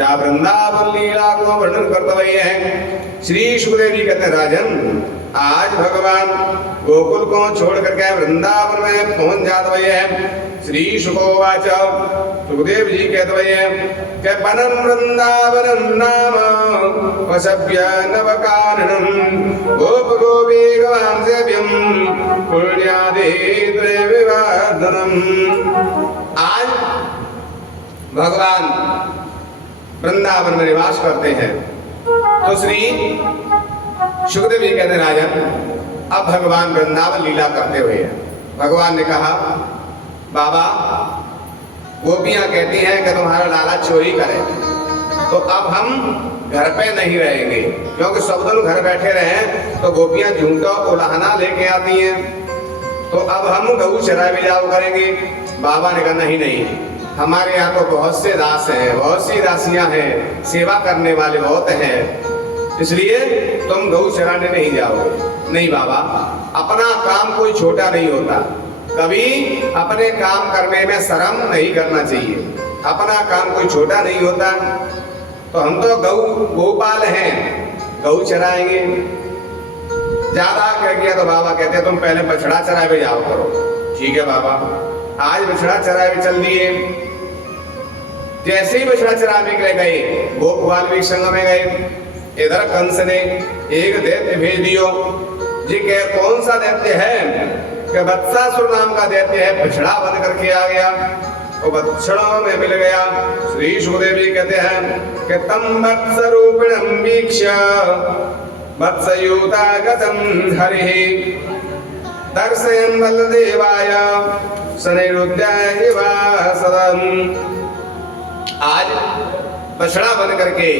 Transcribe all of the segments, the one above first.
या वृंदावन लीला को वर्णन करते हुए हैं। श्री सुखदेव जी कहते हैं राजन आज भगवान गोकुल को छोड़ करके वृंदावन में पहुंच जाते हुए हैं। श्री सुखोवाच सुखदेव जी कहते हुए हैं कि वनम वृंदावनम नाम वसभ्य नवकाननम गोप गोपीगवां सेव्यम पुण्यादि विवर्धनम। आज भगवान वृंदावन में निवास करते हैं। तो श्री सुखदेव जी कहते हैं राजन अब भगवान वृंदावन लीला करते हुए हैं। भगवान ने कहा बाबा गोपियां कहती हैं कि तुम्हारा लाला चोरी करे, तो अब हम घर पे नहीं रहेंगे, क्योंकि सब दिन घर बैठे रहे तो गोपियां झूठा उलाहना लेके आती हैं, तो अब हम गऊ चराए भी जाओ करेंगे। बाबा ने कहा नहीं नहीं, हमारे यहाँ तो बहुत से दास हैं, बहुत सी दासियां हैं, सेवा करने वाले बहुत हैं, इसलिए तुम गऊ चराने नहीं जाओगे। नहीं बाबा, अपना काम कोई छोटा नहीं होता, कभी अपने काम करने में शर्म नहीं करना चाहिए, अपना काम कोई छोटा नहीं होता। तो हम तो गौपाल हैं, गऊ चराएंगे। ज्यादा कह गया तो बाबा कहते हैं तुम पहले बछड़ा चराए भी जाओ करो। ठीक है बाबा, आज बछड़ा चराए भी चल दिए। जैसे ही बछड़ा चराने के लिए गए, गोपाल भी संग में गए। इधर कंस ने एक दैत्य भेज दियो, जी के कौन सा दैत्य है कि वत्सासुर नाम का दैत्य है, बछड़ा बन करके आ गया, वो बछड़ों में मिल गया। श्री सुखदेव जी कहते हैं कि तम वत्स रूपिणम वीक्ष्य वत्सयूता गतम हरिः दर्शयन् बलदेवाय शनैरुद्याय वासदम्। आज बछड़ा बन करके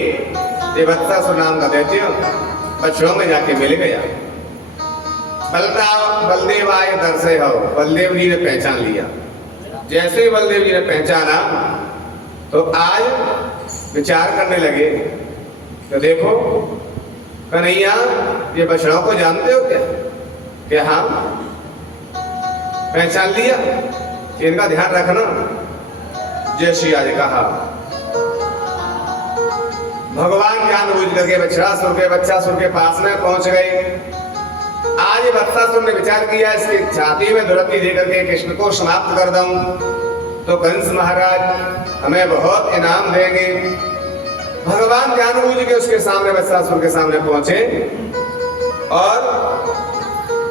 ये वत्सासुर नाम का दैत्य बछड़ों में जाके मिल गया। बलदेव आए दर्शे हो, बलदेव जी ने पहचान लिया। जैसे ही बलदेव जी ने पहचाना तो आज विचार करने लगे तो देखो कन्हैया ये बछड़ों को जानते हो क्या? कि हाँ पहचान लिया, इनका ध्यान रखना। जय श्री राधे कहा। भगवान ज्ञान बुझ करके बच्चासुर के पास में पहुंच गए। आज वत्सासुर ने विचार किया इसकी छाती में दुरत्ती देकर के कृष्ण को समाप्त कर दूं तो कंस महाराज हमें बहुत इनाम देंगे। भगवान जानबूझ के उसके सामने वत्सासुर के सामने पहुंचे और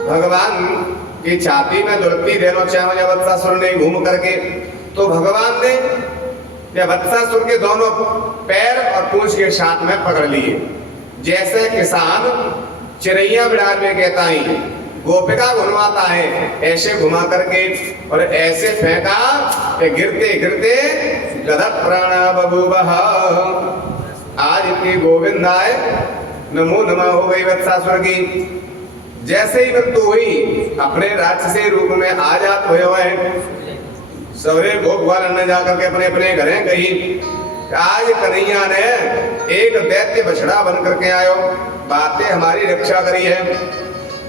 भगवान की छाती में दुरत्ती देना चाहे वत्सासुर ने घूम करके, तो भगवान ने वत्सासुर के दोनों पैर और पूंछ के साथ में पकड़ लिए। जैसे किसान चिड़ैया बिड़ार में कहता ही गोपिका घुमाता है, ऐसे घुमा करके और ऐसे फेंका कि गिरते गिरते गदत प्राणा बबूबह। आज इनकी गोविंद आए नमो नमः हो गई वत्सासुर की। जैसे ही मृत्यु हुई अपने राक्षसी रूप में आजाद हुए हुए सवरे गोपाल ने जाकर के अपने अपने घरे गई। आज कन्हैया ने एक दैत्य बछड़ा बन करके आयो, बातें हमारी रक्षा करी है।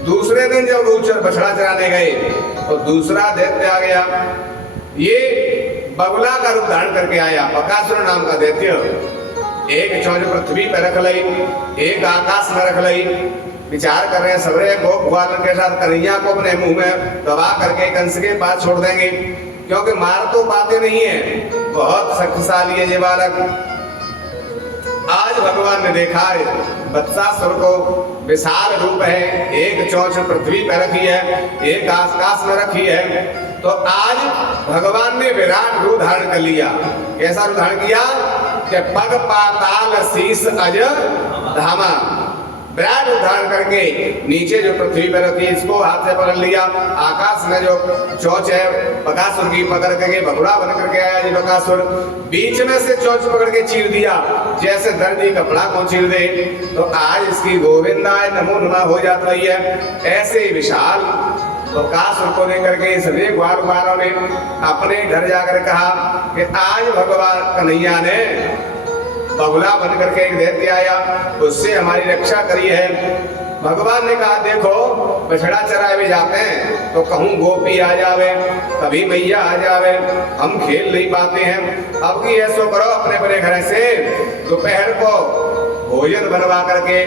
दूसरे दिन जब बछड़ा चराने गए तो दूसरा दैत्य आ गया। ये बगुला का रूप धारण करके आया, बकासुर नाम का दैत्य। एक चोंच पृथ्वी पर रख लई, एक आकाश में रख लई। विचार कर रहे हैं सबरे गोपाल के साथ कन्हैया को अपने मुंह में दबा करके कंस के पास छोड़ देंगे, क्योंकि मार तो पाते नहीं है, बहुत शक्तिशाली है ये बालक। आज भगवान ने देखा वत्सासुर को, विशाल रूप है, एक चोंच पृथ्वी पर रखी है, एक आकाश में रखी है। तो आज भगवान ने विराट रूप धारण कर लिया। कैसा रूप धारण किया कि पग पाताल शीस अज धामा। विराट धारण करके नीचे जो पृथ्वी पर रखी इसको हाथ से पकड़ लिया, आकाश में जो चोंच है बकासुर की पकड़ करके बगुड़ा बन करके आया जी बकासुर। बीच में से चोंच पकड़ के चीर दिया, जैसे दर्दी कपड़ा को चीर दे। तो आज इसकी गोविंदाय नमो नमः हो जाता ही है। ऐसे विशाल बकासुर को लेकर के सभी ग्वालों ने अपने घर जाकर कहा कि आज भगवान कन्हैया ने बगुला बन करके एक दैत्य आया, उससे हमारी रक्षा करी है। भगवान ने कहा देखो बछड़ा चराए भी जाते हैं तो कहूँ गोपी आ जावे, कभी मैया आ जावे, हम खेल नहीं पाते हैं। अब की ऐसो करो अपने अपने घर से दोपहर को भोजन बनवा करके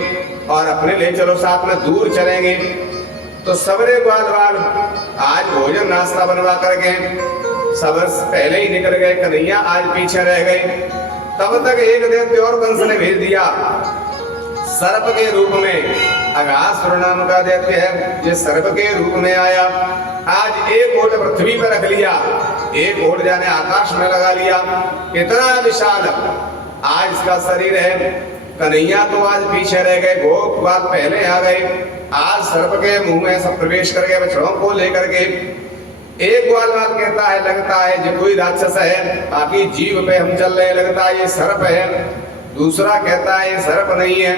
और अपने ले चलो, साथ में दूर चलेंगे। तो सबरे ग्वालवाल आज भोजन नाश्ता बनवा करके सब पहले ही निकल गए, कन्हैया आज पीछे रह गए। तब तक एक दैत्य और कंस ने भेज दिया सर्प के रूप में, अघासुर नाम का दैत्य है, ये सर्प के रूप में आया। आज एक ओट पृथ्वी पर रख लिया, एक ओट जाने आकाश में लगा लिया, इतना विशाल आज इसका शरीर है। कन्हैया तो आज पीछे रह गए, गोप बात पहले आ गए। आज सर्प के मुंह में सब प्रवेश कर गए बछड़ों को लेकर के। एक ग्वालवाल कहता है लगता है जो कोई राक्षस है, बाकी जीव पे हम चल रहे, लगता है ये सर्प है। दूसरा कहता है ये सर्प नहीं है।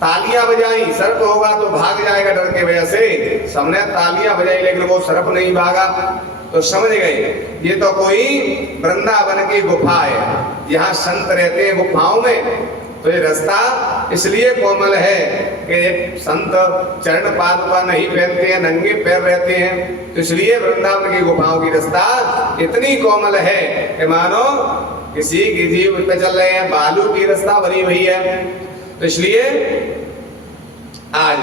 तालियां बजाई, सर्प होगा तो भाग जाएगा डर के वजह से, सबने तालियां बजाई लेकिन वो सर्प नहीं भागा। तो समझ गए ये तो कोई वृंदावन की गुफा है, यहाँ संत रहते हैं गुफाओं में। तो ये रास्ता इसलिए कोमल है कि एक संत चरण पादुका नहीं पहनते हैं, नंगे पैर रहते हैं, तो इसलिए वृंदावन की गुफाओं की रास्ता इतनी कोमल है कि मानो किसी की जीव पे चल रहे हैं, बालू की रास्ता बनी हुई है। तो इसलिए आज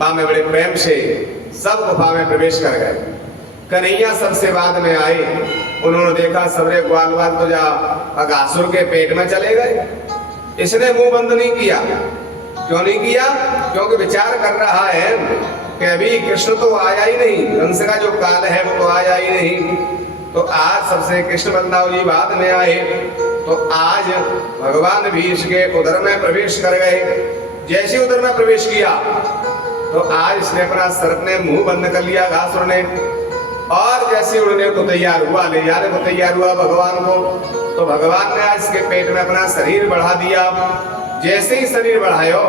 मां में बड़े प्रेम से सब गुफा में प्रवेश कर गए। कन्हैया सबसे बाद में आए, उन्होंने देखा सबरे ग्वालवाल तो जा अघासुर के पेट में चले गए। इसने मुंह बंद नहीं किया। क्यों नहीं किया? क्योंकि विचार कर रहा है कि अभी कृष्ण तो आया ही नहीं, कंस का जो काल है वो तो आया ही नहीं। तो आज सबसे कृष्ण बलदाव जी बाद में आए, तो आज भगवान भी इसके उदर में प्रवेश कर गए। जैसे उदर में प्रवेश किया तो आज इसने अपना सर्प ने मुंह बंद कर लिया घासुर ने, और जैसे उड़ने को तैयार हुआ, ले जाने को तैयार हुआ भगवान को, तो भगवान ने आज इसके पेट में अपना शरीर बढ़ा दिया। जैसे ही शरीर बढ़ायो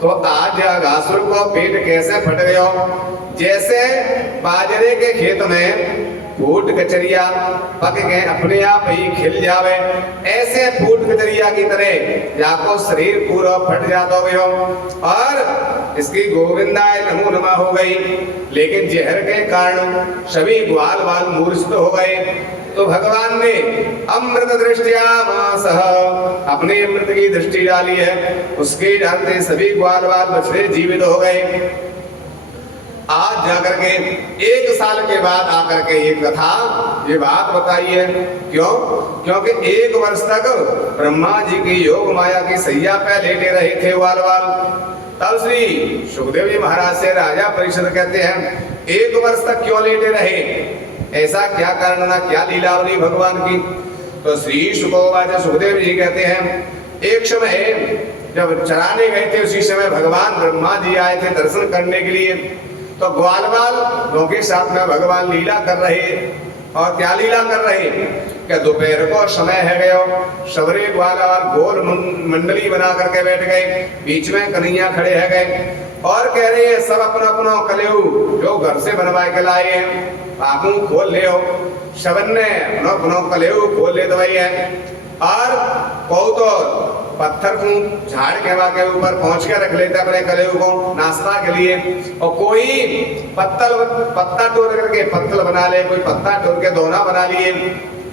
तो आज घासुर को पेट कैसे फट गयो, जैसे बाजरे के खेत में फूट कचरिया पक गए अपने आप ही खिल जावे, ऐसे फूट कचरिया की तरह जाको शरीर पूरा फट जाता हो और इसकी गोविंदाय नमो नमः हो गई। लेकिन जहर के कारण सभी ग्वाल बाल मूर्छित हो गए। तो भगवान ने अमृत दृष्टिया मासह अपने अमृत की दृष्टि डाली है, उसके डालते सभी ग्वाल बाल बछड़े जीवित हो गए। आज जाकर के 1 साल के बाद आकर के ये कथा ये बात बताई है। क्यों? क्योंकि 1 वर्ष तक ब्रह्मा जी की योग माया की सैया पे लेटे रहे थे ग्वालवाल। तब श्री सुखदेव जी महाराज से राजा परीक्षित कहते हैं 1 वर्ष तक क्यों लेटे रहे, ऐसा क्या कारण ना, क्या लीलावली भगवान की। तो श्री सुखदेव जी कहते हैं एक समय जब चराने गए थे, उसी समय भगवान ब्रह्मा जी आए थे दर्शन करने के लिए। तो ग्वालवाल लोगों के साथ में भगवान लीला कर रहे, और क्या लीला कर रहे कि दोपहर को समय है गयो, सबरे ग्वालवाल गोल मंडली बना करके बैठ गए, बीच में कन्हैया खड़े है गए और कह रहे हैं सब अपना अपना कलेऊ जो घर से बनवा के लाए हैं आपू खोल ले हो। सबन ने अपना कलेऊ खोल ले दवाई है, और कहो तो पत्थर को झाड़ के ऊपर पहुंच के रख लेते अपने कलेऊ को नाश्ता के लिए, और कोई पत्ता तोड़ करके पत्तल बना ले, कोई पत्ता तोड़ के दोना बना लिए।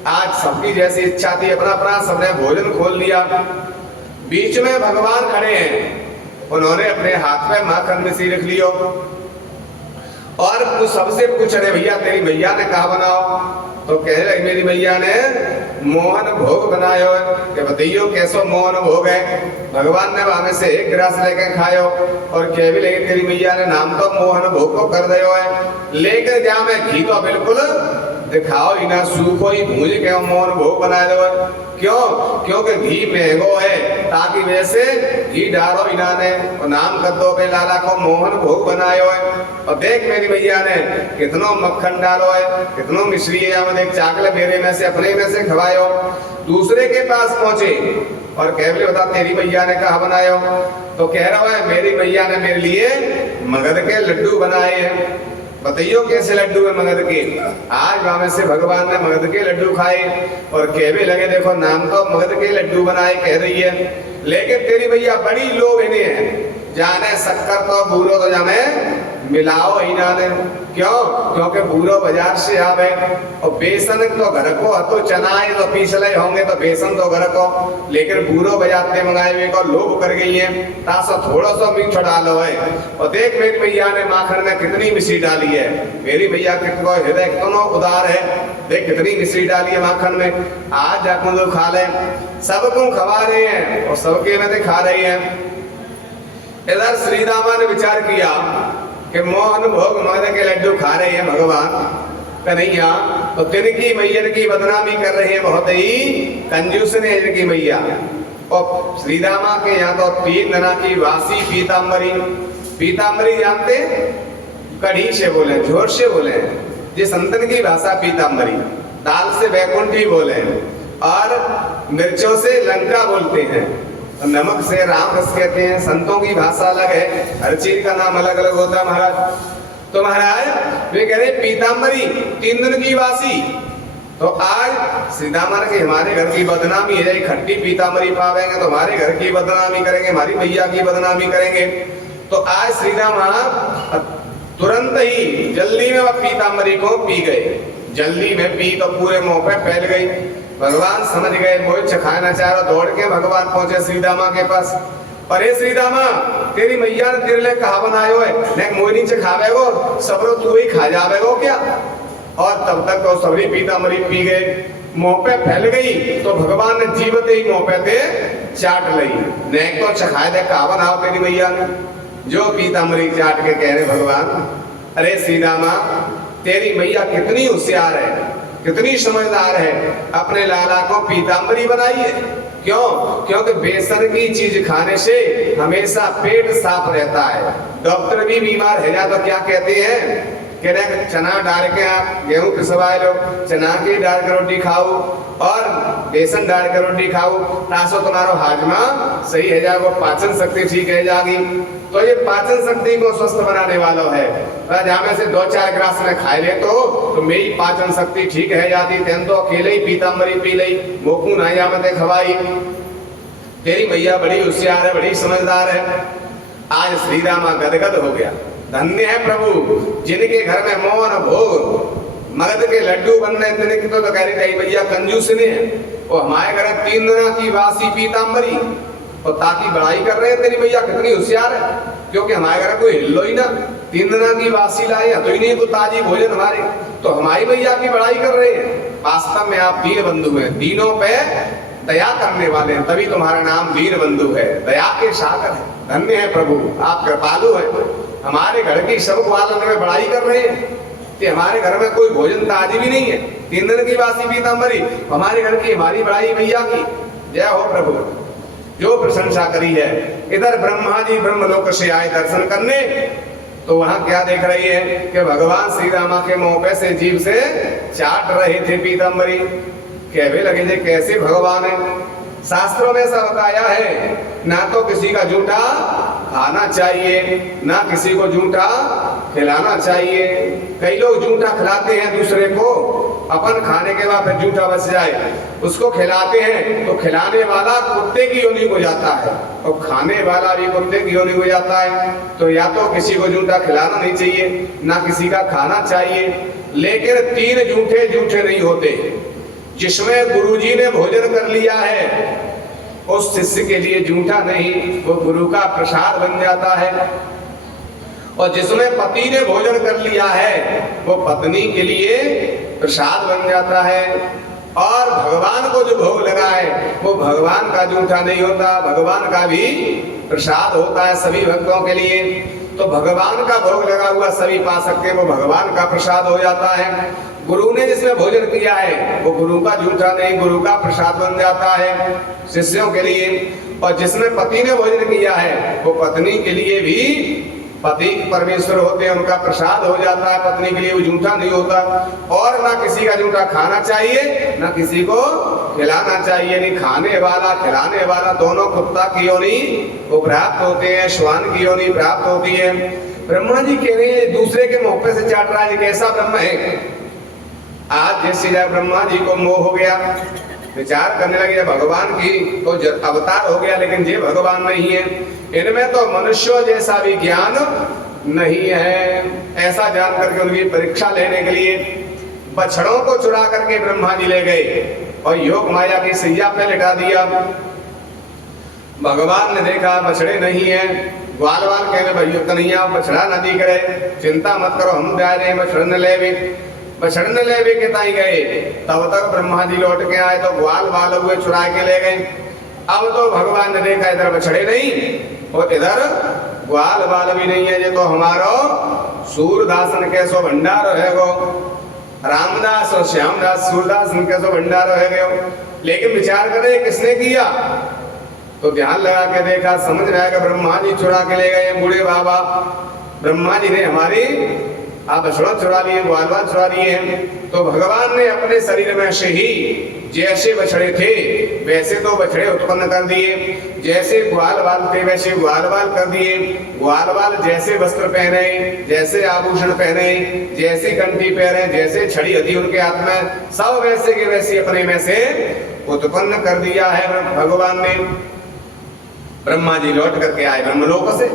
आज सबकी जैसी इच्छा थी, अपना अपना सबने भोजन खोल लिया। बीच में भगवान खड़े हैं, उन्होंने अपने हाथ में माखन मिश्री रख लियो और सबसे पूछ रहे भैया तेरी भैया ने कहा बनाओ, तो कह रहे मेरी भैया ने मोहन भोग बनायो है। कि बताइयो कैसो मोहन भोग है। भगवान ने वहां से 1 गिलास लेके खायो और कह भी लगे तेरी भैया ने नाम तो मोहन भोग को कर दियो है, लेकिन जहाँ में घी तो बिल्कुल दिखाओ ही ना, सूखो ही भूज के मोहन भोग बना दो। क्यों? क्योंकि घी महंगो है, ताकि वैसे घी डालो इन्होंने और नाम कर दो पे लाला को मोहन भोग बनायो है। और देख मेरी भैया ने कितनो मक्खन डालो है, कितनो मिश्री है, देख चाकले मेरे में से अपने में से खवायो। दूसरे के पास पहुंचे और कह भी बता तेरी भैया ने कहा बनायो, तो कह रहा है मेरी भैया ने मेरे लिए मगध के लड्डू बनाए हैं। बताइयो कैसे लड्डू है मगध के। आज वहां से भगवान ने मगध के लड्डू खाए और कह भी लगे देखो नाम तो मगध के लड्डू बनाए कह रही है, लेकिन तेरी भैया बड़ी लोभ इन्हें है, जाने शक्कर तो बूरो तो जाने मिलाओ ही ना दे। क्यों? क्योंकि पूरा बाजार से आवे और बेसन तो घर को तो चनाए तो पीसले होंगे तो बेसन तो घर को, लेकिन पूरा बाजार से मंगाए हुए को लोभ कर गई है तासो थोड़ा सा मीठा डालो है। और देख मेरी मैया ने माखन में कितनी मिश्री डाली है, मेरी मैया कितना हृदय कितना उदार है, देख कितनी मिश्री डाली है माखन में। आज जाकर लोग खा ले, सबको खवा रहे हैं और सबके में खा रही है। इधर श्री रामा ने विचार किया कि मोहन भोग मगध के लड्डू खा रहे हैं भगवान कन्हैया, तो तिनकी मैयर की बदनामी कर रहे हैं, बहुत ही कंजूस ने इनकी मैया। और श्री रामा के यहाँ तो 3 दिना की वासी पीताम्बरी, पीताम्बरी जानते कढ़ी से बोले, जोर से बोले, जिस संतन की भाषा पीताम्बरी, दाल से बैकुंठी बोले और मिर्चों से लंका बोलते हैं, नमक से राम रस कहते हैं। संतों की भाषा अलग है, हर चीज का नाम अलग अलग होता है महाराज। तो महाराज वे कह रहे पीताम्बरी 3 दिन की वासी, तो आज सीतामढ़ी के हमारे घर की बदनामी है, खट्टी पीताम्बरी पावेंगे तो हमारे घर की बदनामी करेंगे, हमारी मैया की बदनामी करेंगे। तो आज श्री राम तुरंत ही जल्दी में वह पीताम्बरी को पी गए, जल्दी में पी तो पूरे मुंह पे फैल गई। भगवान समझ गए, मोह चखाना चाह रहा, दौड़ के भगवान पहुंचे श्री रामा के पास। अरे श्री रामा तेरी मैया ने तेरे लिए कहा बनायो है, ने मोहनी चखावे गो सबरो तू ही खा जावे गो क्या। और तब तक तो सभी पीताम्बरी पी गए, मुंह पे फैल गई तो भगवान ने जीवते ही मुंह पे ते चाट ली। ने तो चखाए दे कहा बनाओ तेरी मैया ने, जो पीताम्बरी चाट के कह रहे भगवान, अरे श्री रामा तेरी मैया कितनी होशियार है, कितनी समझदार है, अपने लाला को पीताम्बरी बनाई है। क्यों? क्योंकि बेसन की चीज खाने से हमेशा पेट साफ रहता है। डॉक्टर भी बीमार है जा तो क्या कहते हैं, कह रहे चना डाल के गेहूं पिसवाए लो, चना की डाल के रोटी खाओ और बेसन डाल के रोटी खाओ, तासो तुम्हारा हाजमा सही है जाएगा, पाचन शक्ति ठीक है जाएगी। तो ये पाचन शक्ति को स्वस्थ बनाने वाला है। जहाँ में से 2-4 ग्रास में खाए ले तो मेरी पाचन शक्ति ठीक है जाती। तेन तो अकेले ही पीताम्बरी पी ली, मोकू ना जामते खवाई। तेरी मैया बड़ी होशियार है, बड़ी समझदार है। आज श्री रामा गदगद हो गया, धन्य है प्रभु जिनके घर में मोहन भोग मगध के लड्डू बन रहे थे। तो कह रही थी भैया कंजूस ने वो हमारे घर 3 दिना की वासी पीताम्बरी और ताकि बड़ाई कर रहे हैं तेरी भैया कितनी होशियार है, क्योंकि हमारे घर कोई हिल्लो ही ना, 3 दिना की वासी लाए तो ही नहीं तो ताजी भोजन हमारे, तो हमारी भैया की बड़ाई कर रहे हैं। वास्तव में आप दीन बंधु हैं, दीनों पे दया करने वाले हैं, तभी तुम्हारा नाम दीन बंधु है, दया के सागर है। धन्य है प्रभु आप कृपालु है, हमारे घर की सब पालन में बड़ाई कर रहे हैं कि हमारे घर में कोई भोजन ताजी भी नहीं है, 3 दिन की वासी पीताम्बरी हमारे घर की, हमारी बड़ाई भैया की। जय हो प्रभु, जो प्रशंसा करी है। इधर ब्रह्मा जी ब्रह्मलोक से आए दर्शन करने, तो वहां क्या देख रही है कि भगवान श्री रामा के मुंह पे से जीभ से चाट रहे थे पीताम्बरी। कहने लगे जे कैसे भगवान है, शास्त्रों में ऐसा बताया है ना तो किसी का जूठा खाना चाहिए ना किसी को जूठा खिलाना चाहिए। कई लोग जूठा खिलाते हैं दूसरे को, अपन खाने के बाद फिर जूठा बच जाए उसको खिलाते हैं, तो खिलाने वाला कुत्ते की योनि को जाता है और खाने वाला भी कुत्ते की योनि को जाता है। तो या तो किसी को जूठा खिलाना नहीं चाहिए ना किसी का खाना चाहिए। लेकिन 3 जूठे जूठे नहीं होते। जिसमें गुरुजी ने भोजन कर लिया है उस शिष्य के लिए जूठा नहीं, वो गुरु का प्रसाद बन जाता है। और जिसमें पति ने भोजन कर लिया है वो पत्नी के लिए प्रसाद बन जाता है। और भगवान को जो भोग लगा है वो भगवान का जूठा नहीं होता, भगवान का भी प्रसाद होता है सभी भक्तों के लिए। तो भगवान का भोग लगा हुआ सभी पा सकते हैं, वो भगवान का प्रसाद हो जाता है। गुरु ने जिसमें भोजन किया है वो गुरु का जूठा नहीं, गुरु का प्रसाद बन जाता है शिष्यों के लिए। और जिसमें पति ने भोजन किया है वो पत्नी के लिए भी, पति परमेश्वर होते हैं उनका प्रसाद हो जाता है, पत्नी के लिए वो जूठा नहीं होता। और ना किसी का जूठा खाना चाहिए ना किसी को खिलाना चाहिए। नहीं खाने वाला खिलाने वाला दोनों कुत्ता की योनि वो प्राप्त होते हैं, श्वान की योनि प्राप्त होती है। ब्रह्मा जी कह रहे हैं दूसरे के मुंह पे से चाट रहा है, कैसा ब्रह्म है। आज जैसे ब्रह्मा जी को मोह हो गया, विचार करने लगे भगवान की तो अवतार हो गया, लेकिन ये भगवान नहीं है। इनमें तो मनुष्यों जैसा भी ज्ञान नहीं है। ऐसा जान करके उनकी परीक्षा लेने के लिए बछड़ों को चुरा करके ब्रह्मा जी ले गए और योग माया की सैया पे लिटा दिया। भगवान ने देखा बछड़े नहीं है, ग्वाल वाल कहने भाई कन्हैया बछड़ा नदी करे, चिंता मत करो हम जा रहे हैं बछड़न ले भी। बछड़न ले भी के ताई गए, तब तक ब्रह्मा जी लौट के आए तो ग्वाल वाल हुए चुरा के ले गए। अब तो भगवान ने देखा इधर बछड़े नहीं और इधर ग्वाल बाल भी नहीं है, ये तो हमारो सूरदासन कैसो भंडार है गो, रामदास और श्यामदास सूरदास कैसो भंडार है गयो। लेकिन विचार करे किसने किया, तो ध्यान लगा के देखा, समझ में आएगा ब्रह्मा जी चुरा के ले गए। बूढ़े बाबा ब्रह्मा जी ने हमारी बछड़ा चुरा लिए, ग्वाल बाल चुरा लिए हैं। तो भगवान ने अपने शरीर में से ही जैसे बछड़े थे वैसे तो बछड़े उत्पन्न कर दिए, जैसे ग्वाल बाल थे वैसे ग्वाल बाल कर दिए। ग्वाल बाल जैसे वस्त्र पहने, जैसे आभूषण पहने, जैसी कंठी पहने, जैसे छड़ी होती उनके हाथ में, सब वैसे के वैसे अपने में से उत्पन्न कर दिया है भगवान ने। ब्रह्मा जी लौट करके आए ब्रह्मलोक से,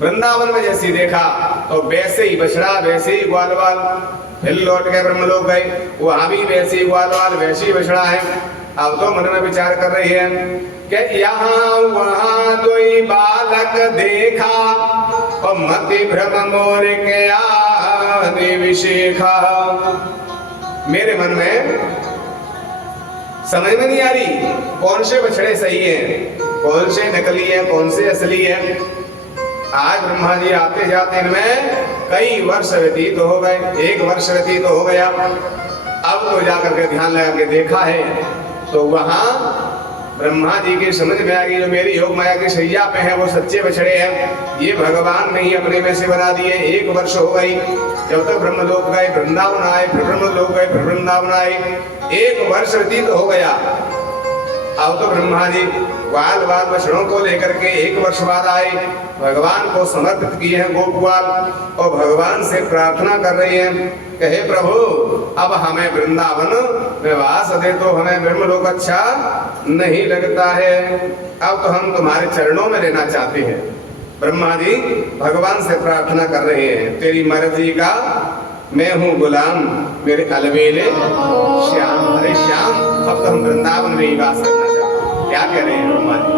वृंदावन में जैसी देखा तो वैसे ही बछड़ा वैसे ही ग्वाल बाल, फिर लौट के ब्रह्मलोक गए, वहां भी वैसे ही ग्वाल बाल वैसे ही बछड़ा है। अब तो मन में विचार कर रही है कि यहाँ वहां कोई बालक देखा और मति भ्रम मोर के आदि विशेखा। मेरे मन में समझ में नहीं आ रही कौन से बछड़े सही हैं, कौन से नकली हैं, कौन से असली हैं। आज ब्रह्मा जी आते जाते इनमें कई वर्ष व्यतीत हो गए, 1 वर्ष व्यतीत हो गया। अब तो जाकर के ध्यान लगा के देखा है तो वहां ब्रह्मा जी की समझ में आ गई जो मेरी योग माया की सैया पे है वो सच्चे बछड़े हैं, ये भगवान ने ही अपने में से बना दिए। 1 वर्ष हो गई, जब तक ब्रह्मलोक गए वृंदावन आए, फिर ब्रह्मलोक गए फिर वृंदावन आए, 1 वर्ष व्यतीत हो गया। अब तो ब्रह्मा जी ग्वाल बाल बछड़ों को लेकर के 1 वर्ष बाद आए, भगवान को समर्पित किए हैं गोप ग्वाल और भगवान से प्रार्थना कर रही हैं, कहे प्रभु अब हमें वृंदावन में वास दे, तो हमें ब्रह्मलोक अच्छा नहीं लगता है, अब तो हम तुम्हारे चरणों में रहना चाहते हैं। ब्रह्मा जी भगवान से प्रार्थना कर रहे हैं, तेरी मर्जी का मैं हूँ गुलाम, मेरे अलबेले श्याम, हरे श्याम अब तो हम वृंदावन में ही वास करना चाहते हैं। क्या कह रहे हैं ब्रह्मा जी?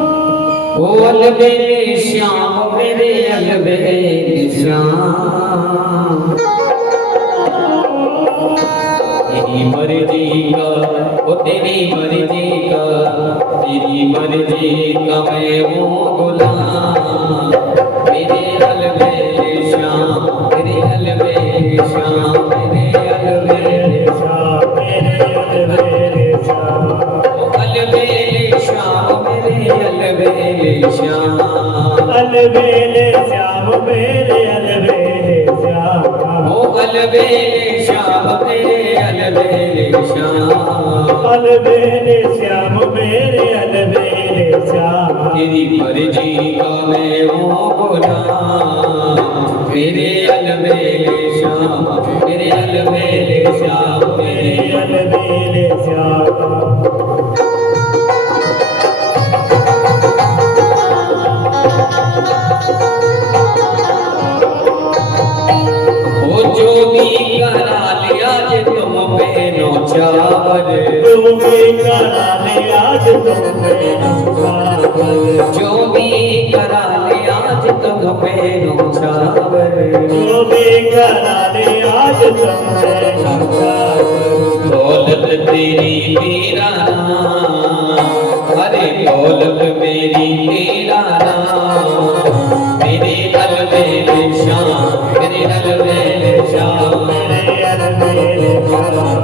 ओ अलबेले श्याम मेरे अलबेले श्याम, तेरी मर्जी का ओ तेरी मर्जी का, तेरी मर्जी का मैं हूँ गुलाम, मेरे अलबेले श्याम, मेरे अलबेले श्याम, मेरे अलबेले श्याम, मेरे अलबेले श्याम, अलबेले श्याम, मेरे अलबेले श्याम, अलबेले श्याम, मेरे अलबेले श्याम, ओ अलबेले श्याम, मेरे अलबेले श्याम, अलबेले श्याम, मेरे अलबेले श्याम, तेरी मर्जी का मैं हूँ गुलाम, मेरे अलबेले श्याम, मेरे अलबेले श्याम, मेरे अलबेले श्याम। जो भी करा लिया जे तुम पे नौचावर, जो भी करा लिया जे तुम पे नौचावर, जो भी करा लिया जे तुम पे नौचावर, जो भी करा लिया जे तुम पे नौचावर, दौलत तेरी तेरा नाम, अरे दौलत मेरी तेरा नाम, मेरे अलबेले श्याम, मेरे अलबेले श्याम, मेरे अलबेले श्याम।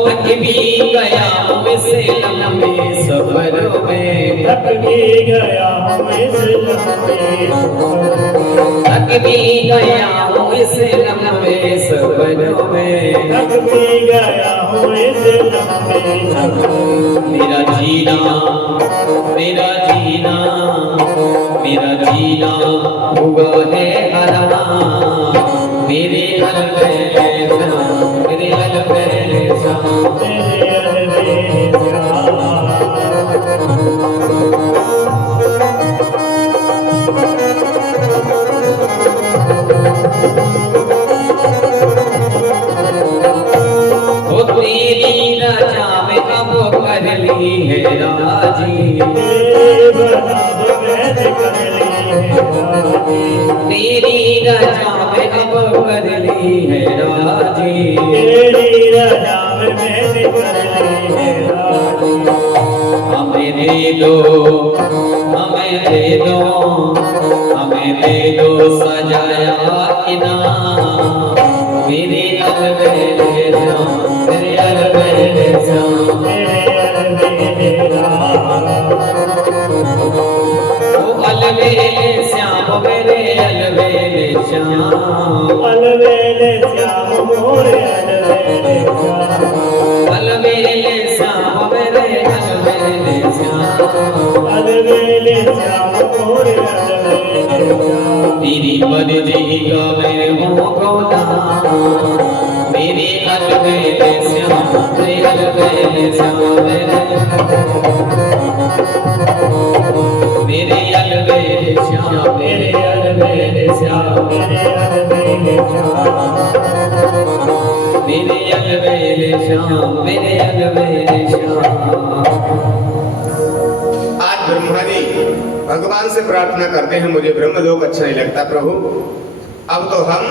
थक भी गया हूँ इस लंबे सफर में, थक भी गया हूँ इस लंबे सफर में, थक भी गया हूँ इस लंबे सफर में, थक भी गया हूँ इस लंबे सफर में, मेरा जीना, मेरा जीना, मेरा जीना हुआ है हरा मेरे अलबेले श्याम मेरे अलबेले श्याम मेरे अलबेले ओ तेरी रजा में अब कर ली है राजी तेरी रजा में अब कर ली है राजी तेरी रजा में मैंने कर ली है राजी हमें दे दो हमें दे दो हमें दे दो सजाया इनाम मेरे अलबेले श्याम मेरे अलबेले श्याम मेरे अलबेले ओ अलबेले श्याम मेरे अलबेले श्याम अलबेले श्याम मोरे अलबेले श्याम अलबेले श्याम मेरे अलबेले श्याम अलबेले श्याम मोरे अलबेले श्याम तेरी मर्जी का मैं हूँ गुलाम मेरे अलबेले श्याम मेरे अलबेले श्याम मेरे अलबेले श्याम मेरे अलबेले श्याम मेरे अलबेले श्याम मेरे अलबेले श्याम मेरे अलबेले श्याम। आज ब्रह्मा जी भगवान से प्रार्थना करते हैं, मुझे ब्रह्मलोक अच्छा नहीं लगता प्रभु, अब तो हम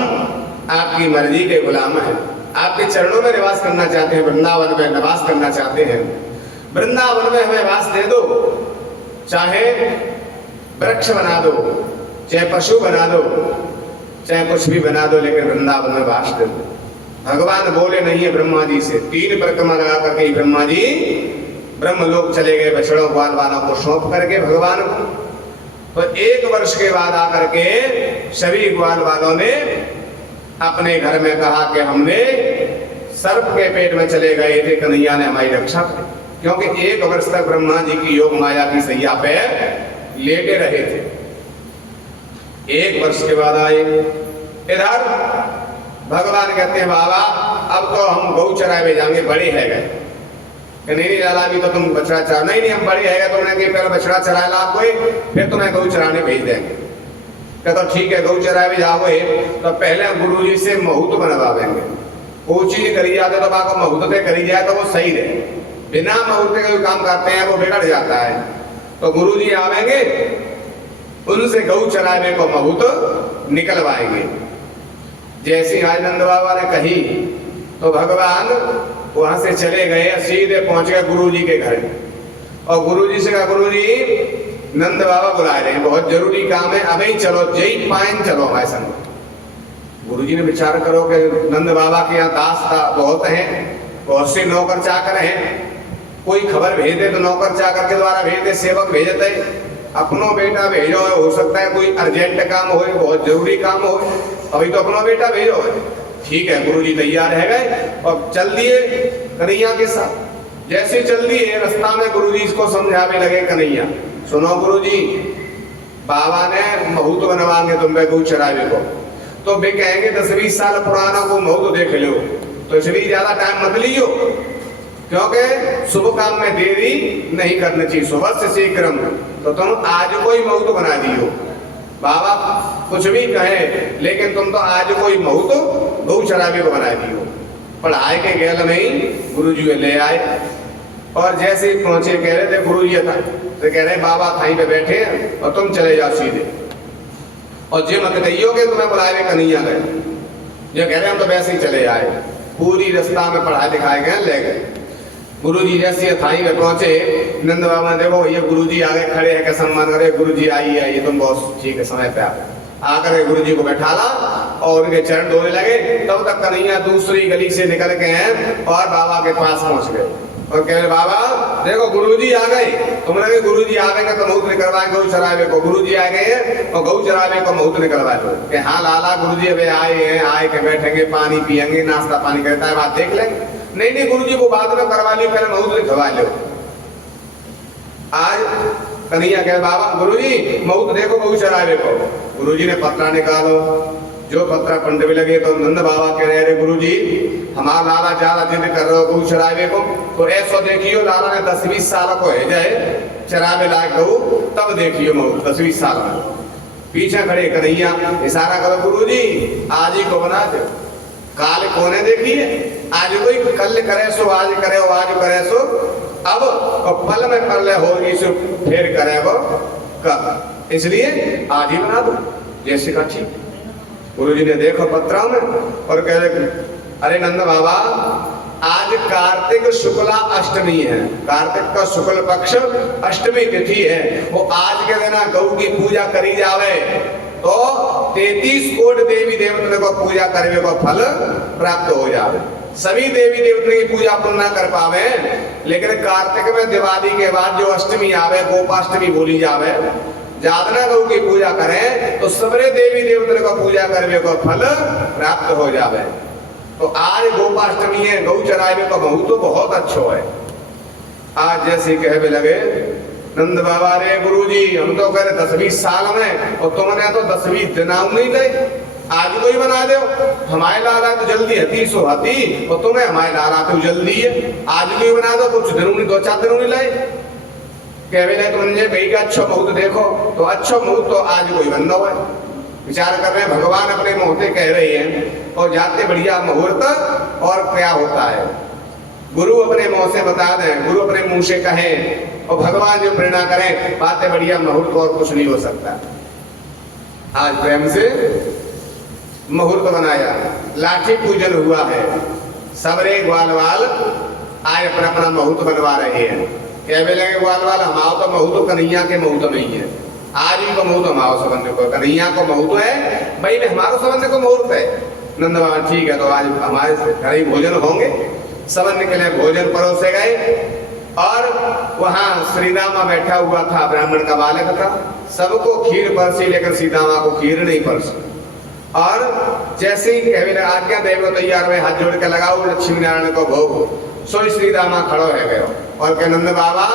आपकी मर्जी के गुलाम हैं, आपके चरणों में निवास करना चाहते हैं, वृंदावन में निवास करना चाहते हैं। वृंदावन में हमें वास दे दो, चाहे वृक्ष बना दो, चाहे पशु बना दो, चाहे कुछ भी बना दो, लेकिन वृंदावन में वास दे दो। भगवान बोले नहीं है ब्रह्मा जी से, 3 परिक्रमा लगा करके ब्रह्मा जी ब्रह्मलोक चले गए, बछड़ों ग्वाल वालों को सौंप करके भगवान को। तो 1 वर्ष के बाद आकर के सभी ग्वाल वालों ने अपने घर में कहा कि हमने सर्प के पेट में चले गए थे, कन्हैया ने हमारी रक्षा की, क्योंकि 1 वर्ष तक ब्रह्मा जी की योग माया की सैया पे लेटे रहे थे। 1 वर्ष के बाद आए इधर, भगवान कहते हैं बाबा अब तो हम गौ चराए जाएंगे, बड़े है गए। नहीं लाला अभी तो तुम बछड़ा चरा, नहीं हम बड़े है गए, तुमने पहले बछड़ा चराया ला कोई, फिर तुम्हें गौ चराने भेज देंगे। कहता ठीक है गौ चराए भी जाओगे तो पहले गुरु जी से महूत बनवाएंगे, कोई चीज करी जाते तो बाको महूत पे करी जाए तो वो सही रहे, बिना महूत के कोई काम करते हैं वो बिगड़ जाता है। तो गुरु जी आवेंगे, उनसे गौ चराने को महूत निकलवाएंगे। जैसी आज नंद बाबा ने कही तो भगवान वहां से चले गए, सीधे पहुंच गए गुरु जी के घर, और गुरु जी से कहा गुरु जी नंद बाबा बुला रहे हैं, बहुत जरूरी काम है, अभी चलो जय पाइन चलो हमारे संग। गुरु जी ने विचार करो कि नंद बाबा के यहाँ दास बहुत हैं, बहुत से नौकर चाकर हैं, कोई खबर भेज दे तो नौकर चाकर के द्वारा भेज दे, सेवक भेजते, अपनो बेटा भेजो, हो सकता है कोई अर्जेंट काम हो, बहुत जरूरी काम हो, अभी तो अपना बेटा भेजो। ठीक है गुरु जी तैयार है गए और चल दिए कन्हैया के साथ। जैसे चल दिए रास्ता में गुरु जी इसको समझाने लगे, कन्हैया सुनो गुरु जी, बाबा ने महूत बनवाएंगे तुम गौ चरावे को, तो वे कहेंगे 10-20 साल पुराना को महूत देख लो, तो इसलिए ज्यादा टाइम मत लियो, क्योंकि शुभ काम में देरी नहीं करनी चाहिए, सुबह से शीघ्रम, तो तुम आज कोई महूत बना दियो। बाबा कुछ भी कहे लेकिन तुम तो आज कोई महूत गौ चरावे को बना दियो। पढ़ाई के गैल में ही गुरु जी ले आए, और जैसे ही पहुंचे कह रहे थे गुरु जी था, तो कह रहे बाबा थाई पे बैठे और तुम चले जाओ सीधे, और जे मत कहियो कि तुम्हें बुलाए कन्हैया गए, जो कह रहे हम तो वैसे ही चले आए। पूरी रास्ता में पढ़ाई दिखाए गए, ले गए। गुरु जी जैसे थाई में पहुंचे, नंद बाबा ने देखो ये गुरु जी आगे खड़े हैं, क्या सम्मान करे, गुरु जी आइए तुम बहुत ठीक है समय पे आकर गुरु जी को बैठाला और उनके चरण धोने लगे। तब तक कन्हैया दूसरी गली से निकल के हैं और बाबा के पास पहुंच गए और कह रहे बाबा देखो गुरुजी आ गए, तुम लगे गुरुजी आवेंगे तो महूत निकलवाएंगे गौ चरावे को, गुरुजी आ गए हैं और गौ चरावे को महूत निकलवाए दो। कि हाँ लाला गुरुजी अबे आए हैं, आए के बैठेंगे, पानी पियेंगे, नाश्ता पानी करता है, बात देख लेंगे। नहीं गुरुजी को बाद में करवा ली, पहले महूत निकलवा लो। आज कन्हैया कहे बाबा गुरुजी महू तो देखो महू चरावे को। गुरुजी ने पत्रा निकालो, जो पत्रा पंड भी लगे तो नंद बाबा कह रहे गुरुजी हमारा लाला ज्यादा जिद कर रहे हो गऊ चरावे को, तो ऐसा देखियो लाला ने 10-20 साल को है जाए चरावे लायक गऊ, तब देखियो महू 10-20 साल में। पीछे खड़े कन्हैया इशारा करो गुरुजी आज ही को बना दो, काल कोने देखिए आज कोई कल करे सो आज करे हो, आज करे सो अब और पल में कर ले होगी सो फिर करे वो कब, इसलिए आज ही बना दो जैसे का ठीक। गुरुजी ने देखो पत्रा में और कह रहे अरे नंद बाबा आज कार्तिक शुक्ला अष्टमी है, कार्तिक का शुक्ल पक्ष अष्टमी तिथि है, वो आज के दिन गऊ की पूजा करी जावे तो 33 कोटि देवी देवता को पूजा करने को फल प्राप्त हो जावे। सभी देवी देवता की पूजा पुण्य न कर पावे, लेकिन कार्तिक में दिवाली के बाद जो अष्टमी आवे गोपाष्टमी बोली जावे, जादना गौ की पूजा करें तो सबरे देवी देवता को पूजा करने को फल प्राप्त हो जावे। तो आज गोपाष्टमी है, गौ चरावे का महू तो बहुत अच्छा है। आज जैसे कहवे लगे नंद बाबा रे गुरुजी हम तो कह रहे 10-20 साल में और तुमने तो 10-20 दिन नहीं गए, आज को ही बना दो। हमारे लाला तो जल्दी हती सो हती और तुम्हें हमारे लाला तो जल्दी है, आज को ही बना दो, कुछ दिनों नहीं 2-4 दिनों नहीं लाए। कहवे लगे तुमने भाई का अच्छा मुहूर्त देखो, तो अच्छा मुहूर्त तो आज को ही बनना है। विचार कर रहे हैं भगवान अपने मुहूर्ते कह रहे हैं और जाते बढ़िया मुहूर्त और क्या होता है गुरु अपने मुंह से बता दें, गुरु अपने मुंह से कहें और भगवान जो प्रेरणा करें, बातें बढ़िया मुहूर्त और कुछ नहीं हो सकता। आज प्रेम से मुहूर्त बनाया, लाठी पूजन हुआ है, सबरे ग्वाल वाल आज अपना अपना मुहूर्त बनवा रहे हैं। क्या बोले ग्वाल वाल हमारा तो मुहूर्त कन्हैया के मुहूर्त में ही है, आज ही को मुहूर्त हमारा संबंध को कन्हैया को मुहूर्त है, भाई में हमारा संबंध को मुहूर्त है। नंद बाबा ठीक है, तो आज हमारे घर ही भोजन होंगे। सबन के लिए भोजन परोसे गए और वहां श्री रामा बैठा हुआ था, ब्राह्मण का बालक था, सबको खीर परसी लेकिन सीता माँ को खीर नहीं परसी। और जैसे ही कहवे आज्ञा देव तैयार हुए, हाथ जोड़ के लगाओ लक्ष्मी नारायण को भोग, सो श्री रामा खड़ो है गयो और कह नंद बाबा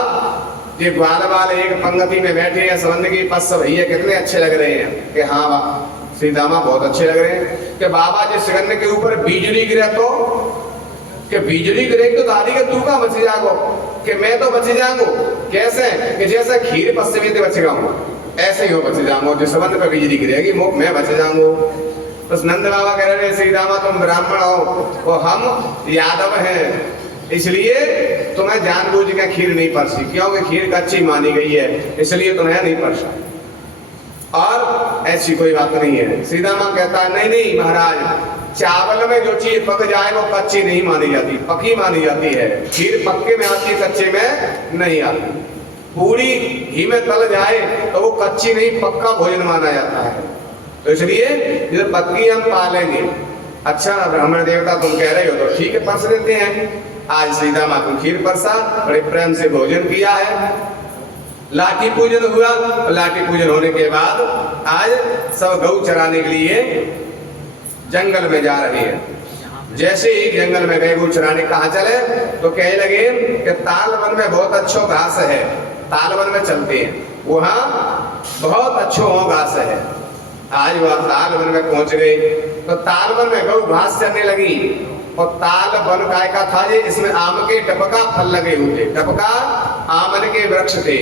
ये ग्वाल वाले एक पंक्ति में बैठे हैं, सबन की पस भैया कितने अच्छे लग रहे हैं। कि हाँ सीतामा बहुत अच्छे लग रहे हैं। कि बाबा जिस सुगंध के ऊपर बिजली गिरे तो कि बिजली गिरेगी तो दादी के तू का बच जागो, कि मैं तो बच जाऊंगो। कैसे कि जैसे खीर पस में बच जाऊंगा ऐसे ही हो बच जाऊंगा, जिस संबंध पर बिजली गिरेगी मैं बच जाऊंगो। बस नंद बाबा कह रहे श्री रामा तुम ब्राह्मण हो और हम यादव हैं, इसलिए तुम्हें जानबूझ के खीर नहीं परसी, क्योंकि खीर कच्ची मानी गई है इसलिए तुम्हें नहीं परसा। और ऐसी कोई बात नहीं है। सीधा मां कहता है नहीं नहीं महाराज, चावल में जो चीज पक जाए वो कच्ची नहीं मानी जाती, पकी मानी जाती है। खीर पक्के में आती है, कच्चे में नहीं आती। पूरी घी में तल जाए तो वो कच्ची नहीं पक्का भोजन माना जाता है। तो इसलिए जो पक्की हम पालेंगे। अच्छा ब्राह्मण देवता तुम कह रहे हो तो ठीक है परस देते हैं। आज सीधा माँ को खीर परसा, बड़े प्रेम से भोजन किया है। लाठी पूजन हुआ, लाठी पूजन होने के बाद आज सब गऊ चराने के लिए जंगल में जा रहे हैं। जैसे ही जंगल में गए गऊ चराने, कहाँ चले तो कहने लगे कि तालवन में बहुत अच्छा घास है, तालवन में चलते हैं, वहाँ बहुत अच्छो घास है। आज वह तालवन में पहुंच गए तो तालवन में गऊ घास चरने लगी और ताल वन काय का था ये, इसमें आम के टपका फल लगे हुए थे। टपका आमन के वृक्ष थे,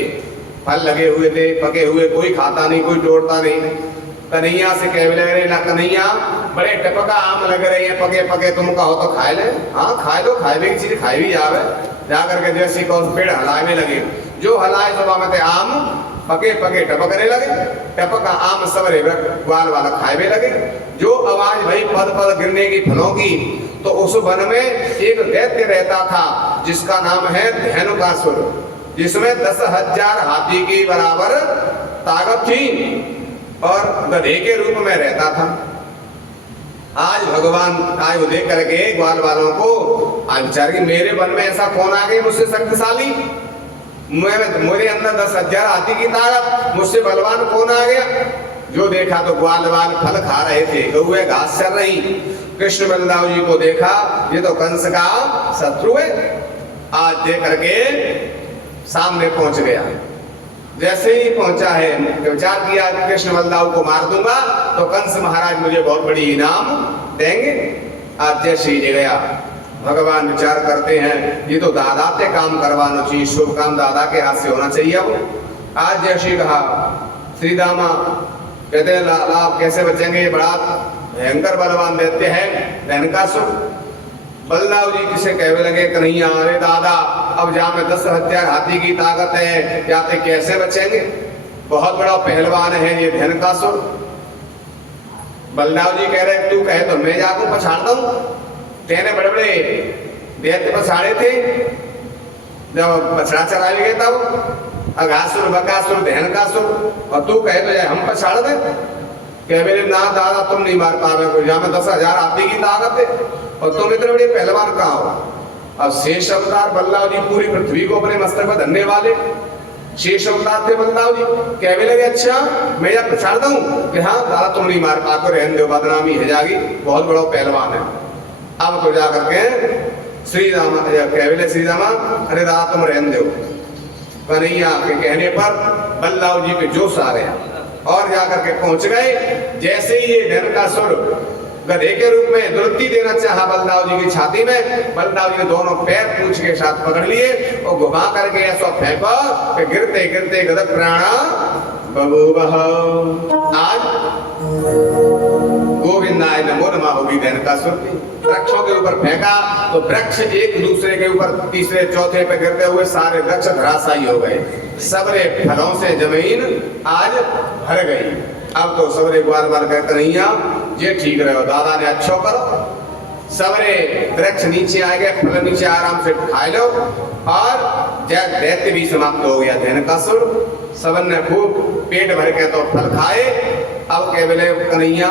फल लगे हुए थे, पके हुए, कोई खाता नहीं कोई तोड़ता नहीं। कन्हैया से कहने लगे ना कन्हैया बड़े टपका आम लग रहे हैं, पके पके तुम कहो तो खाए ले। हाँ खाए लो, खाए की चीज खाई भी जावे। जाकर के जैसी कौन पेड़ हलाने लगे, जो हलाए सुबह में आम पके पके टपकने लगे। टपका आम सबरे ग्वाल वाला खाए लगे। जो आवाज भाई पद पद गिरने की फलों की, तो उस वन में एक दैत्य रहता था जिसका नाम है धेनुकासुर, जिसमें 10,000 हाथी की बराबर ताकत थी और गधे के रूप में रहता था। आज भगवान आयु देख करके ग्वाल वालों को आज विचार की मेरे वन में ऐसा कौन आ गया मुझसे शक्तिशाली, मेरे अंदर 10,000 हाथी की ताकत, मुझसे बलवान कौन आ गया। जो देखा तो ग्वाल वाल फल खा रहे थे, गौएं घास चर रही। कृष्ण बलदाव जी को देखा ये तो कंस का शत्रु है। आज देख करके सामने पहुंच गया। जैसे ही पहुंचा है विचार किया कृष्ण बलदाऊ को मार दूंगा तो कंस महाराज मुझे बहुत बड़ी इनाम देंगे। आज जैसे ही गया भगवान विचार करते हैं ये तो दादा से काम करवाना चाहिए, शुभ काम दादा के हाथ से होना चाहिए। अब आज जैसे कहा श्री दामा कहते हैं लाला आप कैसे बचेंगे, ये बड़ा भयंकर बलवान देते हैं धनकासुर। बलदाऊ जी किसे कहने लगे कन्हैया अरे दादा अब जहाँ में 10,000 हाथी की ताकत है क्या ते कैसे बचेंगे, बहुत बड़ा पहलवान है ये धनकासुर। बलदाऊ जी कह रहे तू कहे तो मैं जाकर पछाड़ता हूँ, तेने बड़े बड़े दैत्य पछाड़े थे जब बछड़ा चराए गए तब अघासुर बकासुर धनकासुर, और तू कहे तो हम पछाड़ दे। कह मेरे ना दादा तुम नहीं मार पावे को, जहाँ में 10,000 हाथी की ताकत है और तुम इतने बड़े पहलवान कहाँ हो। अब शेष अवतार बलदाऊ जी पूरी पृथ्वी को अपने मस्तक पर धरने वाले शेष अवतार थे बलदाऊ जी। कहने लगे अच्छा मैं यह पछाड़ता हूँ कि हाँ दादा तुम नहीं मार पाते, रहने दो बदनामी है जागी, बहुत बड़ा पहलवान है। अब तो जा करके श्री राम कहने श्री रामा अरे दादा तुम रहने दो। कन्हैया के कहने पर बलदाऊ जी के जोश आ गया और जाकर के पहुंच गए। जैसे ही ये धनकासुर गधे के रूप में दुर्ति देना चाहा बलदाऊ जी की छाती में, बलदाऊ जी ने दोनों पैर पूंछ के साथ पकड़ लिए और घुमा करके ऐसा फेंका कि गिरते गिरते गदक प्राणा बभूवः। आज गोविंदाय नमो नमः होगी धनकासुर की। वृक्षों के ऊपर फेंका तो वृक्ष एक दूसरे के ऊपर तीसरे चौथे पे गिरते हुए सारे वृक्ष धराशायी हो गए। सबरे फलों से जमीन आज भर गई। अब तो सबरे बार बार कहते कन्हैया ये ठीक रहो दादा ने अच्छो करो। सबरे वृक्ष नीचे आ गए, फल नीचे आराम से खा लो और दैत्य भी समाप्त हो गया धनकासुर। सबन ने खूब पेट भर के तो फल खाए। अब कह बोले कन्हैया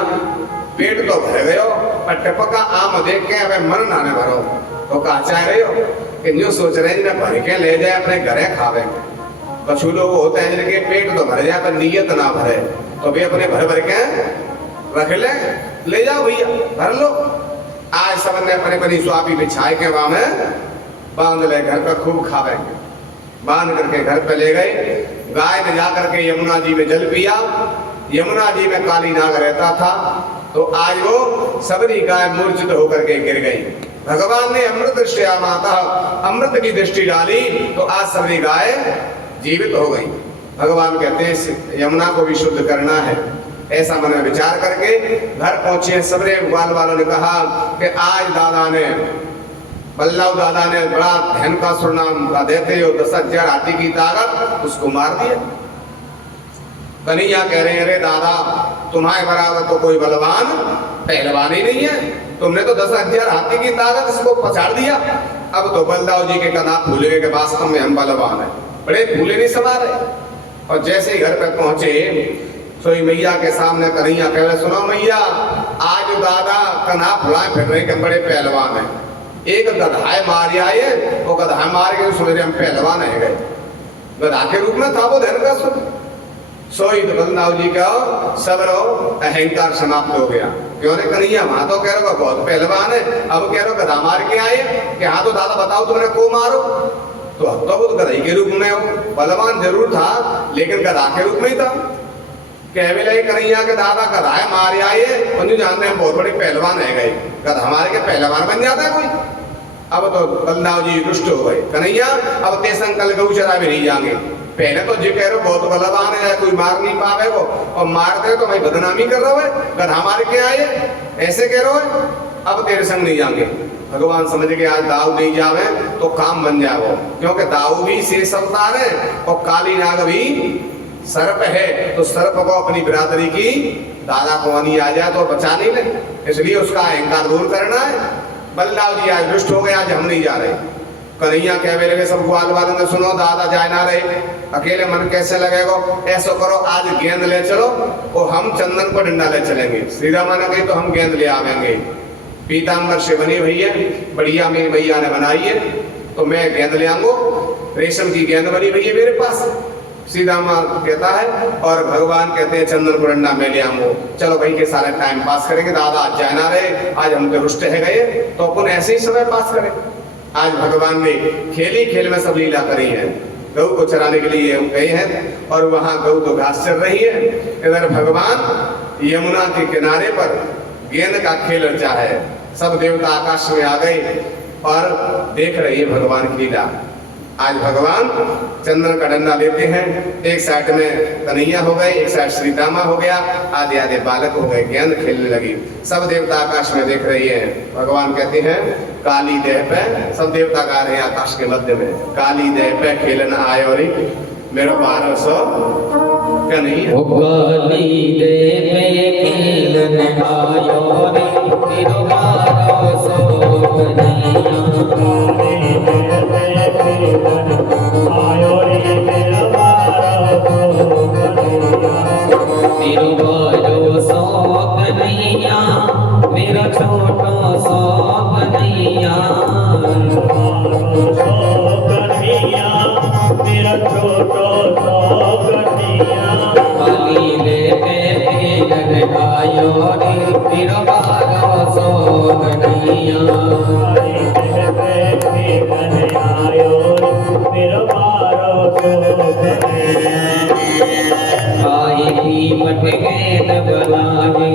पेट तो भर गयो पर टपका आम देख के अब मन ना न भरो तो कहा चाह रहे हो कि न्यू सोच रहे हैं भर के ले जाए अपने घरे खावे। कछु लोग होते हैं जिनके पेट तो भर जाए पर नीयत ना भरे तो भी अपने भर भर के रख ले जाओ भैया भर लो। आज सबन ने अपने अपनी स्वापी बिछाए के वहां में बांध ले घर पर खूब खावे। बांध करके घर पे ले गए। गाय ने जाकर के यमुना जी में जल पिया। यमुना जी में काली नाग रहता था तो आज वो सबरी गाय मूर्छित होकर के गिर गई। भगवान ने अमृत दृष्टि माता अमृत की दृष्टि डाली तो आज सबरी गाय जीवित हो गई। भगवान कहते हैं यमुना को भी शुद्ध करना है। ऐसा मन में विचार करके घर पहुंचे। सबरे ग्वाल वालों ने कहा कि आज दादा ने बल्लाऊ दादा ने बड़ा धनकासुर नाम का देते हो 10,000 हाथी की ताकत उसको मार दिया। कन्हैया कह रहे हैं अरे दादा तुम्हारे बराबर तो कोई बलवान पहलवान ही नहीं है, तुमने तो 10,000 हाथी की ताकत इसको पछाड़ दिया। अब तो बलदाऊ जी के कना फूले के वास्तव में हम बलवान है, बड़े फूले नहीं समा रहे। और जैसे ही घर पर पहुंचे सोई मैया के सामने कन्हैया कह रहे सुनो मैया आज दादा कना फुलाए फिर रहे के बड़े पहलवान है। एक गधाए मार आए वो गधा मार के सुन रहे हम पहलवान है गए। गधा के रूप में था वो धनकासुर। सोई बलदाऊ जी का सब्र अहंकार समाप्त हो गया। क्यों ने कन्हैया वहां तो कह रहे बहुत पहलवान है, अब कह रहे गधा मार के आए कि हाँ तो दादा बताओ तुमने को मारो तो वो गधाई के रूप में हो। बलवान जरूर था लेकिन गधा के रूप में ही था। कह भी लगे कन्हैया के दादा गधाए मारे आए और जानते हैं बहुत बड़े पहलवान है गए, गधा मारे के पहलवान बन जाता है कोई। अब तो बलदाऊ जी रुष्ट हो गए। कन्हैया अब ते संकल्प गौचरा भी नहीं जाएंगे। पहले तो जो कह रहे हो बहुत बलवान है कोई मार नहीं पावे वो, और मारते तो भाई बदनामी कर रहे हो, गधा मार के आए ऐसे कह रहे हो अब तेरे संग नहीं जाएंगे। भगवान समझ के आज दाऊ नहीं जावे तो काम बन जाओ, क्योंकि दाऊ भी शेष अवतार है और काली नाग भी सर्प है। तो सर्प को अपनी बिरादरी की दादा को आनी आ जाए तो बचा नहीं ले, इसलिए उसका अहंकार दूर करना है। बलदाऊ जी आज दुष्ट हो गए, आज हम नहीं जा रहे। कन्हैया कहने लगे सब ग्वाल वालों ने सुनो दादा जाए ना रहे, अकेले मन कैसे लगेगा, ऐसा करो आज गेंद ले चलो और हम चंदन को डंडा ले चलेंगे। श्री रामा ने कही तो हम गेंद ले आवेंगे। पीताम्बर से बनी हुई है बढ़िया, मेरी भैया ने बनाई है तो मैं गेंद ले आऊंगा। रेशम की गेंद बनी हुई है मेरे पास, सीधा माँ कहता है, और भगवान कहते हैं चंदन को डंडा मैं ले आऊंगा। चलो भाई के सारे टाइम पास करेंगे, दादा आज जाना रहे, आज हम तो रुष्ट है गए तो अपन ऐसे ही समय पास करें। आज भगवान ने खेल ही खेल में सब लीला करी है। गौ को चराने के लिए हम गए हैं और वहां गौ तो घास चल रही है। इधर भगवान यमुना के किनारे पर गेंद का खेल रचा है। सब देवता आकाश में आ गए और देख रहे हैं भगवान की लीला। आज भगवान चंदन का डंडा लेते हैं, एक साइड में कन्हैया हो गए, एक साइड श्री रामा हो गया, आधे आधे बालक हो गए, गेंद खेलने लगी। सब देवता आकाश में देख रही है। भगवान कहते हैं काली देह पे, सब देवता गा रहे हैं आकाश के मध्य में, काली देह पे खेलन आयो रे मेरा 1200 कन्हैया। काली देह पे खेलन आयो रे मेरा 1200 कन्हैया। मेरा छोटा सा कन्हैया, मेरा छोटा सा कन्हैया। काली देह पे खेलन आयो रे मेरा 1200 कन्हैया। काहे की पट गेंद बनाए,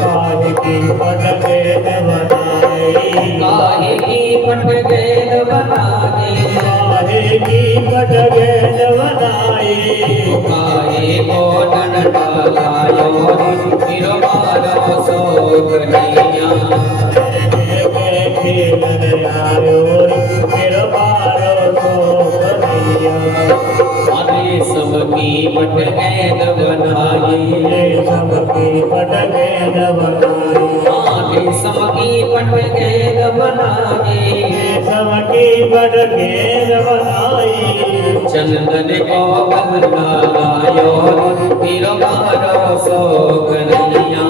काहे की पट गेंद बनाए, काहे की पट गेंद बनाए, काहे की पट गेंद बनाए। काहे को डंडा लायो फिर 1200 कन्हैया। खेलन आयो फिर 1200 कन्हैया। अरे सबकी पट गेंद बनाई, सबकी पट गेंद बनाई, अरे सबकी पट गेंद बनाई, सबकी पट गेंद बनाई। चंदन को बंदा लायो फिर 1200 कन्हैया।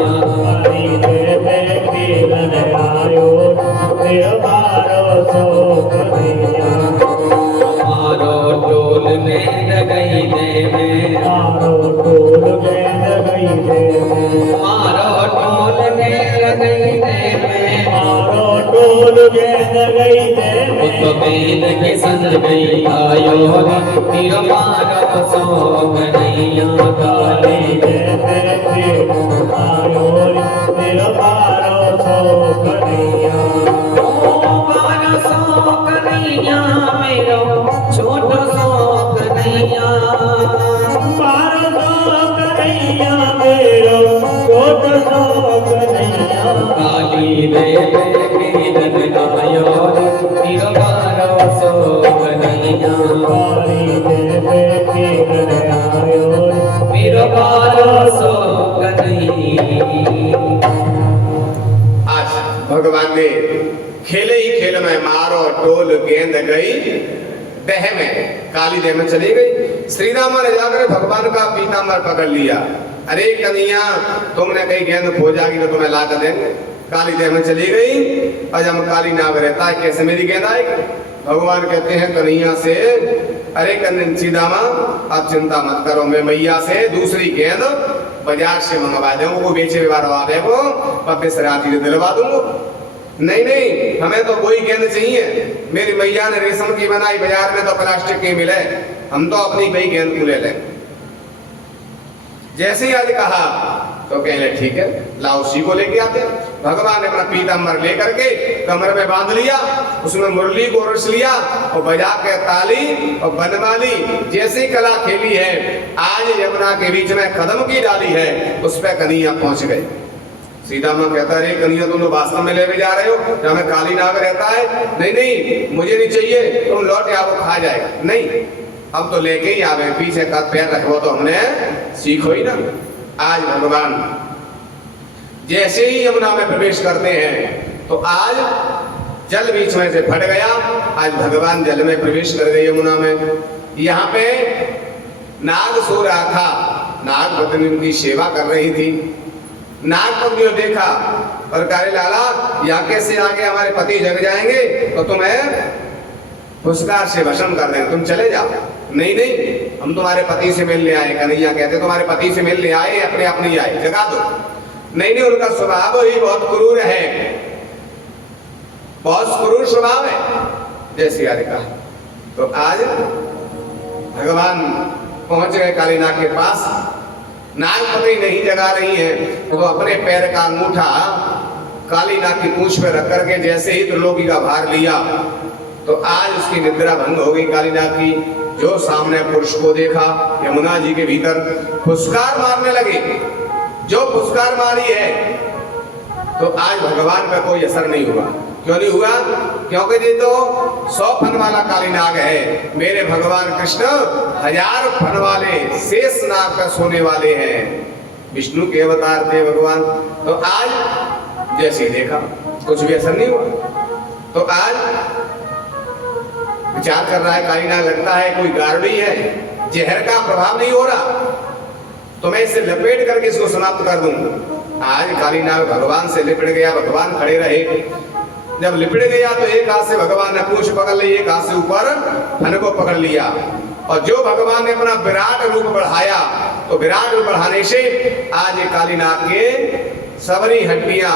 खेलन आयो फिर 1200 कन्हैया। मारो टोल गेंद गई देवे, मारो टोल गेंद गई देवे, मारो टोल गेंद गई देवे, मारो टोल गेंद गई देवे। तो गेंद के संग गई आयो फिर 1200 कन्हैया। काली देह पे खेलन आयो फिर 1200 कन्हैया। 1200 कन्हैया मेरो छोटो सो कन्हैया, 1200 कन्हैया मेरो छोटो सो कन्हैया। काली देह पे खेलन आयो फिर 1200 कन्हैया। काली देह पे खेलन आयो फिर 1200 कन्हैया। आज भगवान ने खेले ही खेल में मारो टोल गेंद गई देह में, काली देह में चली गई। श्री रामा ने जाकर भगवान का पीताम्बर पकड़ लिया। अरे कन्हैया तुमने कहीं गेंद खो जाएगी तो तुम्हें ला कर देंगे। काली देह में चली गई और जब काली नाग रहता है कैसे मेरी गेंद आएगी। भगवान कहते हैं कन्हैया से, अरे कन्हैया सीधामा आप चिंता मत करो, मैं मैया से दूसरी गेंद बाजार से मंगवा दूंगा, वो बेचे व्यवहार वाले को पप्पे सराती दिलवा दूंगा। नहीं नहीं हमें तो कोई गेंद चाहिए, मेरी मैया ने रेशम की बनाई, बाजार में तो प्लास्टिक की मिले, हम तो अपनी कई गेंद को ले लें। जैसे ही आज कहा तो कहने ठीक है लाओ उसी को लेके आते। भगवान ने अपना पीताम्बर लेकर के कमर में बांध लिया, उसमें मुरली को रस लिया और बजा के ताली और बनवाली जैसी कला खेली है। आज यमुना के बीच में कदम की डाली है, उस पर कन्हैया पहुंच गए। सीता माँ कहता है कन्हैया तुम तो वास्तव में ले जा रहे हो, जहाँ में काली नाग रहता है। नहीं नहीं मुझे नहीं चाहिए, तुम लौट आओ खा जाएगा। नहीं अब तो लेके ही आवे, पीछे का पैर रखो तो हमने सीखो ही ना। आज भगवान जैसे ही यमुना में प्रवेश करते हैं तो आज जल बीच में से फट गया। आज भगवान जल में प्रवेश कर गए यमुना में। यहाँ पे नाग सो रहा था, नाग पत्नी उनकी सेवा कर रही थी। नाग पत्नी ने देखा और कहा लाला यहाँ कैसे आगे हमारे पति जग जाएंगे तो तुम्हें पुरस्कार से भस्म कर देंगे, तुम चले जाओ। नहीं नहीं हम तुम्हारे पति से मिलने आए। कन्हैया कहते तुम्हारे पति से मिलने आए, अपने आप नहीं आए, जगा दो। नहीं नहीं उनका स्वभाव ही बहुत क्रूर है, बहुत क्रूर स्वभाव है। जैसे यार कहा तो आज भगवान पहुंच गए कालीनाग के पास। नाग पत्नी नहीं जगा रही है तो अपने पैर का अंगूठा कालीनाग की पूंछ पे रख करके जैसे ही त्रिलोकी का भार लिया तो आज उसकी निद्रा भंग हो गई कालीनाग की। जो सामने पुरुष को देखा यमुना जी के भीतर फुसकार मारने लगे। जो फुसकार मारी है तो आज भगवान का कोई असर नहीं हुआ। क्यों नहीं हुआ? क्योंकि ये तो 100 फन वाला कालीनाग है। मेरे भगवान कृष्ण 1000 फन वाले शेष नाग का सोने वाले हैं। विष्णु के अवतार थे भगवान। तो आज जैसे देखा कुछ भी असर नहीं हुआ। तो आज विचार कर रहा है कालीनाग, लगता है कोई गारुड़ी है, जहर का प्रभाव नहीं हो रहा तो मैं इसे लपेट करके इसको समाप्त कर दूं। आज कालीनाग भगवान से लिपट गया। भगवान खड़े रहे। जब लिपट गया तो एक हाथ से भगवान ने पूंछ पकड़ ली, एक हाथ से ऊपर फन को पकड़ लिया। और जो भगवान ने अपना विराट रूप बढ़ाया तो विराट रूप बढ़ाने से आज ये कालीनाग के सबरी हड्डियां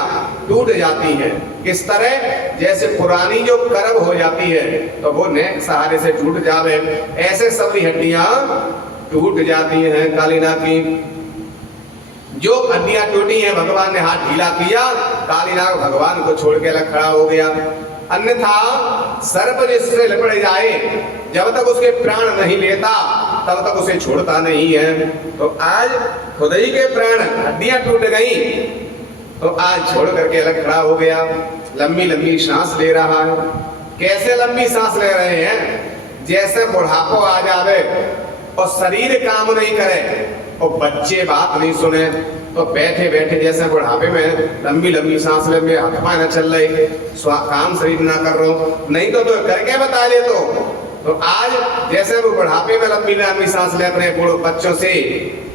टूट जाती हैं। किस तरह? जैसे पुरानी जो करब हो जाती है तो वो नए सहारे से टूट जावे, ऐसे सबरी हड्डियां टूट जाती हैं कालीनाग की। जो हड्डियां टूटी हैं भगवान ने हाथ ढीला किया, कालीनाग भगवान को छोड़ के अलग खड़ा हो गया। अन्यथा सर्प जिससे लिपट जाए जब तक उसके प्राण नहीं लेता तब तक उसे छोड़ता नहीं है। तो आज खुद ही के प्राण हड्डियां टूट गई तो आज छोड़ करके अलग खड़ा हो गया। लंबी लंबी सांस ले रहा है। कैसे लंबी सांस ले रहे हैं? जैसे बुढ़ापा आ जावे और शरीर काम नहीं करे और बच्चे बात नहीं सुने तो बैठे बैठे जैसे बुढ़ापे में लंबी लंबी सांस ले, मेरे हाथ पाए न चल रहे, काम शरीर ना कर रहा हूं, नहीं तो करके बता दे। तो आज जैसे वो बुढ़ापे में लंबी लंबी सांस ले, अपने बच्चों से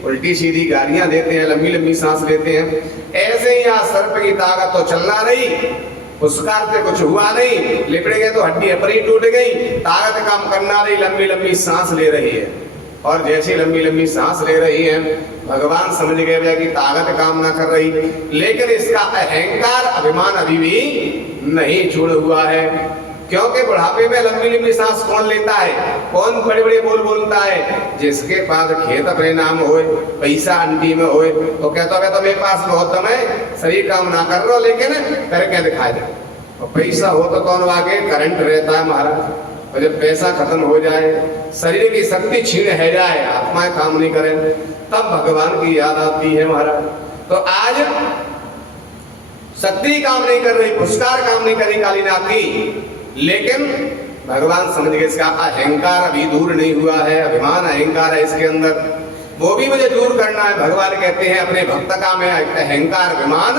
उल्टी सीधी गालियां देते हैं, लंबी लंबी सांस लेते हैं, ऐसे ही आज सर्प की ताकत तो चलना रही, फुसकार से कुछ हुआ नहीं, लिपट गए तो हड्डी अपनी टूट गई, ताकत काम करना रही, लंबी लंबी सांस ले रही है। और जैसी लंबी लंबी सांस ले रही है भगवान समझ गए कि ताकत काम ना कर रही, लेकिन इसका अहंकार अभिमान अभी भी नहीं छूट हुआ है। क्योंकि बुढ़ापे में लंबी लंबी सांस कौन लेता है? कौन बड़े बड़े बोल बोलता है? जिसके पास खेत अपने नाम होए, पैसा अंटी में होए तो कहता है तो मेरे पास बहुत दम है, शरीर काम ना कर रहा लेकिन करके दिखा दे। और पैसा हो तो कौन आगे करंट रहता है महाराज, और जब पैसा खत्म हो जाए, शरीर की शक्ति छीन है जाए, आत्माएं काम नहीं करें, तब भगवान की याद आती है महाराज। तो आज शक्ति काम नहीं कर रही, पुरस्कार काम नहीं करी कालीनाग की, लेकिन भगवान समझ गए इसका अहंकार अभी दूर नहीं हुआ है, अभिमान अहंकार है इसके अंदर, वो भी मुझे दूर करना है। भगवान कहते हैं अपने भक्त का मैं अहंकार अभिमान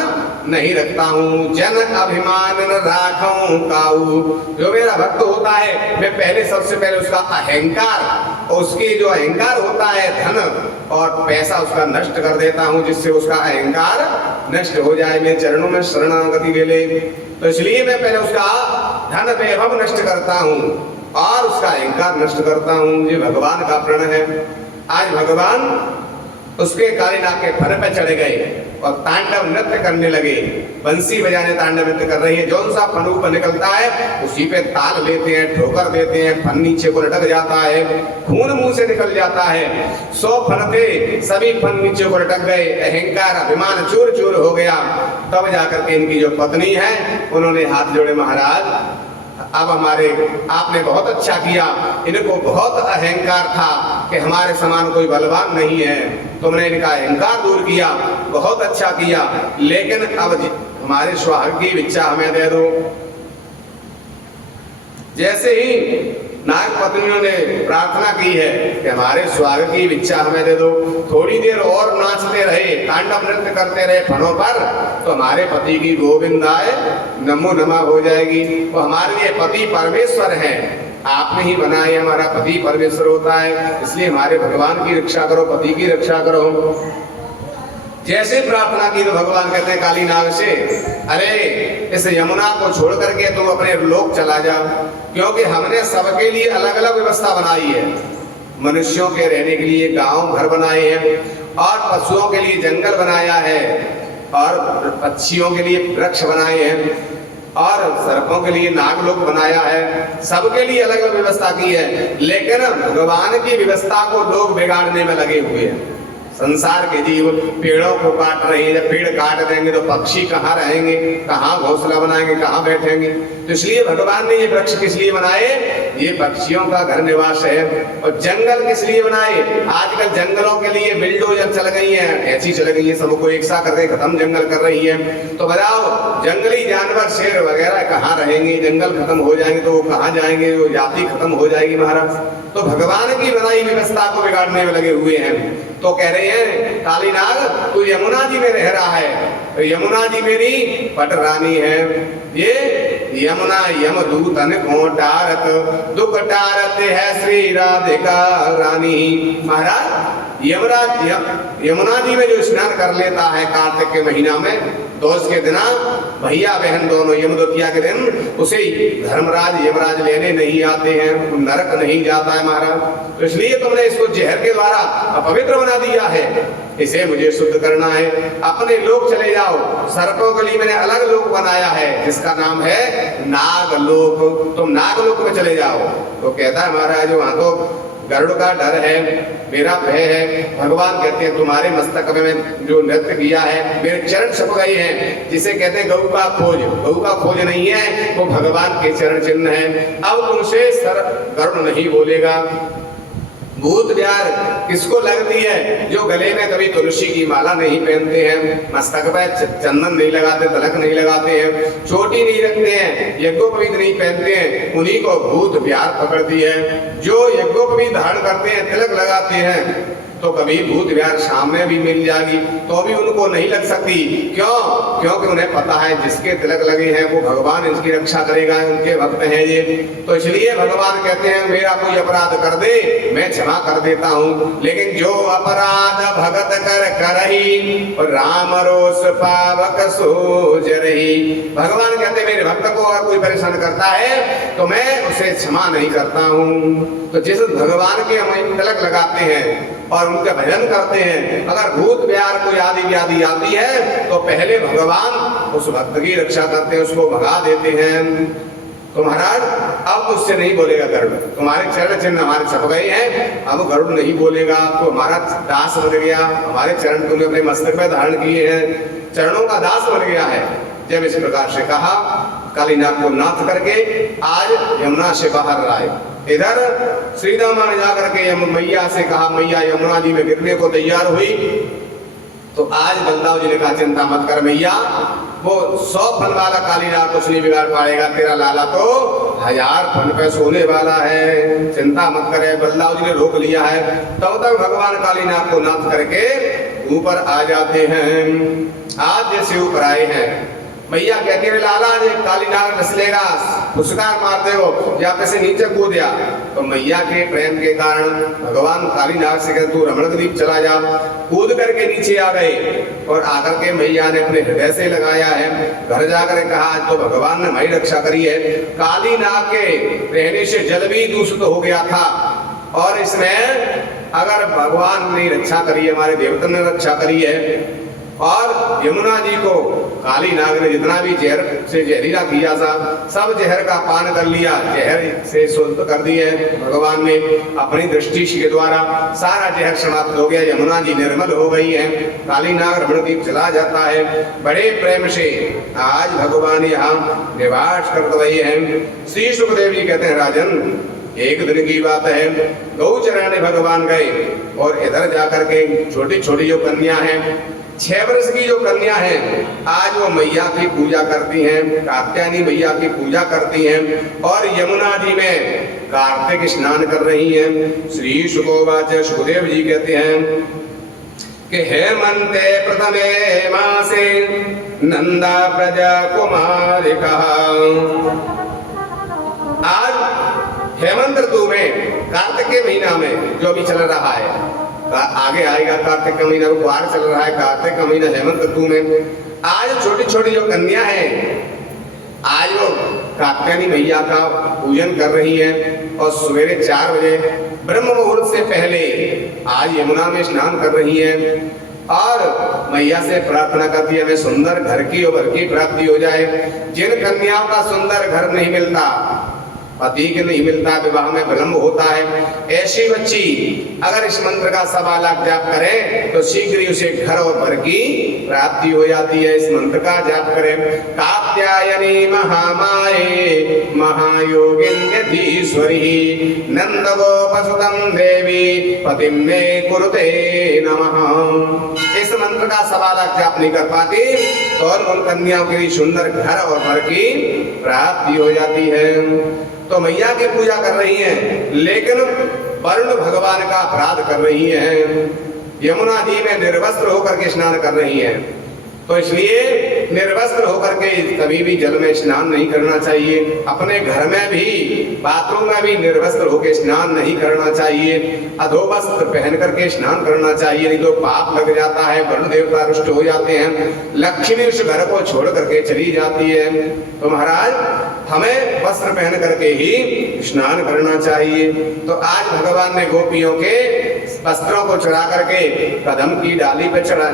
नहीं रखता हूँ। जन अभिमान न राखूं काऊ, जो मेरा भक्त होता है मैं पहले सबसे पहले उसका अहंकार, उसकी जो अहंकार होता है धन और पैसा उसका नष्ट कर देता हूँ, जिससे उसका अहंकार नष्ट हो जाए। मेरे चरणों में शरणागति ले ले, तो इसलिए मैं पहले उसका धन वैभव नष्ट करता हूँ और उसका अहंकार नष्ट करता हूँ। ये भगवान का प्रण है। आज भगवान उसके कालीनाग के फन पे चढ़े गए और तांडव नृत्य करने लगे, बंसी बजाने तांडव नृत्य कर रही है। जौन सा फन ऊपर निकलता है उसी पे ताल लेते हैं, ठोकर देते हैं, फन नीचे को लटक जाता है, खून मुंह से निकल जाता है। 100 फन थे, सभी फन नीचे को लटक गए, अहंकार अभिमान चूर चूर हो गया। तब जाकर के इनकी जो पत्नी है उन्होंने हाथ जोड़े, महाराज अब हमारे आपने बहुत अच्छा किया, इनको बहुत अहंकार था कि हमारे समान कोई बलवान नहीं है, तुमने इनका अहंकार दूर किया, बहुत अच्छा किया, लेकिन अब हमारे सुहाग की इच्छा हमें दे दो। जैसे ही नाग पत्नियों ने प्रार्थना की है कि हमारे स्वागत की इच्छा हमें दे दो, थोड़ी देर और नाचते रहे, तांडव नृत्य करते रहे फनों पर, तो हमारे पति की गोविंदाय नमो नमः हो जाएगी। तो हमारे लिए पति परमेश्वर हैं, आपने ही बनाए, हमारा पति परमेश्वर होता है, इसलिए हमारे भगवान की रक्षा करो, पति की रक्षा करो। जैसे प्रार्थना की तो भगवान कहते हैं कालीनाग से, अरे इस यमुना को छोड़ करके तुम अपने लोक चला जा, क्योंकि हमने सबके लिए अलग अलग व्यवस्था बनाई है। मनुष्यों के रहने के लिए गांव घर बनाए हैं और पशुओं के लिए जंगल बनाया है और पक्षियों के लिए वृक्ष बनाए हैं। और सर्पों के लिए नागलोक बनाया है, सबके लिए अलग अलग व्यवस्था की है। लेकिन भगवान की व्यवस्था को लोग बिगाड़ने में लगे हुए हैं। संसार के जीव पेड़ों को काट रहे हैं, जब पेड़ काट देंगे तो पक्षी कहाँ रहेंगे, कहाँ घोंसला बनाएंगे, कहाँ बैठेंगे। तो इसलिए भगवान ने ये वृक्ष किस लिए बनाए, ये पक्षियों का घर निवास है। और जंगल किस लिए बनाए, आजकल जंगलों के लिए बिल्डोजर चल गई है, ऐसी चल गई है, सबको एक साथ करके खत्म जंगल कर रही है। तो बताओ जंगली जानवर शेर वगैरह कहाँ रहेंगे, जंगल खत्म हो जाएंगे तो वो कहाँ जाएंगे, वो जाति खत्म हो जाएगी महाराज। तो भगवान की बनाई व्यवस्था को बिगाड़ने में लगे हुए हैं। तो कह रहे हैं कालीनाग तू यमुना जी में रह रहा है, तो यमुना जी मेरी पट रानी है। ये यमुना यमदूतन को टारत दुख टारत है श्री राधिका रानी। महाराज यमुना जी में जो स्नान कर लेता है कार्तिक के महीना में, तो उसके दिन भैया बहन दोनों यमदूतिया के दिन उसे धर्मराज यमराज लेने नहीं आते हैं, नरक नहीं जाता है महाराज। तो इसलिए तुमने इसको जहर के द्वारा अपवित्र बना दिया है, इसे मुझे शुद्ध करना है। अपने लोक चले जाओ, सर्पों के लिए मैंने अलग लोक बनाया है जिसका नाम है नागलोक, तुम नागलोक में चले जाओ। तो कहता है महाराज वहां तो गरुड़ का डर है, मेरा भय है। भगवान कहते हैं तुम्हारे मस्तक में जो नृत्य किया है मेरे चरण छप गए हैं, जिसे कहते हैं गऊ का खोज। गऊ का खोज नहीं है, वो भगवान के चरण चिन्ह है। अब तुमसे सर गरुड़ नहीं बोलेगा। भूत व्यार किसको लगती है, जो गले में कभी तुलसी की माला नहीं पहनते हैं, मस्तक पे चंदन नहीं लगाते, तिलक नहीं लगाते हैं, चोटी नहीं रखते हैं, यज्ञोपवीत नहीं पहनते हैं, उन्हीं को भूत व्यार पकड़ती है। जो यज्ञोपवीत धारण करते हैं, तिलक लगाते हैं, तो कभी भूत व्यार सामने भी मिल जाएगी तो भी उनको नहीं लग सकती। क्यों? क्योंकि उन्हें पता है जिसके तिलक लगे हैं वो भगवान इसकी रक्षा करेगा, उनके भक्त हैं ये। तो इसलिए भगवान कहते हैं मेरा कोई अपराध कर दे मैं क्षमा कर देता हूँ, लेकिन जो अपराध भगत कर करही राम रोष पावक सोज रही। भगवान कहते मेरे भक्त को अगर कोई परेशान करता है तो मैं उसे क्षमा नहीं करता हूँ। तो जिस भगवान के हम तिलक लगाते हैं और उनका भजन करते हैं, अगर भूत व्यार कोई आदि व्याधि आती है तो पहले भगवान उस भक्त की रक्षा करते हैं, उसको भगा देते हैं। तो महाराज अब उससे नहीं बोलेगा गरुड़, तुम्हारे चरण चिन्ह हमारे छप गए हैं, अब गरुड़ नहीं बोलेगा। तो हमारा दास बन गया, हमारे चरण तुमने अपने मस्तक पे धारण किए हैं, चरणों का दास बन गया है। जब इस प्रकार से कहा कालीनाग को नाथ करके आज यमुना से बाहर आए। इधर श्री रामा ने जाकर के मैया से कहा मैया यमुना जी में गिरने को तैयार हुई। तो आज बलदाव जी ने कहा चिंता मत कर मैया, वो 100 फन वाला कालीनाग कुछ नहीं बिगाड़ पाएगा, तेरा लाला तो 1000 फन पे सोने वाला है, चिंता मत करे। बलदाव जी ने रोक लिया है। तब तक भगवान कालीनाग को नाथ करके ऊपर आ जाते हैं। आज जैसे ऊपर आए हैं मैया कहती है लाला ने कालीनाग नस्लेगा, फुसकार मार दे हो या पैसे नीचे कूदिया। तो मैया के प्रेम के कारण भगवान कालीनाग से कहते तू रमणद्वीप चला जा, कूद करके नीचे आ गए। और आकर के मैया ने अपने हृदय से लगाया है। घर जाकर कहा तो भगवान ने हमारी रक्षा करी है। कालीनाग के रहने से जल भी दूषित हो गया था, और इसमें अगर भगवान ने रक्षा करी है, हमारे देवता ने रक्षा करी है। और यमुना जी को कालीनाग ने जितना भी जहर से जहरीला किया था सब जहर का पान कर लिया, जहर से शुद्ध कर दिए भगवान ने अपनी दृष्टि के द्वारा। सारा जहर समाप्त हो गया, यमुना जी निर्मल हो गई है। कालीनाग रमणद्वीप चला जाता है। बड़े प्रेम से आज भगवान यहाँ निवास करते हुए हैं। श्री सुखदेव जी कहते हैं राजन एक दिन की बात है, गौ चराने भगवान गए और इधर जाकर के छोटी छोटी जो कन्या हैं, 6 वर्ष की जो कन्या है, आज वो मैया की पूजा करती हैं, कात्यायनी मैया की पूजा करती हैं और यमुना जी में कार्तिक स्नान कर रही हैं। श्री शुकोवाच सुखदेव जी कहते हैं कि हेमंते प्रथमे मासे नंदा प्रजा कुमारिका। आज हेमंत ऋतु में कार्तिक के महीना में जो भी चल रहा है, आगे आएगा कार्तिक का महीना, कुआर चल रहा है, कार्तिक का महीना हेमंत ऋतु में आज छोटी छोटी जो कन्या है, आज वो कात्यायनी मैया का पूजन कर रही है और सवेरे 4 बजे ब्रह्म मुहूर्त से पहले आज यमुना में स्नान कर रही है। और मैया से प्रार्थना करती है हमें सुंदर घर की और वर की प्राप्ति हो जाए। जिन कन्याओं का सुंदर घर नहीं मिलता, पति के नहीं मिलता, विवाह में विलंब होता है, ऐसी बच्ची अगर इस मंत्र का 1.25 लाख जाप करे तो शीघ्र ही उसे घर और वर की प्राप्ति हो जाती है। इस मंत्र का जाप करें। कात्यायनी महामाये महायोगिन्यधीश्वरी नंद गोपसुतम देवी पतिम मे कुरुते नमः। इस मंत्र का 1.25 लाख जाप नहीं कर पाती तो उन कन्याओं के लिए सुंदर घर और वर की प्राप्ति हो जाती है। तो मैया की पूजा कर रही हैं, लेकिन वरुण भगवान का अपराध कर रही हैं। यमुना जी में निर्वस्त्र होकर के स्नान कर रही हैं, तो इसलिए निर्वस्त्र होकर के कभी भी जल में स्नान नहीं करना चाहिए। अपने घर में भी, बाथरूम में भी निर्वस्त्र होकर स्नान नहीं करना चाहिए। अधोवस्त्र पहन करके स्नान करना चाहिए, नहीं तो पाप लग जाता है, वरुण देवता रुष्ट हो जाते हैं, लक्ष्मी उस घर को छोड़ करके चली जाती है। तो महाराज हमें वस्त्र पहन करके ही स्नान करना चाहिए। तो आज भगवान ने गोपियों के वस्त्रों को चढ़ा करके कदम की डाली पे चढ़ा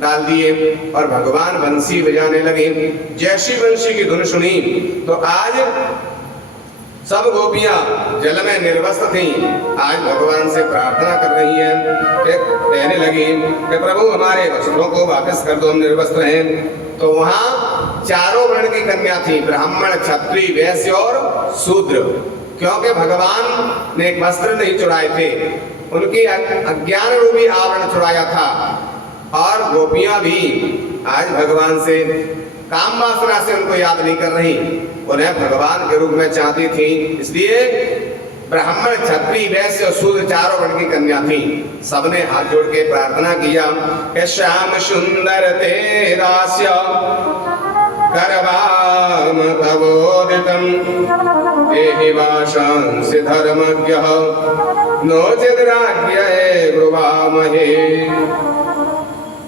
डाल दिए और भगवान बंसी बजाने लगे। जैसी बंसी की धुन सुनी तो आज सब गोपियां जल में निर्वस्त्र थीं, आज भगवान से प्रार्थना कर रही हैं। कहने लगी कि प्रभु हमारे वस्त्रों को वापस कर दो, हम निर्वस्त्र हैं। तो वहां चारों वर्ण की कन्या थी, ब्राह्मण, क्षत्रिय, वैश्य और शूद्र। क्योंकि भगवान ने वस्त्र नहीं चुराए थे, उनकी अज्ञान रूपी आवरण चुराया था। और गोपियां भी आज भगवान से काम वासना से उनको याद नहीं कर रही, उन्हें भगवान के रूप में चाहती थी। इसलिए ब्राह्मण, क्षत्रिय, वैश्य और शूद्र चारों वर्ण की कन्या थी। सबने हाथ जोड़ के प्रार्थना किया कि श्याम सुंदर तेरास्य करवाम तवोदितम देहि वाशांसि धर्मज्ञः नोचित् राज्ञये ब्रुवामहे।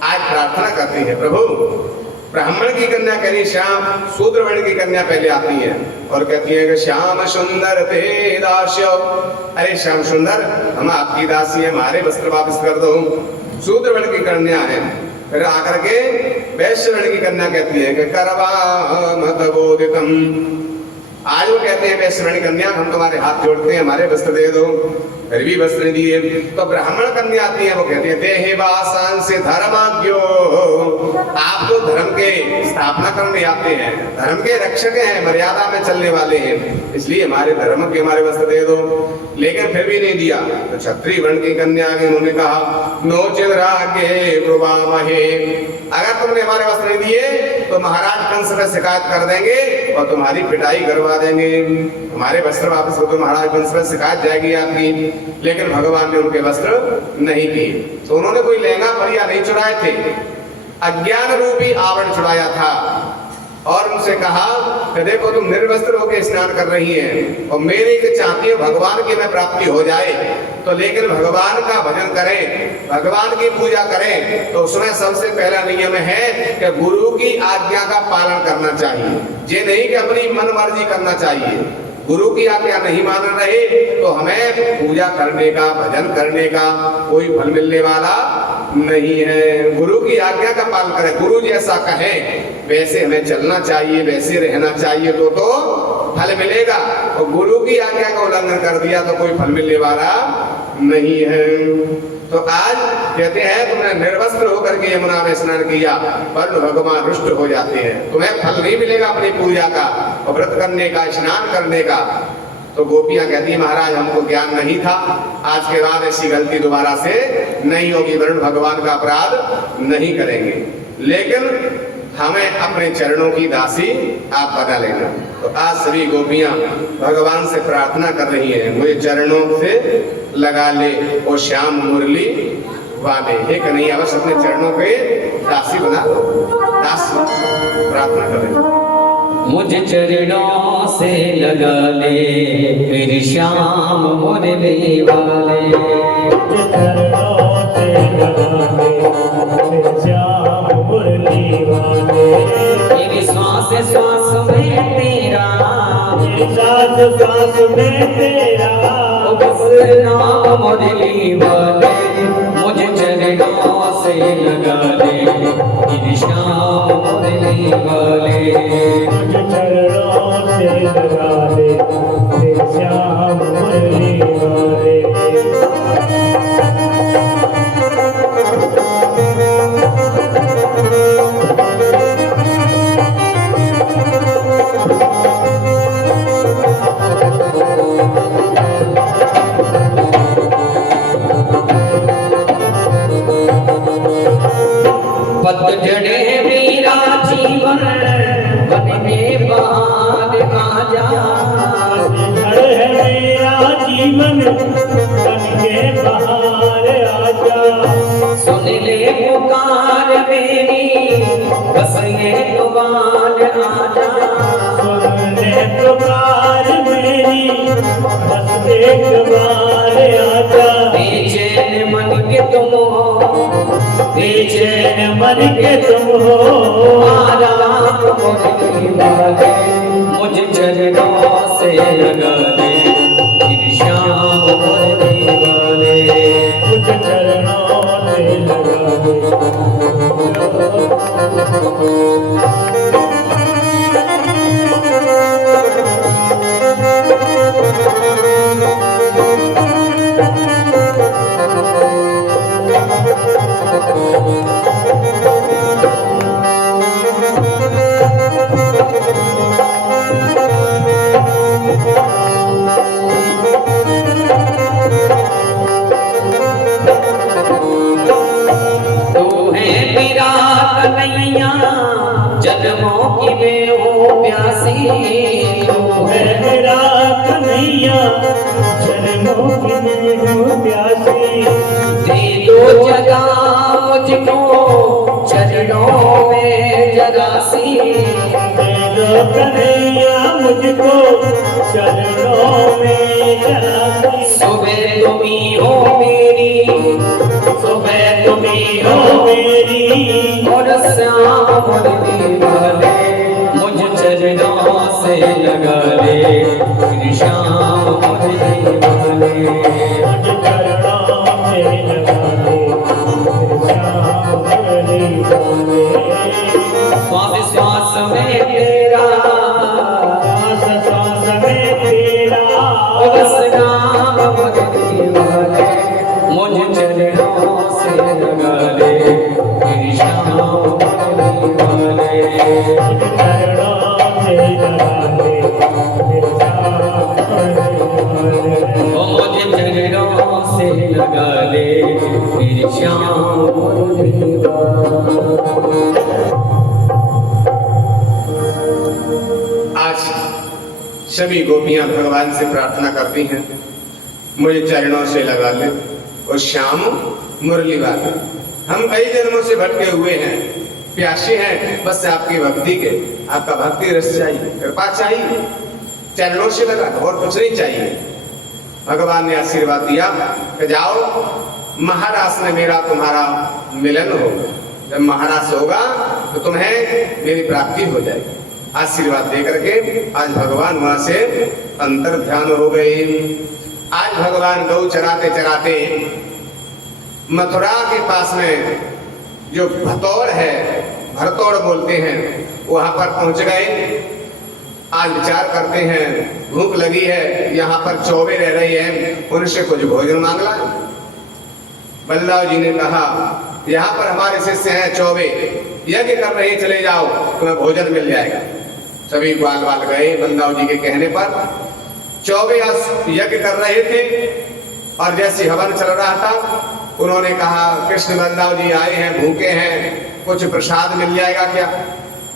आज प्रार्थना करती है प्रभु, ब्राह्मण की कन्या कह रही श्याम, शूद्र वर्ण की कन्या पहले आती है और कहती है कि श्याम सुंदर ते दास्य। अरे श्याम सुंदर, हम आपकी दासी हैं, हमारे वस्त्र वापस कर दो। शूद्र वर्ण की कन्या है। फिर आकर के वैश्य वर्ण की कन्या कहती है कि करवाम तवोदितम। आज वो कहते हैं वैश्य वर्ण कन्या, हम तुम्हारे हाथ जोड़ते हैं, हमारे वस्त्र दे दो। फिर भी वस्त्र दिए। तो ब्राह्मण कन्या आती है, वो कहती है देहि वाशांसि धर्मज्ञो। आप तो धर्म के स्थापना करने आते हैं, धर्म के रक्षक हैं, मर्यादा में चलने वाले हैं, इसलिए हमारे धर्म के हमारे वस्त्र दे दो। लेकिन फिर भी नहीं दिया। तो क्षत्रिय वर्ण की कन्या आगे उन्होंने कहा नोचित् राज्ञये ब्रुवामहे। अगर तुमने हमारे वस्त्र नहीं दिए तो महाराज कंस पर शिकायत कर देंगे और तुम्हारी पिटाई करवा देंगे। हमारे वस्त्र वापस हो तो महाराज कंस पर शिकायत जाएगी आपकी। लेकिन भगवान ने उनके वस्त्र नहीं किए। तो उन्होंने कोई लहंगा बढ़िया नहीं चुराए थे, अज्ञान रूपी आवरण चुराया था। और उनसे कहा कि देखो तुम निर्वस्त्र होकर स्नान कर रही हैं और मेरी के चाहती है भगवान की में प्राप्ति हो जाए, तो लेकिन भगवान का भजन करें, भगवान की पूजा करें। तो उसमें सबसे पहला नियम है कि गुरु की आज्ञा का पालन करना चाहिए। ये नहीं कि अपनी मन मर्जी करना चाहिए। गुरु की आज्ञा नहीं मान रहे तो हमें पूजा करने का, भजन करने का कोई फल मिलने वाला नहीं है। गुरु की आज्ञा का पालन करें, गुरु जैसा कहे वैसे हमें चलना चाहिए, वैसे रहना चाहिए, तो फल मिलेगा। और गुरु की आज्ञा का उल्लंघन कर दिया तो कोई फल मिलने वाला नहीं है। तो आज कहते हैं तुमने निर्वस्त्र होकर के यमुना में स्नान किया, पर भगवान रुष्ट हो जाते हैं, तुम्हें फल नहीं मिलेगा अपनी पूजा का और व्रत करने का, स्नान करने का। तो गोपियां कहती है महाराज हमको ज्ञान नहीं था, आज के बाद ऐसी गलती दोबारा से नहीं होगी, वरुण भगवान का अपराध नहीं करेंगे। लेकिन हमें अपने चरणों की दासी आप बना लेना। तो आज सभी गोपियां भगवान से प्रार्थना कर रही हैं मुझे चरणों से लगा ले और श्याम मुरली वाले। हे कन्हैया बस अपने चरणों पे दासी बना दो। दासी प्रार्थना करें मुझे चरणों से लगा ले फिर श्याम मुरली वाले। मुझे चरणों से लगा ले फिर श्याम मुरली वाले। मेरी श्वास श्वास में तेरा, मेरी सांस सांस में तेरा, बस नाम मुरली वाले। मुझे चरणों चरणों से लगा ले इन श्याम मुरली वाले। मुझ चरणों से लगा दे तेरे श्याम मुरली वाले। पतझड़े मेरा जीवन बन के बाद आजा। पतझड़ है मेरा जीवन बन के बाहर आजा। सुन ले पुकार मेरी बस ये दुआर आजा। सुन ले पुकार मेरी बस एक बार आजा। बेचैन मन के तुम हो, बेचैन मन के तुम हो, आराम मुरली वाले। मुझ चरणों से लगा ले इन श्याम मुरली वाले। मुझ चरणों से लगा दे। तू है मेरा कन्हैया जन्मों की मैं हूँ प्यासी। तू है है मेरा कन्हैया जन्मों की मैं हूँ प्यासी। दे दो जगह मुझको चरणों में जरा सी। दे दो कन्हैया मुझको चरणों में जरा सी। सुबह तुम ही हो मेरी, सुबह तुम ही हो मेरी, और श्याम मुरली वाले। मुझ चरणों से लगा ले इन श्याम मुरली वाले। मुझ चरणों से लगा दे तेरे श्याम मुरली वाले। श्वास श्वास में तेरा श्वास श्वास में तेरा, बस नाम मुरली वाले। मुझ चरणों से लगा ले इन श्याम मुरली वाले। मुझ चरणों से लगा दे तेरे श्याम मुरली वाले। ओ मुझ चरणों से लगा ले इन श्याम मुरली वाले। आज सभी गोपियां भगवान से प्रार्थना करती हैं, मुझे चरणों से लगा ले और श्याम मुरली वाले। हम कई जन्मों से भटके हुए हैं, प्यासे हैं बस आपकी भक्ति के। आपका भक्ति रस चाहिए, कृपा चाहिए, चरणों से लगा और कुछ नहीं चाहिए। भगवान ने आशीर्वाद दिया कि जाओ महाराज ने मेरा तुम्हारा मिलन होगा। जब महाराज होगा तो तुम्हें मेरी प्राप्ति हो जाएगी। आशीर्वाद दे करके आज भगवान वहां से अंतर ध्यान हो गए। आज भगवान गौ चराते चराते मथुरा के पास में जो भतौड़ है, भरतौड़ बोलते हैं, वहां पर पहुंच गए। आज विचार करते हैं भूख लगी है, यहाँ पर चौबे रह रही हैं, उनसे कुछ भोजन मांग ला। बल्लाव जी ने कहा यहाँ पर हमारे शिष्य हैं चौबे, यज्ञ कर रहे, चले जाओ तुम्हें भोजन मिल जाएगा। सभी ग्वाल वाल गए बल्लाव जी के कहने पर। चौबे यज्ञ कर रहे थे और जैसे हवन चल रहा था उन्होंने कहा कृष्ण बल्लाव जी आए हैं, भूखे हैं, कुछ प्रसाद मिल जाएगा क्या।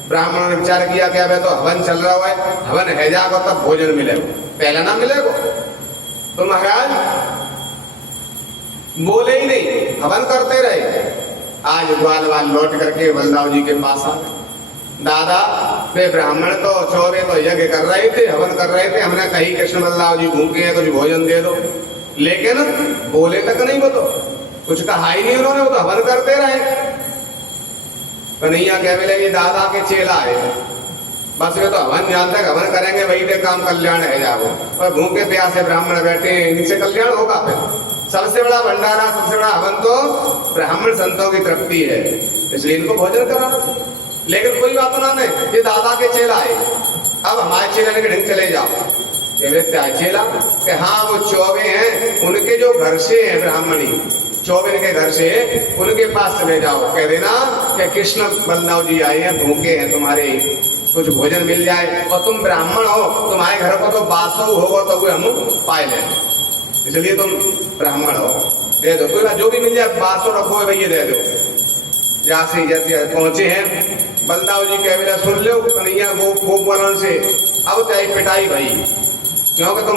ब्राह्मणों ने विचार किया क्या भाई तो हवन चल रहा है, हवन है जाएगा तब भोजन मिलेगा, पहले ना मिलेगा। तो महाराज बोले ही नहीं, हवन करते रहे। आज ग्वाल वाल लौट करके बलदाव जी के पास आ गए। दादा वे ब्राह्मण तो चौबे तो यज्ञ कर रहे थे, हवन कर रहे थे, हमने कही कृष्ण बलदाव जी भूखे हैं कुछ भोजन दे दो, लेकिन बोले तक नहीं, वो तो कुछ कहा ही नहीं उन्होंने, वो तो हवन करते रहे। कन्हैया कहने लगे दादा के चेला है, बस वे तो हवन जानते हवन करेंगे वही दे काम कल्याण है जाओ, और भूखे प्यासे ब्राह्मण बैठे हैं, इनसे कल्याण होगा फिर। सबसे बड़ा भंडारा, सबसे बड़ा हवन तो ब्राह्मण संतों की तृप्ति है, इसलिए इनको भोजन कराना चाहिए। लेकिन कोई बात ना, नहीं ये दादा के चेला है, अब हमारे चेले के ढंग चले जाओ। चेला कि हाँ वो चौबे हैं, उनके जो घर से है ब्राह्मणी, चौबे के घर से उनके पास चले जाओ, कह देना कि कृष्ण बलदाव जी आए हैं, भूखे हैं, तुम्हारे कुछ भोजन मिल जाए, और तुम ब्राह्मण हो, तुम्हारे घर को तो बासो होगा तो वो हम पाए लें, इसलिए तुम ब्राह्मण हो, दे दो। कोई बात जो भी मिल जाए, बासो रखो भैया दे दो। जैसे जैसे पहुंचे हैं बलदाव जी कह बेटा सुन लो कन्हैया गोप वालन से अब चाहे पिटाई भाई, क्योंकि तुम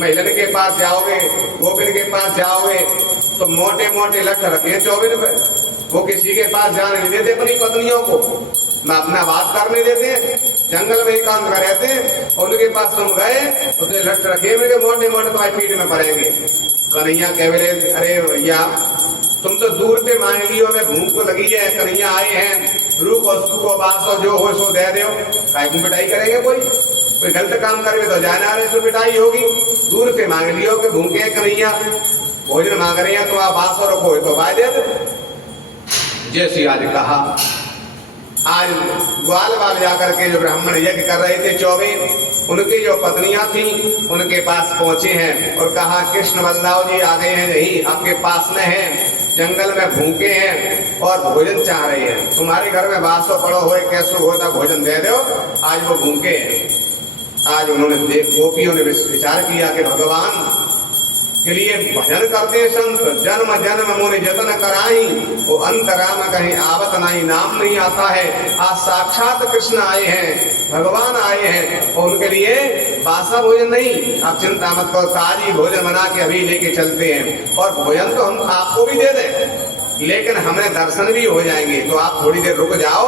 महिलन के पास जाओगे, गोपिन के पास जाओगे तो मोटे मोटे लठ रखे 24 पे, वो किसी के पास जाने नहीं देते अपनी पत्नियों को, ना अपना बात करने देते, जंगल में एकांत में रहते, और उनके पास तुम गए तो लठ रखे मेरे मोटे मोटे तुम्हारी पीठ में पड़ेंगे। कन्हैया कह बोले अरे भैया तुम तो दूर पे मान लियो, मैं भूख को लगी है, कन्हैया आए हैं, रूख और सुख और बास जो हो सो दे दो, काय तुम पिटाई करेंगे? कोई गलत काम करेंगे तो जाना रहे तो पिटाई होगी। दूर से मांग लियो कि भूखे कन्हैया भोजन मांग रहे हैं तो आप बास और रखो तो बाय दे दो। जैसे आज कहा, आज ग्वाल बाल जाकर के जो ब्राह्मण यज्ञ कर रहे थे 24, उनकी जो पत्नियां थी उनके पास पहुंचे हैं और कहा कृष्ण बलदाव जी आ गए हैं, यही आपके पास में हैं, जंगल में भूखे हैं और भोजन चाह रहे हैं, तुम्हारे घर में बासो पड़ो हो कैसो होता भोजन दे दो, आज वो भूखे हैं। आज उन्होंने गोपियों ने विचार किया कि भगवान के लिए भजन करते संत, जन्म जन्म मुनि जतन कराई, वो अंतराम कहीं आवत नहीं, नाम नहीं आता है। आज साक्षात कृष्ण आए हैं, भगवान आए हैं, और उनके लिए बासा भोजन नहीं, आप चिंता मत करो, ताजी भोजन बना के अभी लेके चलते हैं, और भोजन तो हम आपको भी दे दें, लेकिन हमें दर्शन भी हो जाएंगे, तो आप थोड़ी देर रुक जाओ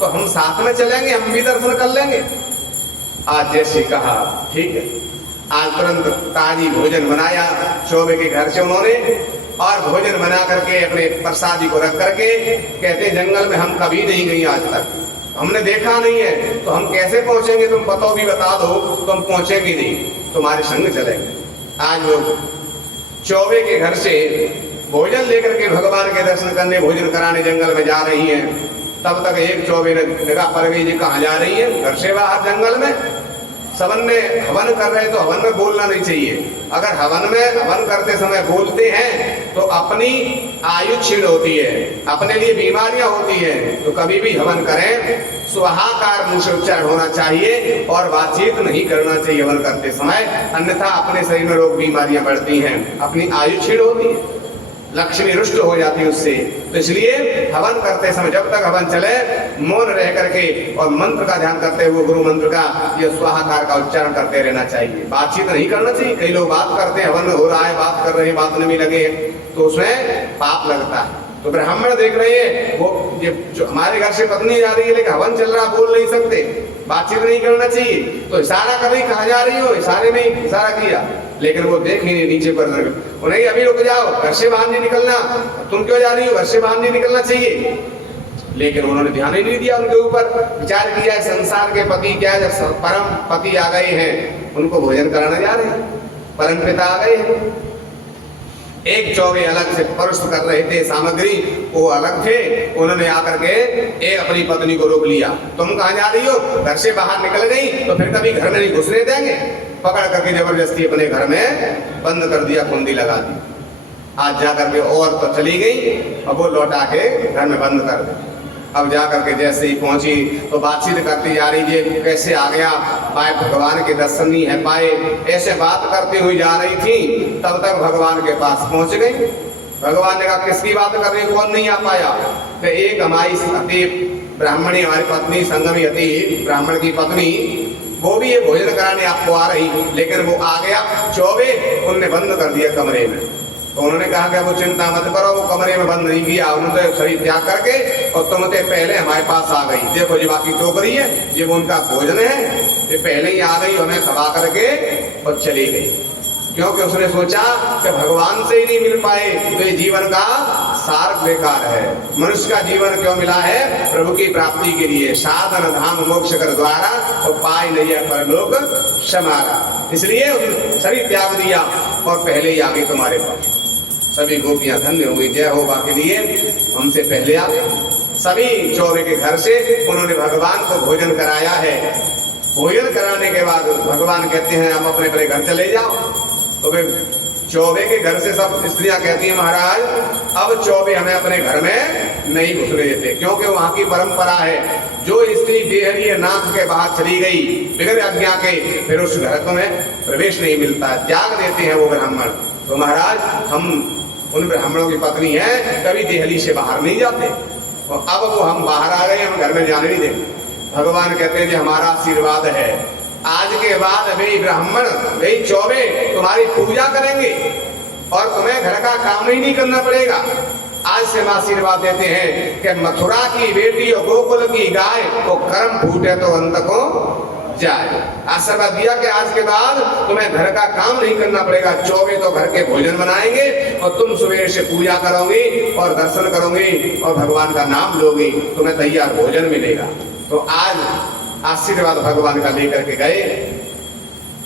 तो हम साथ में चलेंगे, हम भी दर्शन कर लेंगे। आज जैसे कहा ठीक है, आज तुरंत ताजी भोजन बनाया चौबे के घर से उन्होंने, और भोजन बना करके अपने प्रसादी को रख करके कहते जंगल में हम कभी नहीं गए आज तक, हमने देखा नहीं है, तो हम कैसे पहुंचेंगे, तुम पतो भी बता दो तो हम पहुंचेंगे नहीं, तुम्हारे संग चलेंगे। आज वो चौबे के घर से भोजन लेकर के भगवान के दर्शन करने, भोजन कराने जंगल में जा रही हैं। तब तक एक चौबे ने निगाह पर गई, जी कहाँ जा रही है? घर से बाहर जंगल में। सबन में हवन कर रहे हैं तो हवन में बोलना नहीं चाहिए, अगर हवन करते समय बोलते हैं तो अपनी आयु क्षीण होती है, अपने लिए बीमारियां होती है, तो कभी भी हवन करें स्वाहाकार मुंह से उच्चारण होना चाहिए और बातचीत नहीं करना चाहिए हवन करते समय, अन्यथा अपने शरीर में रोग बीमारियां बढ़ती हैं, अपनी आयु क्षीण होती है, लक्ष्मी रुष्ट हो जाती है उससे। तो इसलिए हवन करते समय जब तक हवन चले मौन रह करके और मंत्र का ध्यान करते हुए गुरु मंत्र का या स्वाहाकार का उच्चारण करते रहना चाहिए, बातचीत नहीं करना चाहिए। कई लोग बात करते हैं, हवन हो रहा है, बात कर रहे हैं, बात में भी लगे तो उसमें पाप लगता है। तो ब्राह्मण देख रहे हैं वो ये जो हमारे घर से पत्नी जा रही है लेकिन हवन चल रहा, बोल नहीं सकते, बातचीत नहीं करना चाहिए, तो इशारा कर रही कहाँ जा रही हो, इशारे में इशारा किया, लेकिन वो देख ही नहीं नीचे पर, उन्हें अभी रुक जाओ, घर से बाहर नहीं निकलना, तुम क्यों जा रही हो, घर से बाहर नहीं निकलना चाहिए। लेकिन उन्होंने ध्यान ही नहीं दिया उनके ऊपर, विचार किया संसार के पति क्या, जब परम पति आ गए हैं उनको भोजन कराने जा रहे हैं, परम पिता आ गए हैं। एक चौबे अलग से परोस कर रहे थे सामग्री, वो अलग थे, उन्होंने आकर के एक अपनी पत्नी को रोक लिया, तुम कहाँ जा रही हो, घर से बाहर निकल गई तो फिर कभी घर में नहीं घुसने देंगे, पकड़ करके जबरदस्ती अपने घर में बंद कर दिया, कुंडी लगा दी। आज जा करके और तो चली गई, अब वो लौटा के घर में बंद कर दी। अब जा करके जैसे ही पहुंची तो बातचीत करती जा रही है, कैसे आ गया, पाए भगवान के दर्शन नहीं है पाए, ऐसे बात करती हुई जा रही थी, तब तक भगवान के पास पहुंच गई। भगवान ने कहा किसकी बात कर रही, कौन नहीं आ पाया? तो एक हमारी अति ब्राह्मणी, हमारी पत्नी संगमी अति ब्राह्मण की पत्नी, वो भी ये भोजन कराने आपको आ रही, लेकिन वो आ गया चौबे, उनने बंद कर दिया कमरे में। तो उन्होंने कहा कि वो चिंता मत करो, वो कमरे में बंद नहीं किया, उन्होंने शरीर त्याग करके और तुम तो पहले हमारे पास आ गई, देखो जी बाकी टोकरी है, ये वो उनका भोजन है, ये पहले ही आ गई, हमें खवा करके और चली गई, क्योंकि उसने सोचा कि भगवान से ही नहीं मिल पाए तो ये जीवन का सार बेकार है। मनुष्य का जीवन क्यों मिला है? प्रभु की प्राप्ति के लिए, साधन धाम मोक्ष कर द्वारा और पाए नहीं है परलोक समारा, इसलिए शरीर त्याग दिया और पहले ही आ गई तुम्हारे पास। सभी गोपियां धन्य हो गई, जय हो बा के लिए हमसे पहले आ गए। सभी चौबे के घर से उन्होंने भगवान को भोजन कराया है। भोजन कराने के बाद भगवान कहते हैं आप अपने अपने घर चले जाओ। तो फिर चौबे के घर से सब स्त्रियां कहती हैं महाराज अब चौबे हमें अपने घर में नहीं घुसने देते, क्योंकि वहां की परंपरा है जो स्त्री बेहरी नाक के बाहर चली गई बिगड़ आज्ञा के फिर उस घर में प्रवेश नहीं मिलता, त्याग देते हैं वो ब्राह्मण। तो महाराज हम उन ब्राह्मणों की पत्नी है, कभी देहली से बाहर नहीं जाते और अब वो हम बाहर आ गए, हम घर में जाने नहीं देंगे। भगवान कहते हैं कि हमारा आशीर्वाद है, आज के बाद वे ब्राह्मण वे चौबे तुम्हारी पूजा करेंगे और तुम्हें घर का काम ही नहीं करना पड़ेगा। आज से हम आशीर्वाद देते हैं कि मथुरा की बेटी और गोकुल की गाय को कर्म फूटे तो अंत को जाए। आशीर्वाद दिया कि आज के बाद तुम्हें घर का काम नहीं करना पड़ेगा, चौबे तो घर के भोजन बनाएंगे और तुम सुबह से पूजा करोगी और दर्शन करोगी और भगवान का नाम लोगी, तुम्हें तैयार भोजन मिलेगा। तो आज आशीर्वाद भगवान का लेकर के गए।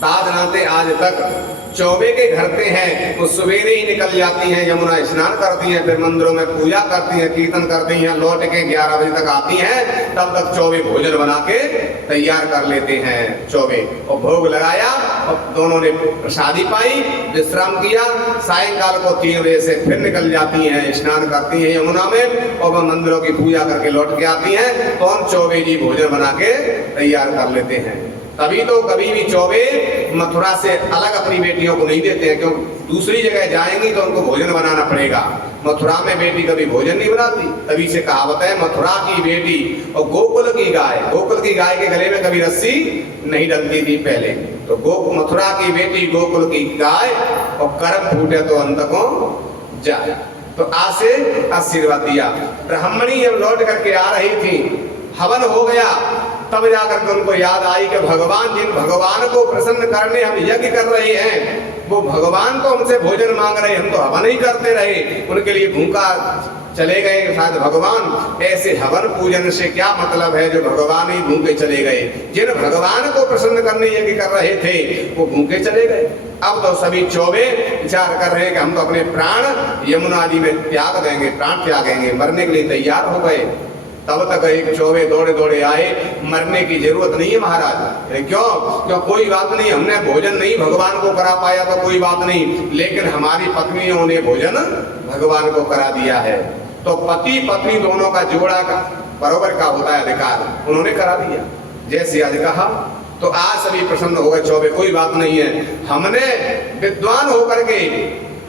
ताज नाते आज तक चौबे के घरते हैं वो सवेरे ही निकल जाती हैं, यमुना स्नान करती हैं, फिर मंदिरों में पूजा करती हैं, कीर्तन करती हैं, लौट के 11 बजे तक आती हैं, तब तक चौबे भोजन बना के तैयार कर लेते हैं चौबे। और भोग लगाया और दोनों ने प्रसादी पाई, विश्राम किया, सायंकाल को 3 बजे से फिर निकल जाती हैं, स्नान करती हैं यमुना में और वह मंदिरों की पूजा करके लौट के आती हैं। तो हम चौबे जी भोजन बना के तैयार कर लेते हैं। तभी तो कभी भी चौबे मथुरा से अलग अपनी बेटियों को नहीं देते हैं, क्योंकि दूसरी जगह जाएंगी तो उनको भोजन बनाना पड़ेगा। मथुरा में बेटी कभी भोजन नहीं बनाती, तभी से कहावत है मथुरा की बेटी और गोकुल की गाय। गोकुल की गाय के गले में कभी रस्सी नहीं डलती थी पहले। तो मथुरा की बेटी गोकुल की गाय और कर्म फूटे तो अंत को जाए। तो आज से आशीर्वाद दिया। ब्राह्मणी जब लौट करके आ रही थी, हवन हो गया, तब जाकर के उनको याद आई कि भगवान जिन भगवान को प्रसन्न करने हम यज्ञ कर रहे हैं वो भगवान तो हमसे भोजन मांग रहे, हम तो हवन ही करते रहे, उनके लिए भूखा चले गए शायद भगवान। ऐसे हवन पूजन से क्या मतलब है जो भगवान ही भूखे चले गए। जिन भगवान को प्रसन्न करने यज्ञ कर रहे थे वो भूखे चले गए। अब तो सभी चौबे विचार कर रहे हैं कि हम तो अपने प्राण यमुना जी में त्याग देंगे, प्राण त्यागेंगे, मरने के लिए तैयार हो गए। तब तक एक चौबे दौड़े दौड़े आए, मरने की जरूरत नहीं है महाराज। क्यों कोई बात नहीं, हमने भोजन नहीं भगवान को करा पाया तो कोई बात नहीं, लेकिन हमारी पत्नियों ने भोजन भगवान को करा दिया है। तो पति पत्नी दोनों का जोड़ा का बराबर का होता है अधिकार, उन्होंने करा दिया जैसे आज कहा। तो आज सभी प्रसन्न हो गए चौबे, कोई बात नहीं है, हमने विद्वान होकर के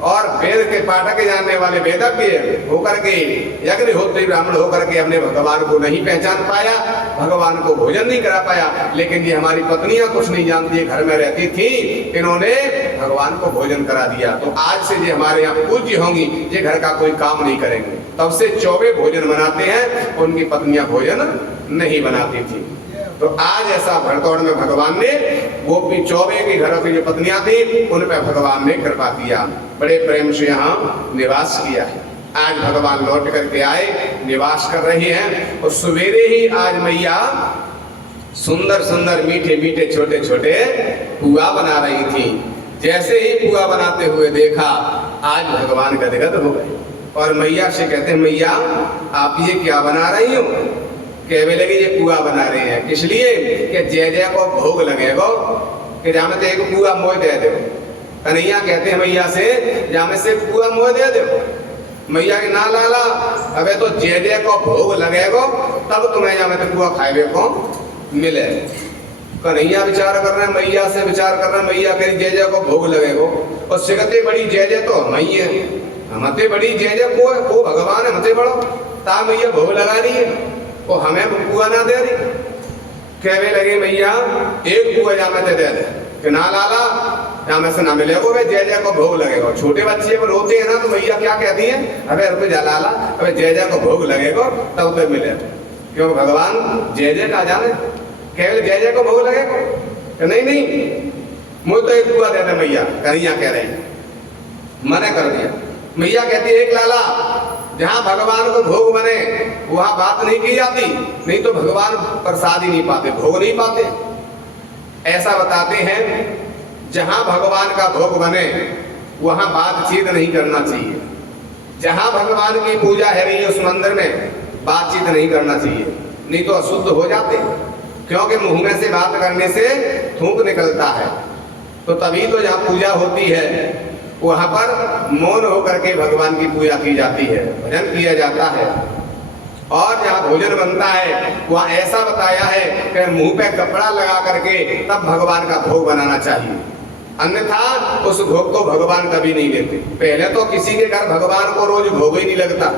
और वेद के पाठक जानने वाले वेदज्ञ होकर के यज्ञहोत्री ब्राह्मण होकर के हमने भगवान को नहीं पहचान पाया, भगवान को भोजन नहीं करा पाया, लेकिन ये हमारी पत्नियां कुछ नहीं जानती, घर में रहती थी, इन्होंने भगवान को भोजन करा दिया। तो आज से ये हमारे यहाँ पूज्य होंगी, ये घर का कोई काम नहीं करेंगे। तब से चौबे भोजन बनाते हैं, उनकी पत्नियां भोजन नहीं बनाती थी। तो आज ऐसा भरतौड़ में भगवान ने गोपी चौबे की घरों की जो पत्नियां थी उन पर भगवान ने कृपा किया, बड़े प्रेम से यहाँ निवास किया है। आज भगवान लौट करके आए, निवास कर रही हैं। और सवेरे ही आज मैया सुंदर सुंदर मीठे मीठे छोटे छोटे पुआ बना रही थी। जैसे ही पुआ बनाते हुए देखा, आज भगवान गदगद हो गए और मैया से कहते हैं मैया आप ये क्या बना रही हो? कहने लगे ये पुआ बना रहे हैं, किस लिए कि जय जय को भोग लगेगा, कि जामे तो एक पुआ मोह दे दो। कन्हैया कहते हैं मैया से जामे से पुआ मोह दे दो। मैया के ना लाला अबे तो जय जय को भोग लगेगा तब तुम्हें जामे तो पुआ खाए को मिले। कन्हैया विचार कर रहे हैं, मैया से विचार कर रहे हैं, मैया कह जय जय को भोग लगेगा और सिगते बड़ी जय जय तो हम ही है, हमते बड़ी जय जय को भगवान है, हमते बड़ो ता मैया भोग लगा रही है वो हमें पुआ ना दे रही। कहने लगे मैया एक पुआ जामे दे दे कि ना लाला जामे से ना मिले वो जय जय को भोग लगेगा। छोटे बच्चे पर रोते हैं ना तो मैया क्या कहती है, अबे रुपये जा लाला अबे जय जय को भोग लगेगा तब तो मिले, क्योंकि भगवान जय जय का जाने। केवल जय जय को भोग लगेगा कि नहीं नहीं मुझे तो एक पुआ दे दे मैया। कन्हैया कह रहे मना कर दिया। मैया कहती है एक लाला जहाँ भगवान को भोग बने वहां बात नहीं की जाती, नहीं तो भगवान प्रसाद ही नहीं पाते, भोग नहीं पाते। ऐसा बताते हैं जहां भगवान का भोग बने वहां बातचीत नहीं करना चाहिए। जहां भगवान की पूजा है रही है उस मंदिर में बातचीत नहीं करना चाहिए, नहीं तो अशुद्ध हो जाते, क्योंकि मुंह में से बात करने से थूक निकलता है। तो तभी तो जहाँ पूजा होती है वहां पर मौन होकर के भगवान की पूजा की जाती है, भजन किया जाता है। और जहाँ भोजन बनता है वहाँ ऐसा बताया है कि मुंह पे कपड़ा लगा करके तब भगवान का भोग बनाना चाहिए, अन्यथा उस भोग को भगवान कभी नहीं लेते। पहले तो किसी के घर भगवान को रोज भोग ही नहीं लगता,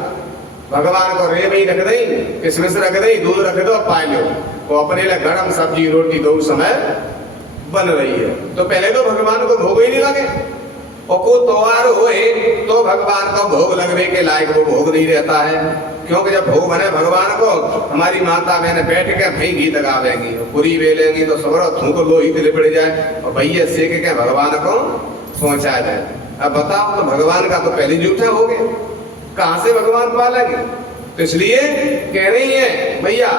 भगवान को रेब ही रख दई, किशमिश रख दई, दूध रख दो, पाए लो, वो अपने लिए गरम सब्जी रोटी दो समय बन रही है। तो पहले तो भगवान को भोग ही नहीं लगे, और को त्योहार होए तो भगवान को भोग लगने के लायक वो भोग नहीं रहता है, क्योंकि जब भोग बने भगवान को हमारी माता बहन बैठ के भाई गीत गावेंगी, पूरी बेलेंगी तो सबरो थूक लोहित लिपट जाए और भैया सेक के भगवान को पहुंचाया जाए। अब बताओ, तो भगवान का तो पहले झूठा हो गया, कहां से भगवान पालेंगे? तो इसलिए कह रही है भैया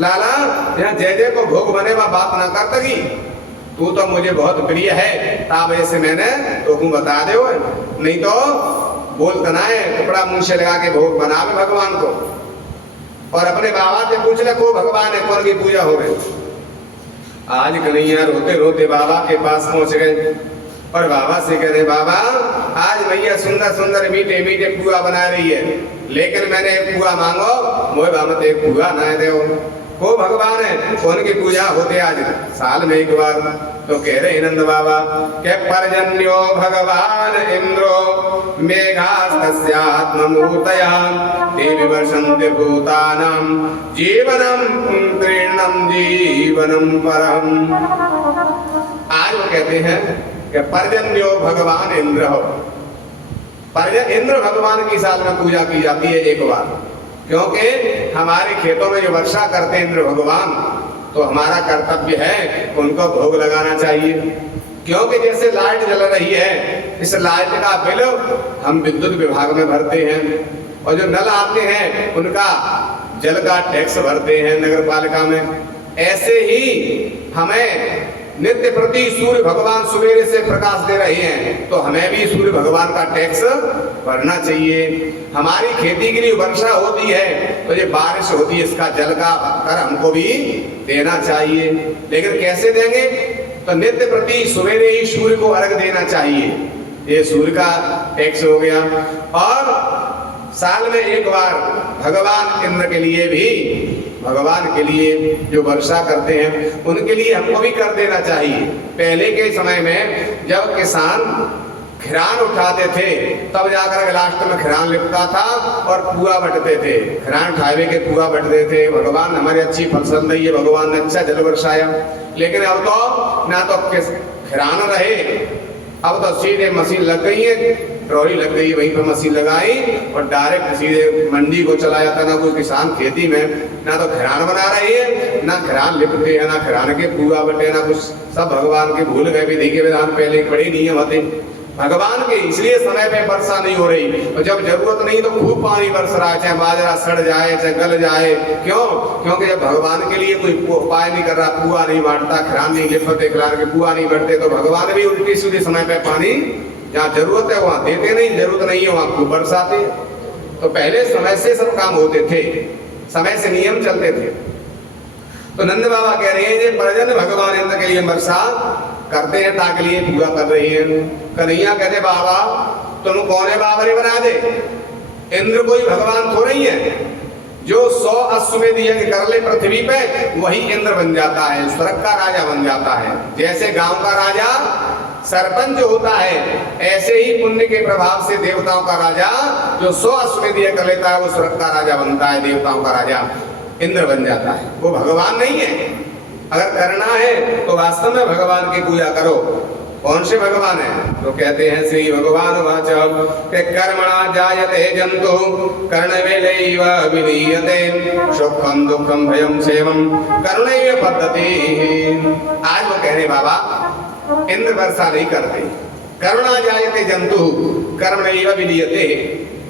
लाला, यहाँ जय जय को भोग बने वह बात ना कर तगी, तू तो मुझे बहुत प्रिय है, ताब ऐसे मैंने तो तू बता दे, नहीं तो बोलता ना है कपड़ा मुंह से लगा के भोग बनावे भगवान को। और अपने बाबा से पूछ ले को भगवान है, कौन की पूजा हो गई। आज कन्हैया रोते रोते बाबा के पास पहुंच गए और बाबा से कह रहे बाबा आज भैया सुंदर सुंदर मीठे मीठे पुआ बना रही है, लेकिन मैंने एक पुआ मांगो, मोए बाबा एक पुआ ना दे को भगवान है, कौन की पूजा होते आज साल में एक बार। तो कह रहे नंद बाबा के पर्जन्यो भगवान इंद्रो मेघास्तस्यात्ममूर्तया देवी वर्षन्ते भूतानां जीवनम तीर्णम जीवनम परम। आज वो कहते हैं कि पर्जन्यो भगवान इंद्र हो, इंद्र भगवान की साल में पूजा की जाती है एक बार, क्योंकि हमारे खेतों में जो वर्षा करते हैं इंद्र भगवान, तो हमारा कर्तव्य है उनको भोग लगाना चाहिए। क्योंकि जैसे लाइट जल रही है, इस लाइट का बिल हम विद्युत विभाग में भरते हैं, और जो नल आते हैं उनका जल का टैक्स भरते हैं नगर पालिका में। ऐसे ही हमें नित्य प्रति सूर्य भगवान सवेरे से प्रकाश दे रहे हैं, तो हमें भी सूर्य भगवान का टैक्स भरना चाहिए। हमारी खेती के लिए वर्षा होती है तो ये बारिश होती है, इसका जल का कर हमको भी देना चाहिए। लेकिन कैसे देंगे? तो नित्य प्रति सवेरे ही सूर्य को अर्घ देना चाहिए, ये सूर्य का टैक्स हो गया। और साल में एक बार भगवान इंद्र के लिए भी, भगवान के लिए जो वर्षा करते हैं उनके लिए हमको भी कर देना चाहिए। पहले के समय में जब किसान खिरान उठाते थे तब जाकर लास्ट में खिरान लिपता था और पुआ बटते थे, खिरान उठावे के पुआ बटते थे, भगवान हमारी अच्छी फसल दी है, भगवान ने अच्छा जल बरसाया। लेकिन अब तो ना तो खिरान रहे, अब तो सीधे मशीन लग गई है, ट्रॉली लग गई, वहीं पर मशीन लगाई और डायरेक्ट सीधे मंडी को चला जाता। ना कोई किसान खेती में ना तो खिरान बना रही है, ना खिरान लिपते हैं, ना खिरान के पुआ बटे, ना कुछ, सब भगवान के भूल गए विधि के विधान, पहले बड़े नियम होते भगवान के, इसलिए समय पे वर्षा नहीं हो रही। और जब जरूरत नहीं तो खूब पानी बरस रहा है, चाहे बाजरा सड़ जाए चाहे गल जाए। क्यों? क्योंकि जब भगवान के लिए कोई उपाय नहीं कर रहा, पुआ नहीं बांटता, खिरान नहीं लिपते, खिरान के पुआ नहीं बढ़ते, तो भगवान भी उल्टी सीधी समय पे पानी जहाँ जरूरत है वहां देते नहीं, जरूरत नहीं है वहां खूब बरसाते। तो पहले समय से सब काम होते थे, समय से नियम चलते थे। तो नंद बाबा कह रहे हैं कि प्रजन भगवान इंद्र के लिए वर्षा करते हैं, ताकि लिए पूरा कर रही है। कन्हैया कहते बाबा तुम कौन है बाबरी बना दे, इंद्र कोई भगवान थोड़ा ही है, जो 100 अश्वमेध यज्ञ कर ले पृथ्वी पे वही इंद्र बन जाता है, स्वर्ग का राजा बन जाता है। जैसे गांव का राजा सरपंच होता है, ऐसे ही पुण्य के प्रभाव से देवताओं का राजा जो 100 अश्वमेध यज्ञ कर लेता है वो स्वर्ग का राजा बनता है, देवताओं का राजा इंद्र बन जाता है। वो भगवान नहीं है। अगर करना है तो वास्तव में भगवान की पूजा करो। कौन से भगवान है? तो कहते हैं श्री भगवान वाचक के कर्मणा जायते जंतु कर्णवेलैव विलीयते सुखम दुखम भयम सेवम करुणैव पद्धति। आज वो कह रहे बाबा इंद्र वर्षा नहीं करते, करुणा जायते जंतु कर्मणैव विलीयते,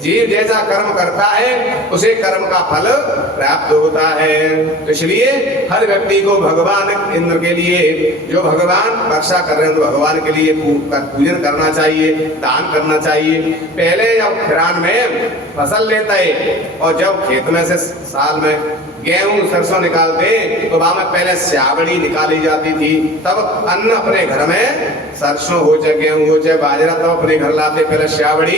जीव जैसा कर्म करता है उसे कर्म का फल प्राप्त होता है। तो इसलिए हर व्यक्ति को भगवान इंद्र के लिए, जो भगवान वर्षा कर रहे हैं तो भगवान के लिए पूजन करना चाहिए, दान करना चाहिए। पहले जब खिरान में फसल लेता है और जब खेत में से साल में गेहूं सरसों निकालते तो वहां में पहले स्यावड़ी निकाली जाती थी, तब अन्न अपने घर में सरसों हो चाहे गेहूं हो चाहे बाजरा तब अपने घर लाते, पहले स्यावड़ी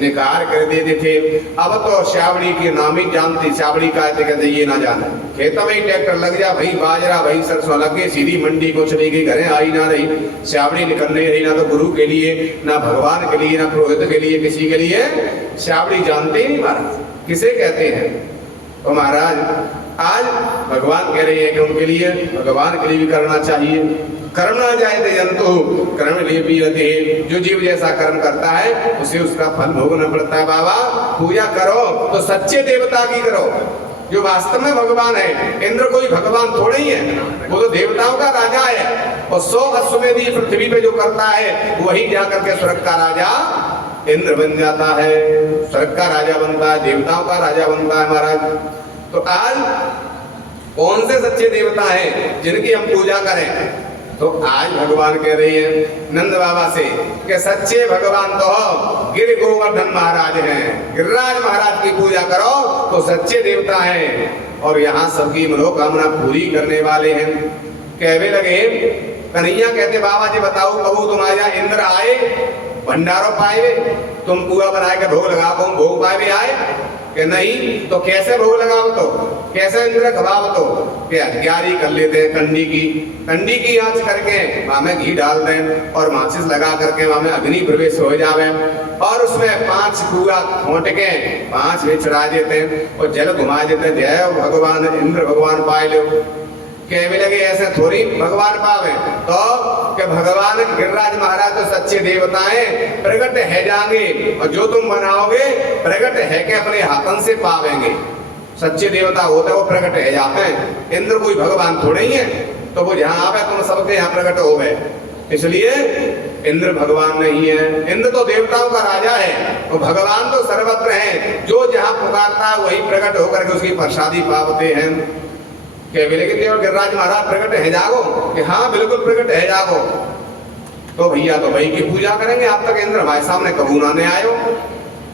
निकाल कर देते थे। अब तो स्यावड़ी की नाम ही जानती, स्यावड़ी का कहते ये ना जाने, खेत में ही ट्रैक्टर लग जा, भाई बाजरा भाई सरसों लग गई, सीधी मंडी को चली गई, घरे आई ना रही, स्यावड़ी निकल नहीं रही, ना तो गुरु के लिए, ना भगवान के लिए, ना पुरोहित के लिए, किसी के लिए स्यावड़ी जानते ही नहीं महाराज किसे कहते हैं। तो महाराज आज भगवान कह रहे हैं कि उनके लिए, भगवान के लिए भी करना चाहिए। कर्म ना जाए थे जंतु कर्म लिए भी रहते, जो जीव जैसा कर्म करता है उसे उसका फल भोगना पड़ता है। बाबा पूजा करो तो सच्चे देवता की करो, जो वास्तव में भगवान है। इंद्र कोई भगवान थोड़ा ही है, वो तो देवताओं का राजा है, और 100 अश्वमेध पृथ्वी पे जो करता है वही जाकर के स्वर्ग का राजा इंद्र बन जाता है, स्वर्ग का राजा बनता है, देवताओं का राजा बनता है महाराज। तो आज कौन से सच्चे देवता हैं जिनकी हम पूजा करें? तो आज भगवान कह रही है नंद बाबा से कि सच्चे भगवान तो गिर गोवर्धन महाराज हैं, गिरिराज महाराज की पूजा करो तो सच्चे देवता हैं और यहाँ सबकी मनोकामना पूरी करने वाले हैं। कहने लगे कन्हैया, कहते बाबा जी बताओ कबू तुम्हारे यहाँ इंद्र आए भंडारों पाए, तुम पूरा बना के भोग लगा भोग पाए भी आए कि नहीं? तो कैसे भोग लगाओ, तो कैसे इंद्र खवाओ, तो क्या ग्यारी कर लेते हैं, कंडी की आंच करके वहां में घी डाल दें और माचिस लगा करके वहां में अग्नि प्रवेश हो जावे और उसमें 5 कुआ खोट के 5 में चढ़ा देते हैं और जल घुमा देते हैं, जय भगवान इंद्र भगवान पाए लो। कहने लगे ऐसे थोड़ी भगवान पावे, तो कि भगवान गिरिराज महाराज तो सच्चे देवता हैं, प्रकट है जाएंगे और जो तुम बनाओगे प्रकट है के अपने हाथन से पावेंगे। सच्चे देवता होते वो प्रकट है जाते हैं, इंद्र कोई भगवान थोड़े ही है, तो वो जहाँ आवे तुम सबके यहाँ प्रकट हो गए। इसलिए इंद्र भगवान नहीं है, इंद्र तो देवताओं का राजा है, तो भगवान तो सर्वत्र है, जो जहाँ पुकारता है वही प्रकट होकर के उसकी प्रसादी पावते हैं। क्या बोले कि गिरिराज महाराज प्रकट है जागो, कि हाँ बिल्कुल प्रकट है जागो। तो भैया तो भाई की पूजा करेंगे, आप तक इंद्र हमारे सामने कबू ना आयो।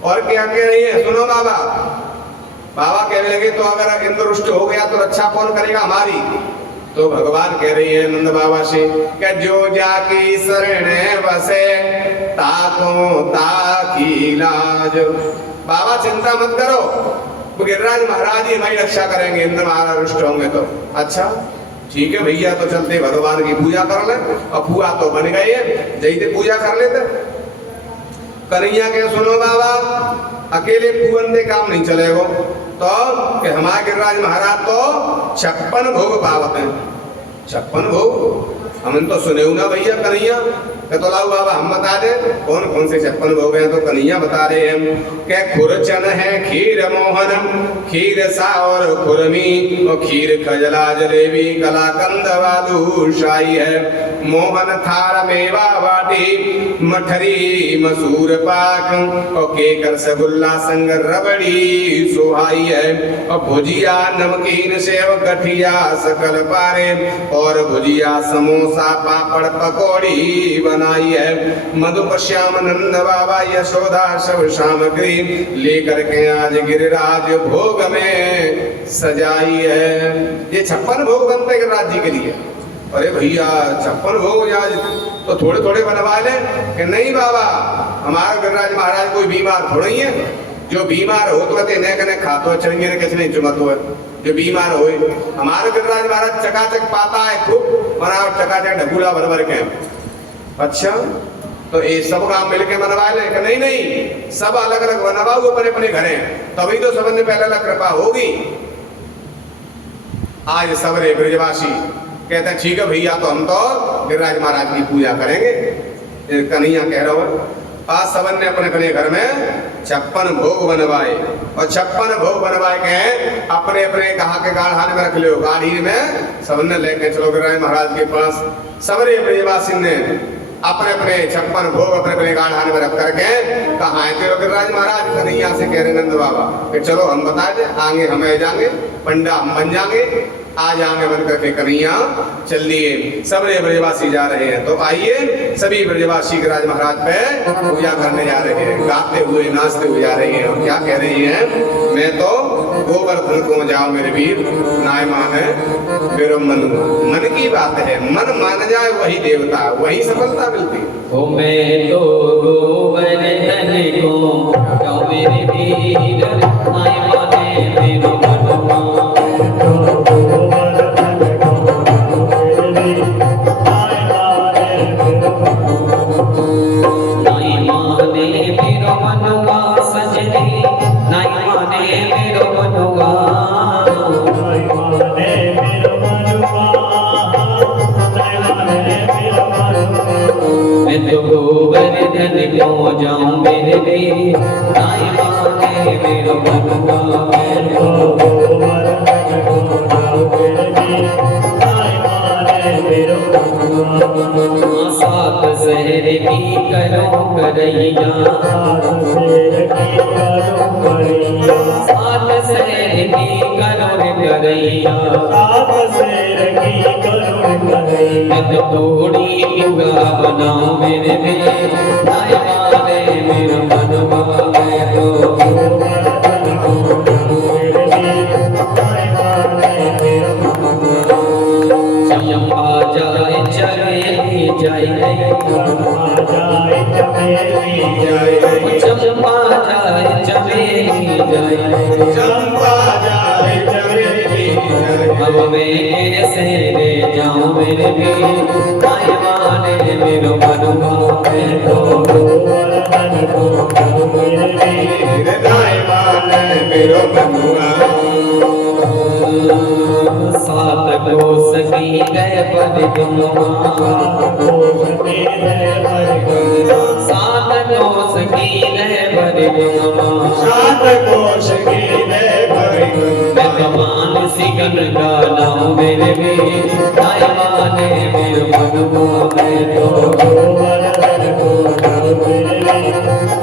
और क्या कह रही है सुनो बाबा, बाबा कहने लगे तो अगर इंद्र रुष्ट हो गया तो रक्षा कौन करेगा हमारी? तो भगवान कह रही है नंद बाबा से कि जो जाकी शरण बसे ताको ताकी लाज। बाबा चिंता मत करो, गिरिराज महाराज ही हमारी रक्षा करेंगे, इंद्र महाराज रुष्ट होंगे तो। अच्छा ठीक है भैया, तो चलते भगवान की पूजा कर ले। और पूजा तो बन गई है, जैसे पूजा कर लेते। कन्हैया के सुनो बाबा, अकेले पूवन से काम नहीं चलेगा, तो कि हमारे गिरिराज महाराज तो 56 भोग पावत हैं। 56 भोग हम तो सुने ना भैया कन्हैया, तो लाओ बाबा हम बता दे कौन कौन से 56 भोग हैं। तो कन्हैया बता रहे हैं कि खुरचन है खीर मोहनम, खीर सावर खुरमी, और खीर खजला जलेबी कलाकंद बालूशाही है। मोहन थार मेवा बाटी मठरी मसूर पाक, और केकर सगुल्ला संग रबड़ी सुहाई है। और भुजिया नमकीन सेव गठिया सकल पारे, और भुजिया समोसा पापड़ पकौड़ी बनाई है। मधुप श्याम नंद बाबा यशोदा सब सामग्री लेकर के आज गिरिराज भोग में सजाई है। ये 56 भोग बनते हैं गिरिराज जी के लिए। अरे भैया 56 भोग आज तो थोड़े थोड़े बनवा ले कि नहीं बाबा, हमारा गिरिराज महाराज कोई बीमार थोड़ा ही है, जो बीमार हो तो कहते न कने खातो चढ़ेंगे न किसने चुमत हो, जो बीमार हो हमारे गिरिराज महाराज चकाचक पाता है खूब बना, चकाचक ढकूला भर भर के। अच्छा तो ये सब काम मिलके बनवा ले कि नहीं? नहीं, सब अलग अलग बनवाओ अपने अपने घरे, तभी तो सबने पहले कृपा होगी। आज सबरे ब्रजवासी कहते हैं ठीक है भैया, तो हम तो गिरिराज महाराज की पूजा करेंगे। कन्हैया कह रहा हूँ आज सबन ने अपने अपने घर में 56 भोग बनवाए, और 56 भोग बनवाए के अपने अपने कहा के गाढ़ान में रख लो, गाड़ी में सबने लेके चलो गिरिराज महाराज के पास। सबरे ब्रजवासी ने अपने अपने 56 भोग अपने अपने गाढ़ान में रख करके कहा है तेरे गिरिराज महाराज कन्हैया से कह रहे नंद बाबा कि चलो हम बता दे आगे हम जाएंगे पंडा हम बन जाएंगे आ जाएंगे बन करके कन्हैया चल दिए। सबरे ब्रजवासी जा रहे हैं तो आइए सभी ब्रजवासी गिरिराज महाराज पे पूजा करने जा रहे हैं, गाते हुए नाचते हुए जा रहे हैं। और क्या कह रही हैं, मैं तो गोवर्धन को जाओ मेरे वीर नाय माने मेरा मन। मन की बात है, मन मान जाए वही देवता वही सफलता मिलती। ओ मैं तो गोवर्धन को जाओ मेरे वीर नाय माने मेरा मन। क्यों जाऊं मेरे वीर नाय माने मेरा मनवा। मैं तो गोवर्धन को जाऊं मेरे वीर नाय माने मेरा मनवा। सात शहर की करो करैया, सात शहर की करो करैया, सात शहर की करो करैया, सात शहर की करो करैया। मैं तो थोड़ी युगा बनाऊं मेरे वीर नाय माने मेरा मनवा। मैं तो गोवर्धन को जाऊं मेरे वीर नाय माने मेरा मनवा। चंपा जाए चमेली जाए, चंपा जाए चमेली जाए, चंपा जाए चमेली जाए, चंपा जाए चमेली जाए। अब मैं कैसे ले जाऊं मेरे वीर नाय माने मेरा मनवा। मैं तो गोवर्धन को जाऊं मेरे वीर नाय माने मेरा मनवा। सात कोस की गए परिक्रमा, सात कोस की गए परिक्रमा, सात कोस की गए परिक्रमा। मैं तो मानसी गंगा नाम मेरे वीर नाय माने मेरा मनवा। मैं तो गोवर्धन को जाऊं मेरे वीर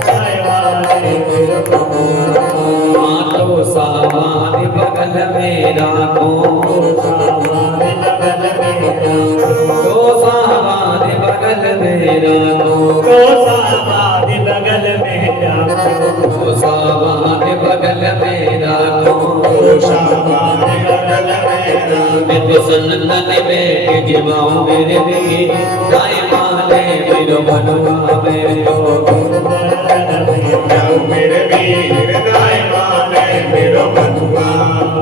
नाय माने मेरा मनवा। तो सामान बगल में राखो, सामान बगल में राखो, तो सामान बगल में राखो, तो सामान बगल में राखो, तो सामान बगल में राखो, तो सामान बगल में राखो। मैं तो सन्नत बैठ जमाऊं मेरे वीर नाय माने मेरा मनवा। मैं तो गोवर्धन को जाऊं मेरे वीर नाय माने मेरा मनवा।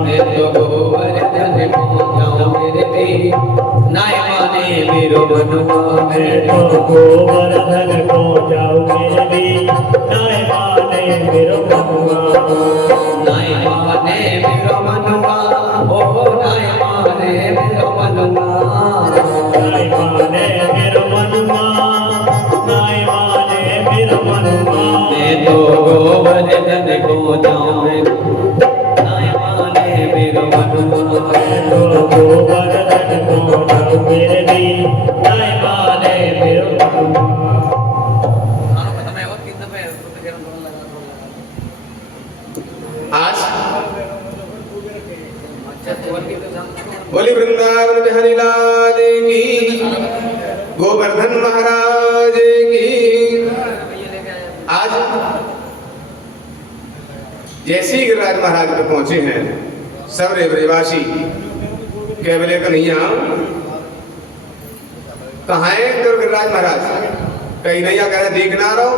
मैं तो गोवर्धन को जाऊं मेरे वीर नाय माने मेरा मनवा। मैं तो गोवर्धन को जाऊं मेरे वीर नाय माने मेरा मनवा। नाय माने मेरा मनवा, ओ नाय माने मेरा मनवा, नाय माने मेरा मनवा, नाय माने मेरा मनवा। मैं तो गोवर्धन को जाऊं नाय माने मेरा मनवा। मैं तो गोवर्धन को जाऊं मेरे वीर नाय माने मेरा मनवा। आज बोली वृंदावन बिहारी लाल की, गोवर्धन महाराज की। आज जैसे ही गिरिराज महाराज पे पहुंचे हैं सबरे ब्रजवासी कह बोले कन्हैया कहाँ है तो गिरिराज महाराज कहीं नहीं कह रहे देखना रहो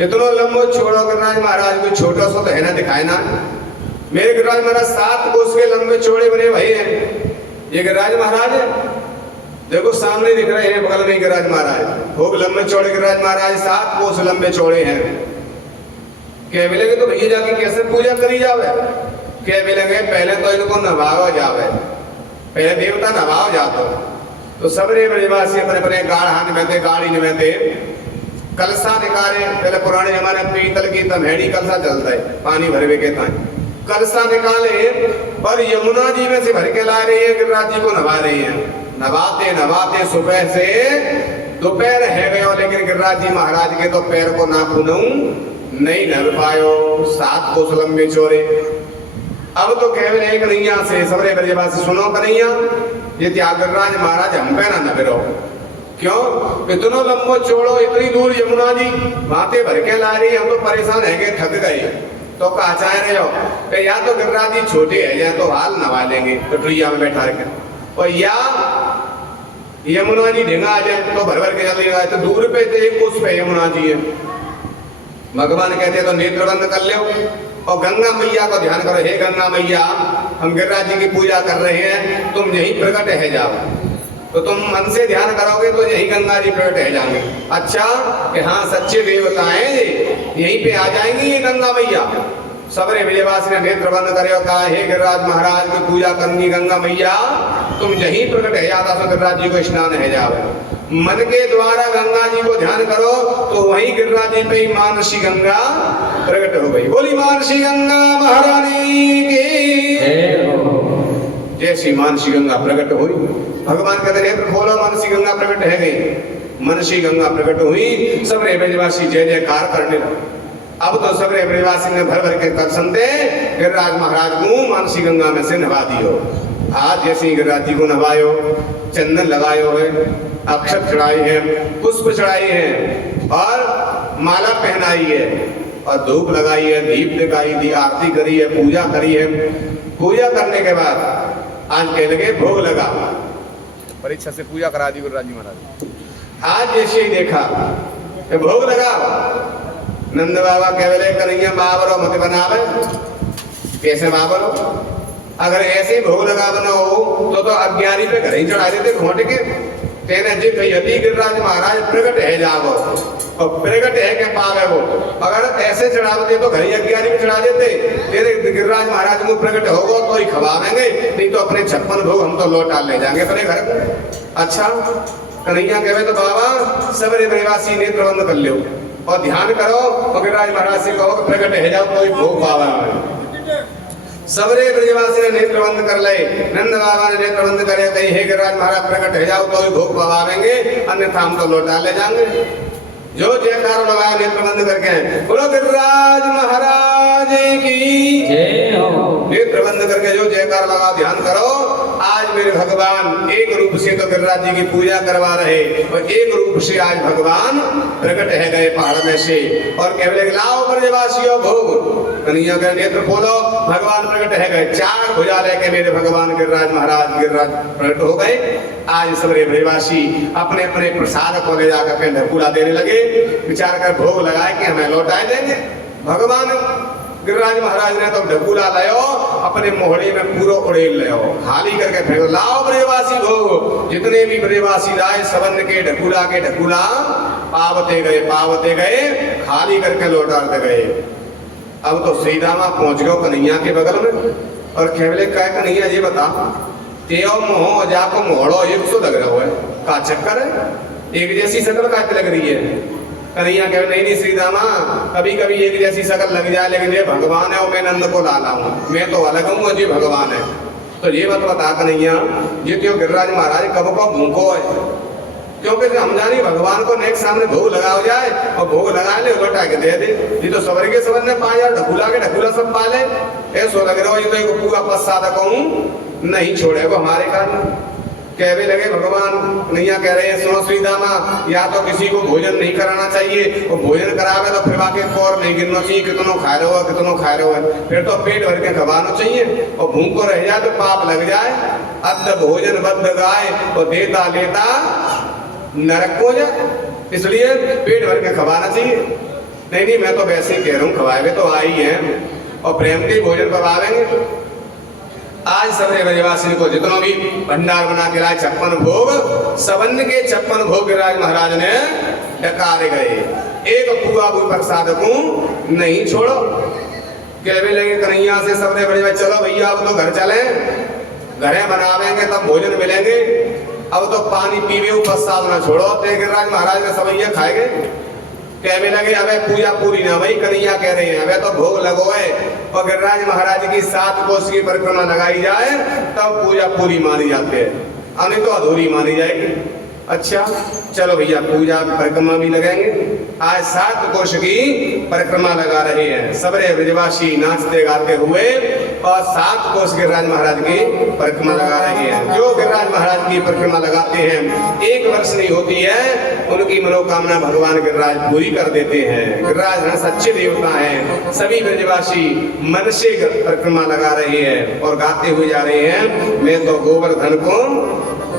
इतना लंबो छोड़ो गिरिराज महाराज कोई छोटा सा तो है ना दिखाए ना। मेरे गिरिराज महाराज 7 कोस के लंबे चौड़े बने भाई हैं। ये गिरिराज महाराज है, देखो सामने दिख रहे हैं बगल में गिरिराज महाराज खूब लंबे चौड़े गिरिराज महाराज 7 कोस लंबे चौड़े हैं। कह मिलेंगे तो भैया जाके कैसे पूजा करी जावे। कह मिलेंगे पहले तो इनको नभावा जावे, पहले देवता नभाव जातो। तो सबरे ब्रजवासी अपने अपने गाढ़ में थे गाड़ी में थे कलसा निकाले। पहले पुराने जमाने में पीतल की तमहेड़ी कलसा चलता है पानी भरवे के था। कलसा निकाले पर यमुना जी में से भर के ला रही है गिरिराज जी को नभा रही है। नभाते नभाते सुबह से दोपहर है गयो, लेकिन गिरिराज जी महाराज के तो पैर को नाखून नहीं नल पायो, 7 कोस लंबे चौड़े। अब तो कह रहे कन्हैया से, सबरे ब्रजवासी सुनो कन्हैया, ये त्यागराज महाराज हम पे ना नबरो। क्यों? इतना लंबो चौड़ो, इतनी दूर यमुना जी माथे भर के ला रही, हम तो परेशान है गए, थक गए। तो कहा चाह रहे हो कि या तो गिरिराज जी छोटे है, या तो हाल नवा लेंगे कटोरिया में बैठा रखे, और या यमुना जी ढेंगा आ जाए तो भर भर के चलेगा। तो दूर पे तो एक कोस पे यमुना जी है। भगवान कहते तो नेत्र बंद कर लो और गंगा मैया को ध्यान करो। हे गंगा मैया, हम गिरिराज जी की पूजा कर रहे हैं, तुम यहीं प्रकट है जाओ। तो तुम मन से ध्यान करोगे तो यही गंगा जी प्रकट है जाएंगे। अच्छा कि हाँ सच्चे देवताएं यहीं पे आ जाएंगी ये गंगा मैया। सबरे विजयवासी ने नेत्र बंद करे, कहा हे गिरिराज महाराज की पूजा करनी गंगा मैया, तुम यहीं प्रकट है जाता सो गिरिराज जी को स्नान है जावे। मन के द्वारा गंगा जी को ध्यान करो तो वही गिरिराज जी पे ही मानसी गंगा प्रकट हो गई। बोली मानसी गंगा महारानी की जैसी मानसी गंगा प्रकट हुई। भगवान कहते नेत्र खोलो, मानसी गंगा प्रकट है गई। मानसी गंगा प्रकट हुई, सबरे ब्रजवासी जय जयकार करने लगे। अब तो सबरे ब्रजवासी ने भर भर के दर्शन दे गिरिराज महाराज को मानसी गंगा में से नहा दियो। आज जैसे गिरिराज जी को नवायो, चंदन लगायो है, अक्षत चढ़ाई है, पुष्प चढ़ाई है और माला पहनाई है और धूप लगाई है, दीप लगाई दी, आरती करी है, पूजा करी है। पूजा करने के बाद आज कह लगे भोग लगा, परीक्षा से पूजा करा दी गिरिराज जी महाराज। आज जैसे ही देखा भोग लगा, नंद बाबा कह रहे कन्हैया बाबरो मत बनावे। कैसे बाबरो? अगर ऐसे भोग लगा बनो तो अज्ञानी पे घर ही चढ़ा देते घोट के। तेने जी कही गिरिराज महाराज प्रकट है जाओ और प्रकट है के पावे वो। अगर ऐसे चढ़ाते तो घर ही अज्ञानी पे चढ़ा देते। तेरे गिरिराज महाराज को प्रकट होगा तो ही खवावेंगे, नहीं तो अपने 56 भोग हम तो लौटा ले जाएंगे अपने घर को। अच्छा कन्हैया कहे तो बाबा सबरे ब्रजवासी नेत्र बंद कर लो और ध्यान करो और गिरिराज महाराज से कहो प्रकट है जाओ तो ही भोग पावा। सबरे ब्रजवासी ने नेत्र बंद कर ले। नंद बाबा ने नेत्र बंद करे, कहीं हे गिरिराज महाराज प्रकट है जाओ तो ही भोग पवावेंगे, अन्यथा हम तो लौटा ले जाएंगे। जो जयकार लगाया नेत्र बंद करके, बोलो गिरिराज महाराज की जय हो। नेत्र बंद करके जो जयकार लगा ध्यान करो। आज मेरे भगवान एक रूप से तो गिरिराज जी की पूजा करवा रहे और एक रूप से आज भगवान प्रकट है गए पहाड़ में से और कह रहे लाओ ब्रजवासियों भोग। कन्हैया का नेत्र खोलो, भगवान प्रकट है गए। 4 भुजा लेके मेरे भगवान गिरिराज महाराज गिरिराज प्रकट हो गए। आज सबरे ब्रजवासी अपने अपने प्रसाद को ले जाकर के ढकूला देने लगे, विचार कर भोग लगाए कि हमें लौटाए देंगे। भगवान गिरिराज महाराज ने तो ढकूला लायो, अपने मोहड़े में पूरा उड़ेल लियो, खाली करके फेंको। लाओ ब्रजवासी भोग। जितने भी ब्रजवासी लाए सबन के ढकूला पावते गए, खाली करके लौटाते गए। अब तो श्रीरामा पहुंच गए कन्हैया के बगल में और कहले कह कन्हैया जी बता तेओ मोह जाको मोहड़ो एक सो लग रहा है, का चक्कर है? एक जैसी शकल का लग रही है। कन्हैया कह नहीं श्रीरामा, कभी कभी एक जैसी शकल लग जाए, लेकिन ये भगवान है और मैं नंद को लाला हूँ, मैं तो अलग हूँ, जी भगवान है। तो ये मत बता कन्हैया, ये क्यों गिरिराज महाराज कब को भूखो है? क्योंकि हम जानी भगवान को नेक सामने भोग लगाओ जाए और भोग लगा ले लौटा के दे दे। ये तो सबर के सबर ने पाया, ढकूला सब पाले। ऐसो लग रहा हो ये तो एक पूरा पश्चात कहूँ नहीं छोड़ेगा हमारे कारण। कहने लगे भगवान कन्हैया कह रहे हैं सुनो श्रीदामा, या तो किसी को भोजन नहीं कराना चाहिए और भोजन करावे तो फिर बाकी और नहीं गिरना चाहिए, कितनों खा रहे हो, फिर तो पेट भर के खवाना चाहिए और भूख को रह जाए तो पाप लग जाए। अद्ध भोजन बद्ध गाय और देता लेता नरक को जाए, इसलिए पेट भर के खवाना चाहिए। नहीं मैं तो वैसे ही कह रहा हूँ, खवाए तो आई है और प्रेम के भोजन करवाएंगे। आज सबरे ब्रजवासी को जितना भी भंडार बना के लाए 56 भोग, सबन के 56 भोग गिरिराज महाराज ने डकारे गए। एक पुआ भी प्रसाद को नहीं छोड़ो। कहने लगे कन्हैया से सबरे ब्रजवासी चलो भैया अब तो घर चले, घरे बनावेंगे तब भोजन मिलेंगे, अब तो पानी पीवे प्रसाद न छोड़ो। तो गिरिराज महाराज ने सब ये खाएंगे। कहने लगे अबे पूजा पूरी ना भाई, कन्हैया कह रहे हैं अबे तो भोग लगोए और गिरिराज महाराज की 7 कोस की परिक्रमा लगाई जाए तब पूजा पूरी मानी जाती है, अन्य तो अधूरी मानी जाएगी। अच्छा चलो भैया पूजा परिक्रमा भी लगेंगे। आज 7 कोष की परिक्रमा लगा रहे हैं सबरे ब्रजवासी नाचते गाते हुए और 7 कोष गिरिराज महाराज की परिक्रमा लगा रहे हैं। जो गिरिराज महाराज की परिक्रमा लगाते हैं 1 वर्ष नहीं होती है उनकी मनोकामना भगवान गिरिराज पूरी कर देते हैं। गिरिराज हैं सच्चे देवता हैं। सभी ब्रजवासी मन से परिक्रमा लगा रहे हैं और गाते हुए जा रहे हैं। मैं तो गोवर्धन को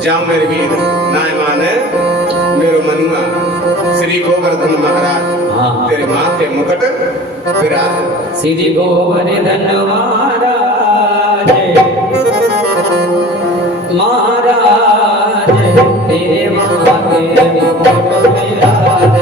जाऊं मेरे वीर नाय माने मेरो मनुआ श्री गोवर्धन महाराज तेरे माथे मुकुट विराज। श्री गोवर्धन महाराज महाराज तेरे माथे मुकुट विराज।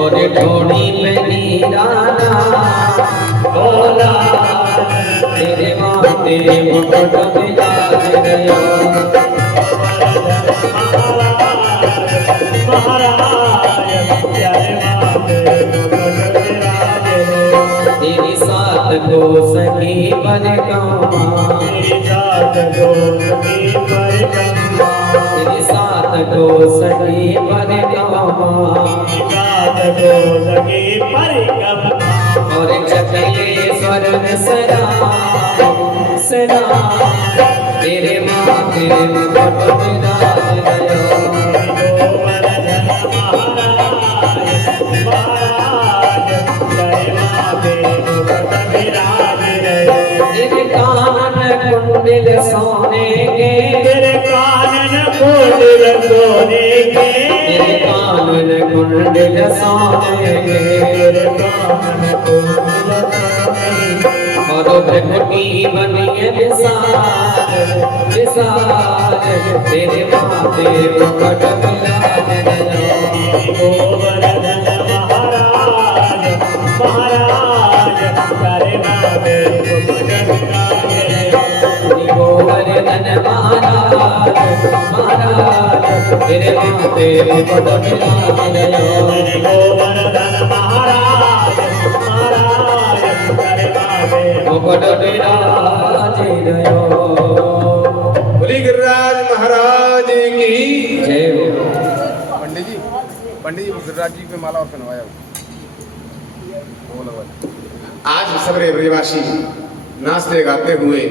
और ढोड़ी पे नीराना बोला तेरे माथे मुकुट विराज गयो। तेरी साथ को सखी बन तेरी साथ को सखी बन और चकले स्वर में सदा तेरे माथे मुकुट विराज गयो। तेरे कानन कुंडल सोने के तेरे कानन कुंडल सोने के तेरे कानन कुंडल सोने के तेरे कानन कुंडल सोने के और भ्रकुटी बनिए विशाल विशाल तेरे माथे मुकुट विराज गयो। गोवर्धन महाराज महाराज तेरे माथे मुकुट विराज गयो। गोवर्धन महाराज महाराज तेरे माथे मुकुट विराज गयो। गोवर्धन महाराज महाराज तेरे माथे मुकुट विराज गयो। बोली गिरिराज महाराज की जय हो। पंडित जी गिरिराज जी पे माला और पहनवाया आज सबरे ब्रजवासी नाचते गाते हुए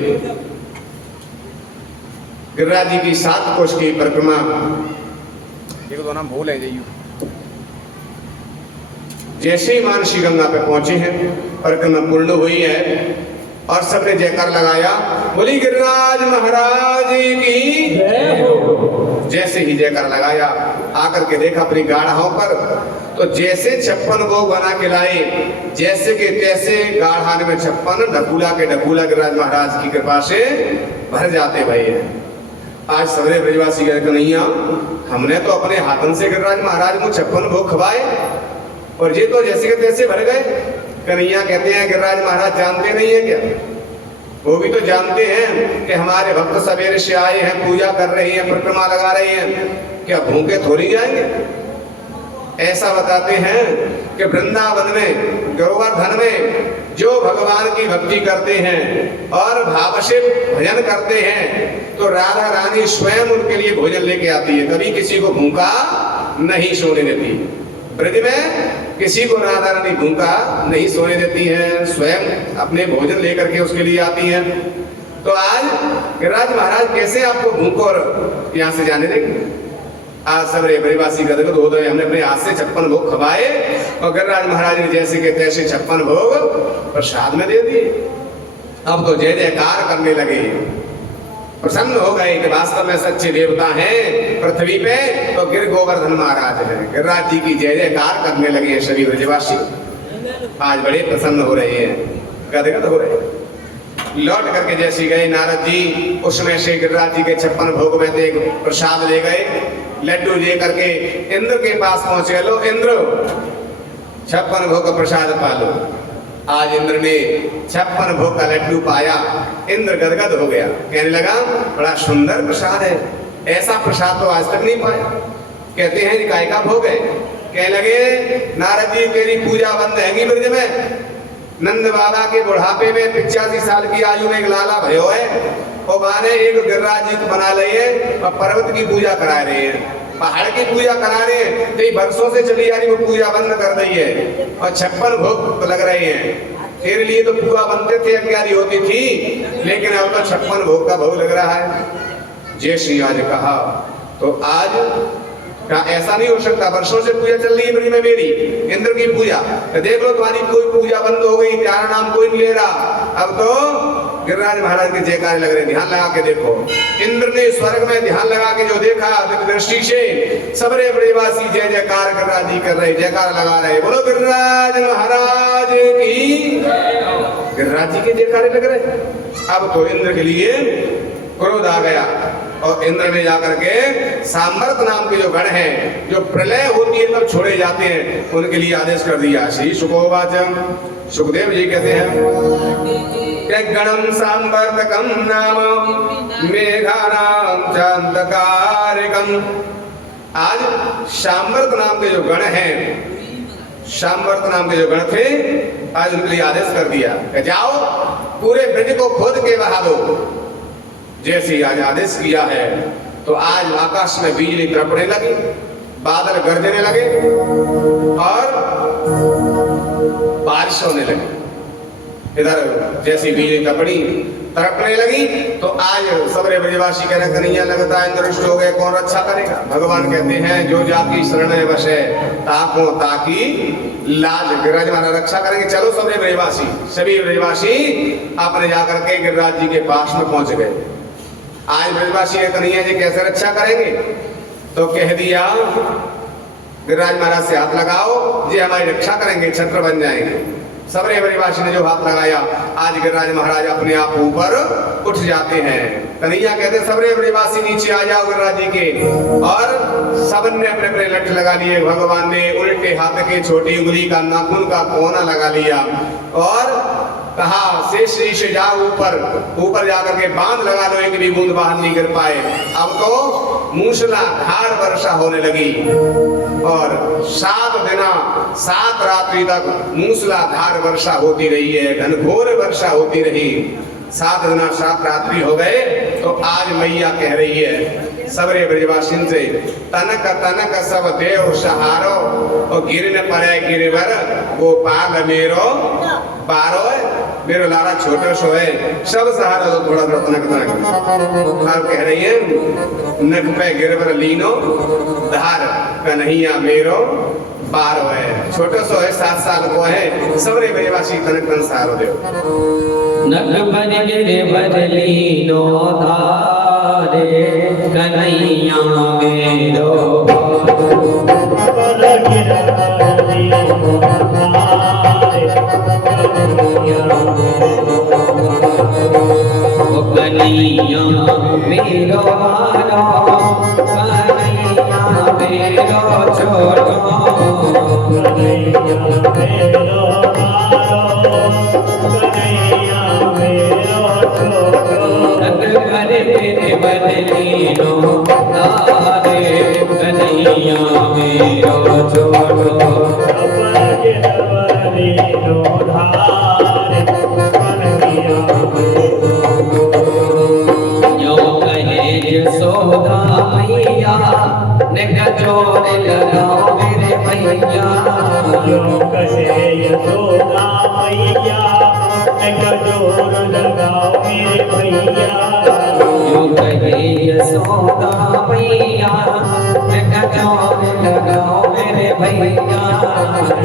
गिरिराज जी की 7 कोष की परिक्रमा। एक दो नाम भूल है जी। जैसे ही मानसी गंगा पे पहुंचे हैं, परिक्रमा पूर्ण हुई है और सबने जयकार लगाया, बोली गिरिराज महाराज की जय हो। जैसे ही जयकार लगाया, आकर के देखा अपनी गाढ़ाओं पर, तो जैसे 56 भोग बना के लाए, जैसे के तैसे गाढ़ाने में 56 ढकूला के ढकूला गिरिराज महाराज की कृपा से भर जाते भाई है। आज सवेरे ब्रजवासी गए कन्हैया, हमने तो अपने हाथों से गिरिराज महाराज को 56 भोग खवाए और ये तो जैसे के तैसे भर गए। कन्हैया कहते हैं गिरिराज महाराज जानते नहीं है क्या? वो भी तो जानते हैं कि हमारे भक्त सवेरे से आए हैं, पूजा कर रहे हैं, परिक्रमा लगा रहे हैं, क्या भूखे थोड़ी जाएंगे? ऐसा बताते हैं कि वृंदावन में, गोवर्धन में जो भगवान की भक्ति करते हैं और भाव से भजन करते हैं, तो राधा रानी स्वयं उनके लिए भोजन लेके आती है, कभी किसी को भूखा नहीं सोने देती। ब्रज में किसी को राधा रानी भूखा नहीं सोने देती है, स्वयं अपने भोजन लेकर के उसके लिए आती हैं। तो आज गिरिराज महाराज कैसे आपको भूख और यहाँ से जाने देंगे? आज सबरे ब्रजवासी गदगद हो गए, हमने अपने हाथ से 56 भोग खवाए और गिरिराज महाराज ने जैसे के तैसे 56 भोग प्रसाद में दे दिए। अब तो जय जयकार करने लगे, प्रसन्न हो गए कि वास्तव में सच्चे देवता हैं पृथ्वी पे तो गिर गोवर्धन महाराज है। गिरिराज जी की जय जयकार करने लगे हैं सभी ब्रजवासी, आज बड़े प्रसन्न हो रहे हैं, गदगद हो रहे हैं। लौट करके जैसे गए नारद जी, उसमें से गिरिराज जी के 56 भोग में से प्रसाद ले गए, लड्डू ले करके इंद्र के पास पहुंचे। लो इंद्र, 56 भोग का प्रसाद पालो। आज इंद्र ने 56 भोग का लड्डू पाया, इंद्र गदगद हो गया, कहने लगा बड़ा सुंदर प्रसाद है, ऐसा प्रसाद तो आज तक नहीं पाया। कहते हैं काय का भोग है? कहने लगे नारद जी तेरी पूजा बंद है ब्रज में, नंद बाबा के बुढ़ापे में 85 साल की आयु में एक लाला भयो है, वो माने एक गिरिराज जी को बना लिए और पर्वत की पूजा करा रहे हैं, पहाड़ की पूजा करा रहे हैं। कई वर्षों से चली आ रही वो पूजा बंद कर दी है और 56 भोग लग रहे हैं। तेरे लिए तो पूजा बनते थे, अज्ञानी होती थी, लेकिन अब तो 56 भोग का भोग लग रहा है। जय श्री आज कहा तो आज क्या ऐसा नहीं हो सकता? वर्षों से पूजा चल रही है ब्रज में मेरी, इंद्र की पूजा, तो देख लो तुम्हारी कोई पूजा बंद हो गई, तेरा नाम कोई नहीं ले रहा। अब तो गिरिराज महाराज के जयकार लग रहे, ध्यान लगा के देखो। इंद्र ने स्वर्ग में ध्यान लगा के जो देखा, दृष्टि से सबरे ब्रजवासी जय जयकार गिरिराज जी कर रहे, जयकार लगा रहे, बोलो गिरिराज महाराज की। गिरिराज जी के जयकार लग रहे। अब तो इंद्र के लिए क्रोध आ गया और इंद्र ने जाकर के सांबर्त नाम के जो गण हैं, जो प्रलय होती है तब छोड़े जाते हैं, उनके लिए आदेश कर दिया। श्री सुखोवाच, सुखदेव जी कहते हैं गणम सांबर्तकम नाम मेघानाम चांतकारिकम। आज सांबर्त नाम के जो गण हैं, सांबर्त नाम के जो गण थे, आज उनके लिए आदेश कर दिया कि जाओ पूरे ब्रज को खोद के बहा दो। जैसे ही आज आदेश किया है तो आज आकाश में बिजली तड़पने लगी, बादल गरजने लगे और बारिश होने लगी। इधर जैसी बिजली तड़पने लगी तो आज सबरे ब्रजवासी कह रहे कन्हैया लगता है इंद्र हो गए, कौन रक्षा करेगा? भगवान कहते हैं जो जाकी शरण है बस है, ताको ताकी लाज। गिरिराज महाराज रक्षा करेंगे। चलो सबरे ब्रजवासी, सभी ब्रजवासी आपने जाकर के गिरिराज जी के पास में पहुंच गए। आज ब्रजवासी कन्हैया जी कैसे रक्षा करेंगे? तो कह दिया गिरिराज महाराज से हाथ लगाओ, ये हमारी रक्षा करेंगे, छत्र बन जाएंगे। सबरे ब्रजवासी ने जो हाथ लगाया, आज गिरिराज महाराज अपने आप ऊपर उठ जाते हैं। कन्हैया कहते सबरे ब्रजवासी नीचे आ जाओ गिरिराज जी के, और सबने अपने अपने लठ लगा लिए। भगवान ने उल्टे हाथ के छोटी उंगली का नाखून का कोना लगा लिया और कहा शेष से जाओ ऊपर जाकर के बांध लगा लो, एक भी बूंद बाहर नहीं गिर पाए। अब तो मूसलाधार वर्षा होने लगी और 7 दिन 7 रात्रि तक मूसलाधार वर्षा होती रही है, घनघोर वर्षा होती रही। 7 दिन 7 रात्रि हो गए तो आज मैया कह रही है सबरे ब्रजवासिन से, तनक तनक सब देव सहारो और गिरन पड़े गिरवर गोपाल मेरो पारो। मेरा लाड़ा छोटा सो है सब सहारा तो थोड़ा थोड़ा तनक तनक आप कह रही है नख पे गिरवर लीनो धार कन्हैया मेरो बार है छोटा सो है 7 साल को है सबरे बेवासी तनक तन सहारो दे नख पर गिरवर लीनो धारे कन्हैया मेरो कन्हैया मेरो बारो कन्हैया मेरो छोटो कन्हैया मेरो बारो कन्हैया मेरो छोटो नख पर गिरवर लीनो धारे कन्हैया मेरो छोटो यशोदा मैया ने गजोर लगाओ मेरे भैया जो कहे यशोदा मैया ने गजोर लगाओ मेरे भैया जो कहे यशोदा मैया ने गजोर लगाओ मेरे भैया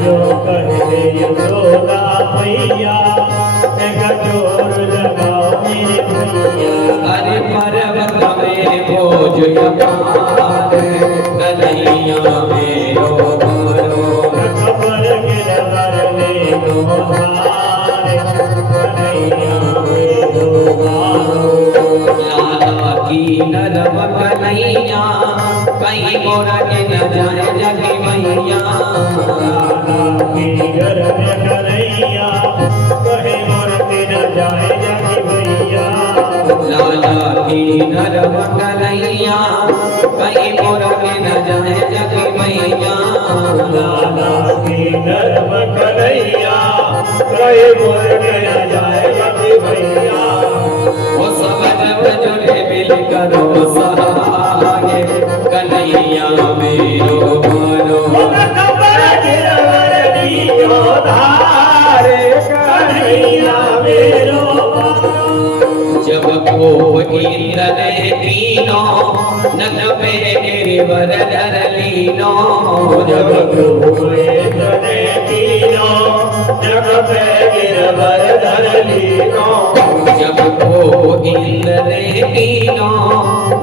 जो कहे यशोदा मैया ने गजोर लगाओ मेरे भैया अरे पर्वत में बोझ अपार कन्हैया मेरो बारो खबर गिरवर लीनो धारे कन्हैया मेरो बारो लाला की नरम कन्हैया कहीं मोरा के न जाए जगी मैया लाला की गर्भ कन्हैया कहे मोरते न जाए जगी भैया लाला की नरम कन्हैया कहीं मोरा के न जाए जगी मैया लाला की नरम कन्हैया कहे मोरते न जाए जगी भैया वो सब जब जुड़े मिल करो सहारे कन्हैया मेरो बारो खबर गिरवर लीनो धारे कन्हैया मेरो जब को इंद्र ने तीनों नख पे गिरवर धर लीनो जब कोए तने कीनो जग पे गिरवर धर लीनो जब को इंद्र ने तीनों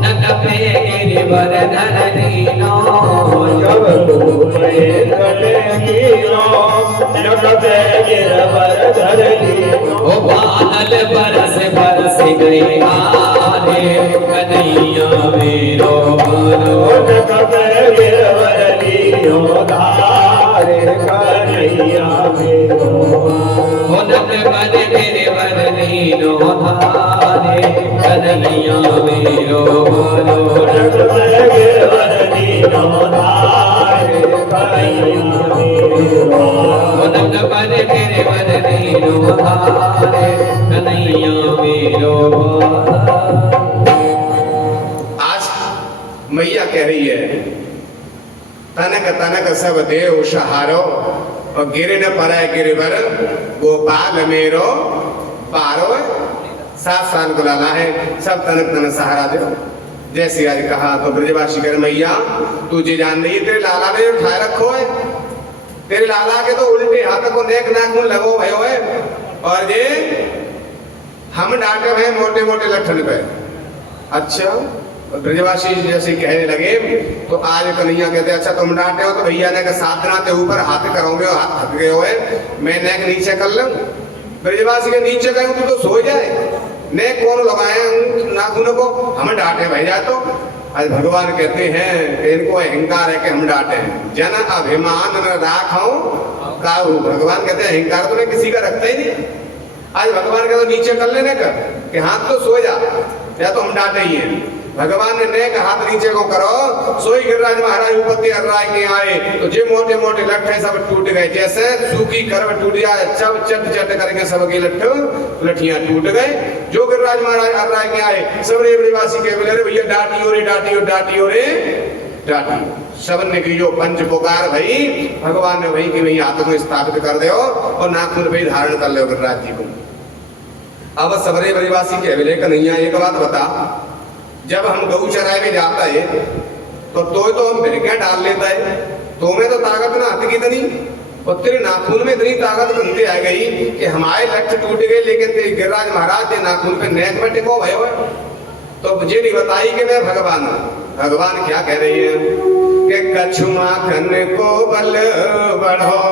नख पे गिरवर धर लीनो जब कोए तने कीनो जग पे गिरवर धर लीनो ओ बादल बरस बरस गए आरे कन्हैया मेरो बारो जग पे गिरवर लीनो धारे कन्हैया मेरो ओ नख पर गिरवर लीनो धारे कन्हैया मेरो बारो जग पे गिरवर लीनो धारे कन्हैया मेरो ओ नख पर गिरवर लीनो धारे कन्हैया मेरो बारो आज मैया कह रही है तनक तनक सब देव सहारो और गिरे न पराय गिरवर गोपाल मेरो पारो 7 साल को लाला है सब तनक तनक सहारा दो जैसे आज कहा तो ब्रजवासी कर मैया तुझे जान रही तेरे लाला ने उठाए रखो है तेरे लाला के तो उल्टे हाथ को नेक नाक मुंह लगो भयो है और ये हम डांटे हुए मोटे मोटे लठन पे अच्छा ब्रजवासी जैसे कहने लगे तो आज कन्हैया कहते अच्छा तुम डांटे हो तो भैया ने कहा 7 दिन के ऊपर हाथ करोगे और हाथ थक गए हुए मैं नेक नीचे कर लूं ब्रजवासी के नीचे गए तू तो सो जाए नेक कौन लगाए नाखूनों को हम डांटे भैया तो आज भगवान कहते हैं कि इनको अहंकार है कि हम डांटे हैं जन अभिमान न राखो काहू भगवान कहते हैं अहंकार तो मैं किसी का रखता ही नहीं आज भगवान कहते नीचे कर लेने का कि हाथ तो सो जा या तो हम डांटे ही हैं भगवान ने नेक हाथ नीचे को करो सोई गिरिराज महाराज उपति राय के आए तो जे मोटे मोटे लट्ठे सब टूट गए जैसे सूखी करव टूट जाए सब चट चट करके सबके लठियां टूट गए जो गिरिराज महाराज राय के आए सब रेवड़ीवासी के बोले रे भैया डाटियो रे डाटियो डाटियो रे डाटियो सब ने की जो पंच पुकार भाई भगवान ने वही कि वही हाथ को स्थापित कर दो और नाखून पे धारण कर लो गिरिराज जी को अब सबरे बरिवासी कह बोले कन्हैया एक बात बता, जब हम गऊ चराए में जाता है तो हम भिड़कियां डाल लेता है, तो में तो ताकत ना आती कितनी, और तेरे नाखून में इतनी ताकत बनते आ गई कि हमारे लक्ष्य टूट गए, लेकिन तेरे गिरिराज महाराज के नाखून पे नेक में टिको भयो है। तो मुझे नहीं बताई कि मैं भगवान हूं। भगवान क्या कह रही है कि कछु माखन को बल बढ़ो,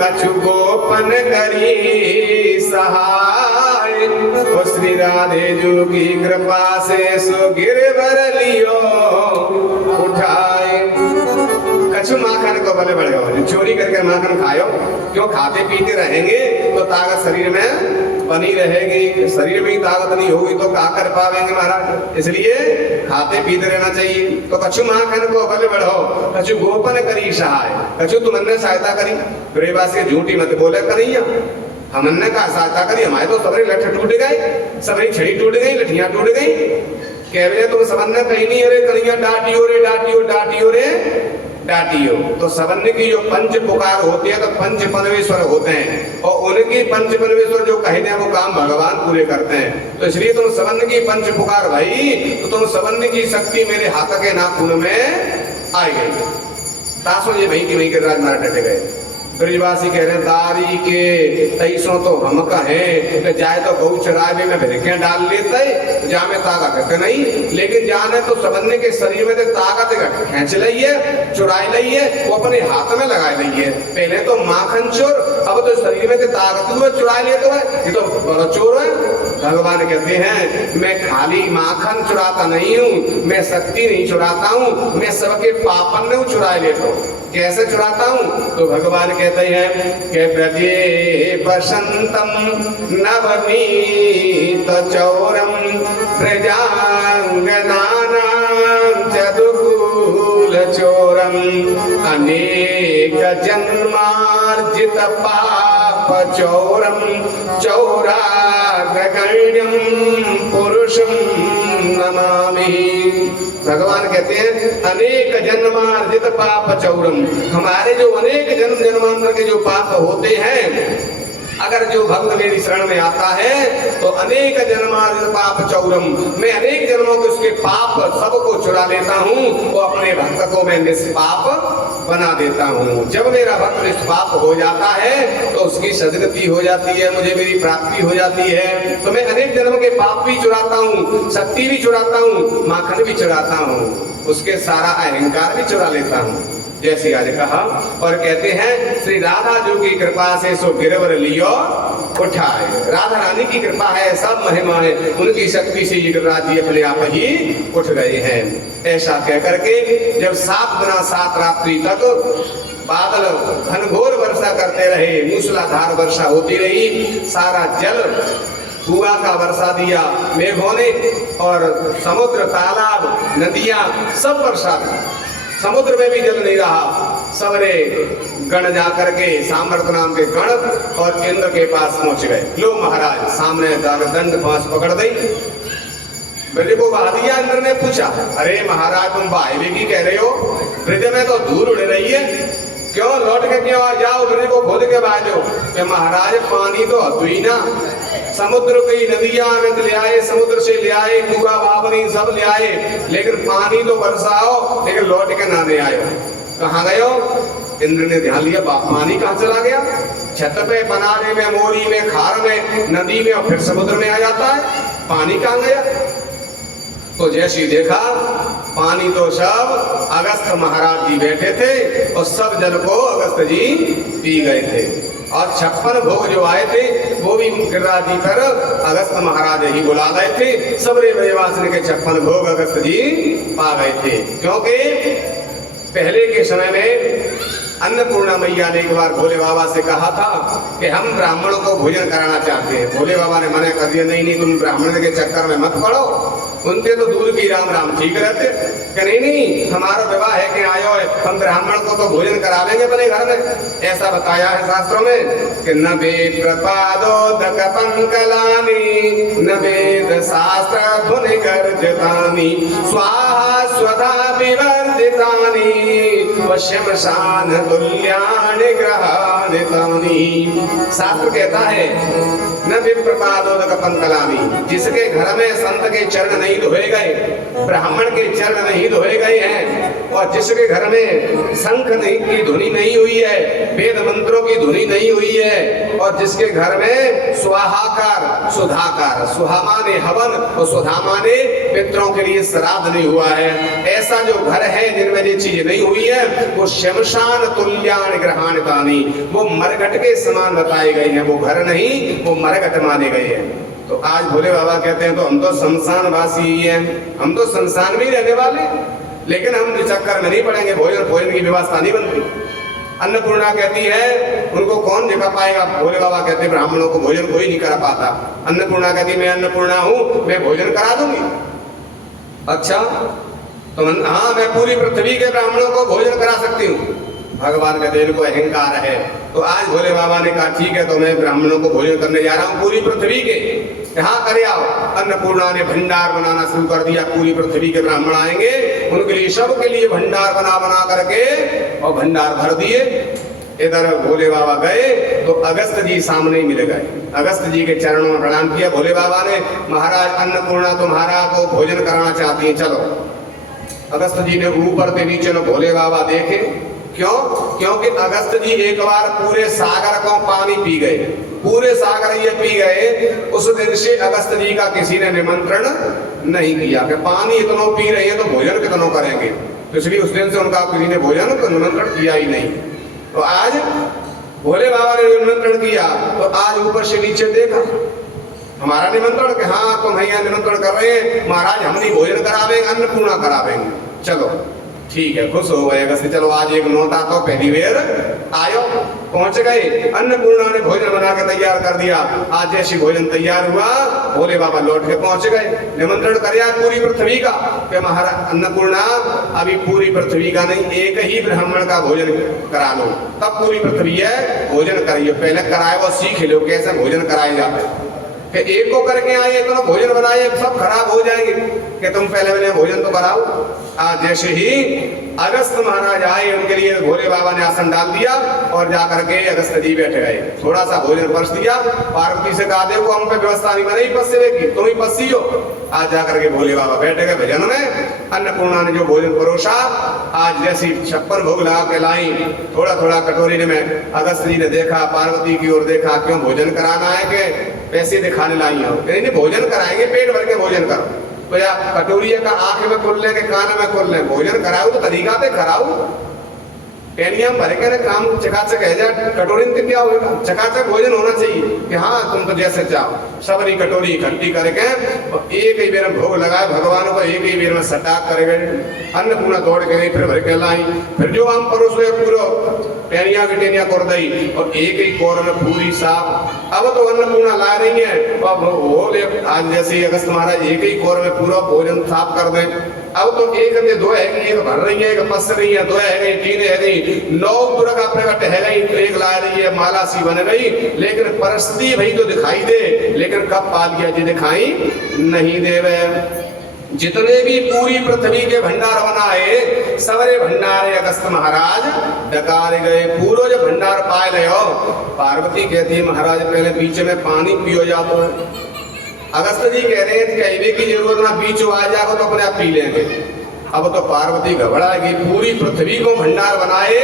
कछु गोपन करी सहाय, ओ श्री राधे जो की कृपा से सो गिरवर लियो उठाए। कछु माखन को बल बढ़ो, चोरी करके माखन खायो, क्यों खाते पीते रहेंगे तो ताकत शरीर में बनी रहेगी, शरीर में ही ताकत नहीं होगी तो क्या कर पाएंगे महाराज, इसलिए खाते पीते रहना चाहिए। तो कछु माखन को बल बढ़ो, कछु गोपन करी सहाय, कछु तुमने सहायता करी, गरीबासी झूठी मत बोले कन्हैया, हमने का सहायता करी, हमारे तो सबरे लठ टूट गए, सबरी छड़ी टूट गई, लठियां टूट गई, कह रहे तुम सबने कहीं नहीं, अरे कन्हैया डांटियो रे डांटियो डांटियो रे डांटियो। तो सबन की जो पंच पुकार होती है तो पंच परमेश्वर होते हैं, और उनकी पंच परमेश्वर जो कहते हैं वो काम भगवान पूरे करते हैं। तो इसलिए तुम सबन की पंच पुकार भाई, तो तुम सबन की शक्ति मेरे हाथ के नाखून में आ गई। तासो ये वही की वही गिरिराज महाराज डटे गए। ब्रजवासी कह रहे दारी के तईसों तो हम कहें, जाए तो गौ चरावे में भिड़कियां डाल लेते, जा में ताकत नहीं, लेकिन जाने तो सबन्ने के शरीर में ताकत खींच लइए, चुराई लइए, वो अपने हाथ में लगा लइए। पहले तो माखन चोर, अब तो शरीर में ताकत हुए चुरा ले तो है, ये तो बड़ा चोर है। भगवान कहते हैं मैं खाली माखन चुराता नहीं हूँ, मैं शक्ति नहीं चुराता हूँ, मैं सबके पापन ने चुरा लेता हूँ। कैसे चुराता हूँ? तो भगवान कहते हैं कि ब्रजे बसंतम नवनीत चौरम प्रजांगनानां चदुकूल चोरम अनेक जन्मार्जित पाप चौरम चौरागण्यम पुरुषम नमामि। भगवान कहते हैं अनेक जन्मार्जित पाप चौरम, हमारे जो अनेक जन्म जन्मांतर के जो पाप होते हैं, अगर जो भक्त मेरी शरण में आता है तो अनेक जन्मार्जित पाप चौरम, मैं अनेक जन्मों के उसके पाप सबको चुरा लेता हूँ, वो अपने भक्त को मैं निष्पाप बना देता हूँ। जब मेरा भक्त निष्पाप हो जाता है तो उसकी सदगति हो जाती है, मुझे मेरी प्राप्ति हो जाती है। तो मैं अनेक जन्मों के पाप भी चुराता हूँ, शक्ति भी चुराता हूँ, माखन भी चुराता हूँ, उसके सारा अहंकार भी चुरा लेता हूँ, जैसे आज कहा। और कहते हैं श्री राधा जो की कृपा से सो गिरवर लियो उठाए। राधा रानी की कृपा है, सब महिमा है, उनकी शक्ति से ये गिरिराज जी अपने आप ही उठ गए हैं। ऐसा कह करके जब 7 दिन 7 रात्रि तक बादल घनघोर वर्षा करते रहे, मूसलाधार वर्षा होती रही, सारा जल कुआ का वर्षा दिया मेघों ने, और समुद्र तालाब नदियां सब वर्षा दी, समुद्र में भी जल नहीं रहा। सबरे गण जाकर के सामर्थ नाम के गण और इंद्र के पास पहुंच गए। लो महाराज सामने दंड फांस पकड़ दी, ब्रज को बहा दिया। इंद्र ने पूछा अरे महाराज तुम वायवी की कह रहे हो, ब्रज में तो धूल उड़ रही है, क्यों लौट के क्यों आ जाओ, ब्रज को खोल के बहा दो। कि महाराज पानी तो हुई ना, समुद्र की नदियां में ले आए, समुद्र से ले आए, कुआ बावनी सब ले आए, लेकिन पानी तो बरसाओ, लेकिन लौट के ना ले आयो। कहाँ गए हो? इंद्र ने ध्यान लिया, पानी कहाँ चला गया? छत पे, बनाने में, मोरी में, खार में, नदी में, और फिर समुद्र में आ जाता है, पानी कहाँ गया? तो जैसे देखा पानी तो सब अगस्त महाराज जी बैठे थे और सब जल को अगस्त जी पी गए थे, और 56 भोग जो आए थे वो भी गिरिराज जी पर अगस्त महाराज ही बुला गए थे। सबरे ब्रजवासिनी के 56 भोग अगस्त जी पा गए थे, क्योंकि पहले के समय में अन्नपूर्णा मैया ने एक बार भोले बाबा से कहा था कि हम ब्राह्मणों को भोजन कराना चाहते हैं। भोले बाबा ने मना कर दिया, नहीं नहीं तुम ब्राह्मण के चक्कर में मत पड़ो, उनके तो दूर की राम राम ठीक रहते, कि नहीं हमारा विवाह है कि आयो है, हम ब्राह्मण को तो भोजन करावेंगे अपने घर में। ऐसा बताया है शास्त्रों में कि न वेद प्रपादोदक पंकलानि न वेद शास्त्र धुनि गर्जितानि स्वाहा स्वधा विवर्जितानि वश्यमशान तुल्यानि ग्रहानितानि। शास्त्र कहता है न वेद प्रपादोदक पंकलानि, जिसके घर में संत के चरण नहीं धोए गए, ब्राह्मण के चरण नहीं धोए गए हैं, और जिसके घर में शंख की ध्वनि नहीं हुई है, वेद मंत्रों की ध्वनि नहीं हुई है, और जिसके घर में स्वाहाकार सुधाकार, सुहा माने हवन और सुधा माने पितरों के लिए श्राद्ध नहीं हुआ है, ऐसा जो घर है जिनमें ये चीज नहीं हुई है, वो शमशान तुल्यान ग्रहानितानि, वो मरघट के समान बताए गए हैं। वो घर नहीं, वो मरघट माने गए हैं। तो आज भोले बाबा कहते हैं तो हम तो शमशानवासी ही हैं, हम तो शमशान में ही रहने वाले, लेकिन हम चक्कर में नहीं पड़ेंगे, भोजन की व्यवस्था नहीं बनती। अन्नपूर्णा कहती है उनको कौन जगा पाएगा, भोले बाबा कहते हैं ब्राह्मणों को भोजन कोई नहीं करा पाता। अन्नपूर्णा कहती मैं अन्नपूर्णा हूं, मैं भोजन करा दूंगी। अच्छा तो हाँ, मैं पूरी पृथ्वी के ब्राह्मणों को भोजन करा सकती हूँ। भगवान का दिल को अहंकार है, तो आज भोले बाबा ने कहा ठीक है, तो मैं ब्राह्मणों को भोजन करने जा रहा हूँ पूरी पृथ्वी के। यहाँ करे आओ। अन्नपूर्णा ने भंडार बनाना शुरू कर दिया, पूरी पृथ्वी के ब्राह्मण आएंगे, उनके लिए सबके लिए भंडार बना बना करके और भंडार भर दिए। इधर भोले बाबा गए तो अगस्त जी सामने मिल गए। अगस्त जी के चरणों में प्रणाम किया भोले बाबा ने, महाराज अन्नपूर्णा तुम्हारा को भोजन कराना चाहती है, चलो। अगस्त जी ने ऊपर से नीचे में भोले बाबा देखे, क्यों? क्योंकि अगस्त जी एक बार पूरे सागर को पानी पी गए, पूरे सागर ये पी गए। उस दिन से अगस्त जी का किसी ने निमंत्रण नहीं किया कि पानी इतना पी रहे हैं तो भोजन कितना करेंगे, तो इसलिए उस दिन से उनका किसी ने भोजन का निमंत्रण किया ही नहीं। तो आज भोले बाबा ने निमंत्रण किया, तो आज ऊपर से नीचे देखा हमारा निमंत्रण कि हाँ तुम यहाँ निमंत्रण कर रहे हैं महाराज, हम नहीं भोजन करावेंगे, अन्नपूर्णा करावेंगे। चलो ठीक है, खुश हो गए अगस्त। चलो आज एक नौता तो पहली बेर आयो, पहुंच गए। अन्नपूर्णा ने भोजन बना के तैयार कर दिया। आज जैसे भोजन तैयार हुआ, भोले बाबा लौट के पहुंच गए। निमंत्रण कर पूरी पृथ्वी का कि महाराज अन्नपूर्णा अभी पूरी पृथ्वी का नहीं, एक ही ब्राह्मण का भोजन करा लो, तब पूरी पृथ्वी है भोजन करिए। पहले कराए वो सीख लो कैसे भोजन कराए जाते, कि एक को करके आए तो भोजन बनाए, सब खराब हो जाएंगे, कि तुम पहले भोजन तो कराओ। आज जैसे ही अगस्त महाराज आए, उनके लिए भोले बाबा ने आसन डाल दिया और जाकर के अगस्त जी बैठ गए। थोड़ा सा भोजन परस दिया, पार्वती से कहा देखो हम पे व्यवस्था नहीं बनी पसने की, तुम ही पसी हो। आज जाकर के भोले बाबा बैठ गए भजन में। अन्नपूर्णा ने जो भोजन परोसा, आज जैसी 56 भोग लगा के लाई, थोड़ा थोड़ा कटोरी में अगस्त जी ने देखा, पार्वती की ओर देखा, क्यों भोजन कराना है कि पैसे दिखाने लाई हो? नहीं, भोजन कराएंगे, पेट भर के भोजन करो। तो या कटोरी का आंख में खोल ले के कान में खोल ले, भोजन कराओ तो तरीका से कराओ। पेनियम भर के काम चकाचक है जा, कटोरी में क्या होगा? चकाचक भोजन होना चाहिए कि हाँ तुम तो जैसे चाहो। सबरी कटोरी इकट्ठी करके एक ही बेर में भोग लगाए भगवान को, एक ही बेर में सटाक कर गए। अन्नपूर्णा दौड़ के गई, फिर भर के लाई, फिर जो हम परोस हुए पूरा पेनिया की टेनिया कर दी और एक ही कोर में पूरी साफ। अब तो अन्नपूर्णा ला रही है, अब वो ले आज जैसे अगस्त महाराज एक ही कोर में पूरा भोजन साफ कर दें। अब तो एक में दो है, एक भर रही है, एक पस रही है, दो है, तीन है गई, 9 दुर्गा प्रकट है गई, एक ला रही है, माला सी बन गई। लेकिन परिस्थिति भाई तो दिखाई दे, लेकिन कब पाल गया जी दिखाई नहीं देवे। जितने भी पूरी पृथ्वी के भंडार बनाए, सवरे भंडारे अगस्त महाराज डकार गए। पूरो जो भंडार पाए ले हो, पार्वती कहती है महाराज पहले बीच में पानी पियो जातो है। अगस्त जी कह रहे हैं कहने की जरूरत ना, बीचों आ जाओ तो अपने आप पी लेंगे। अब तो पार्वती घबराएगी, पूरी पृथ्वी को भंडार बनाए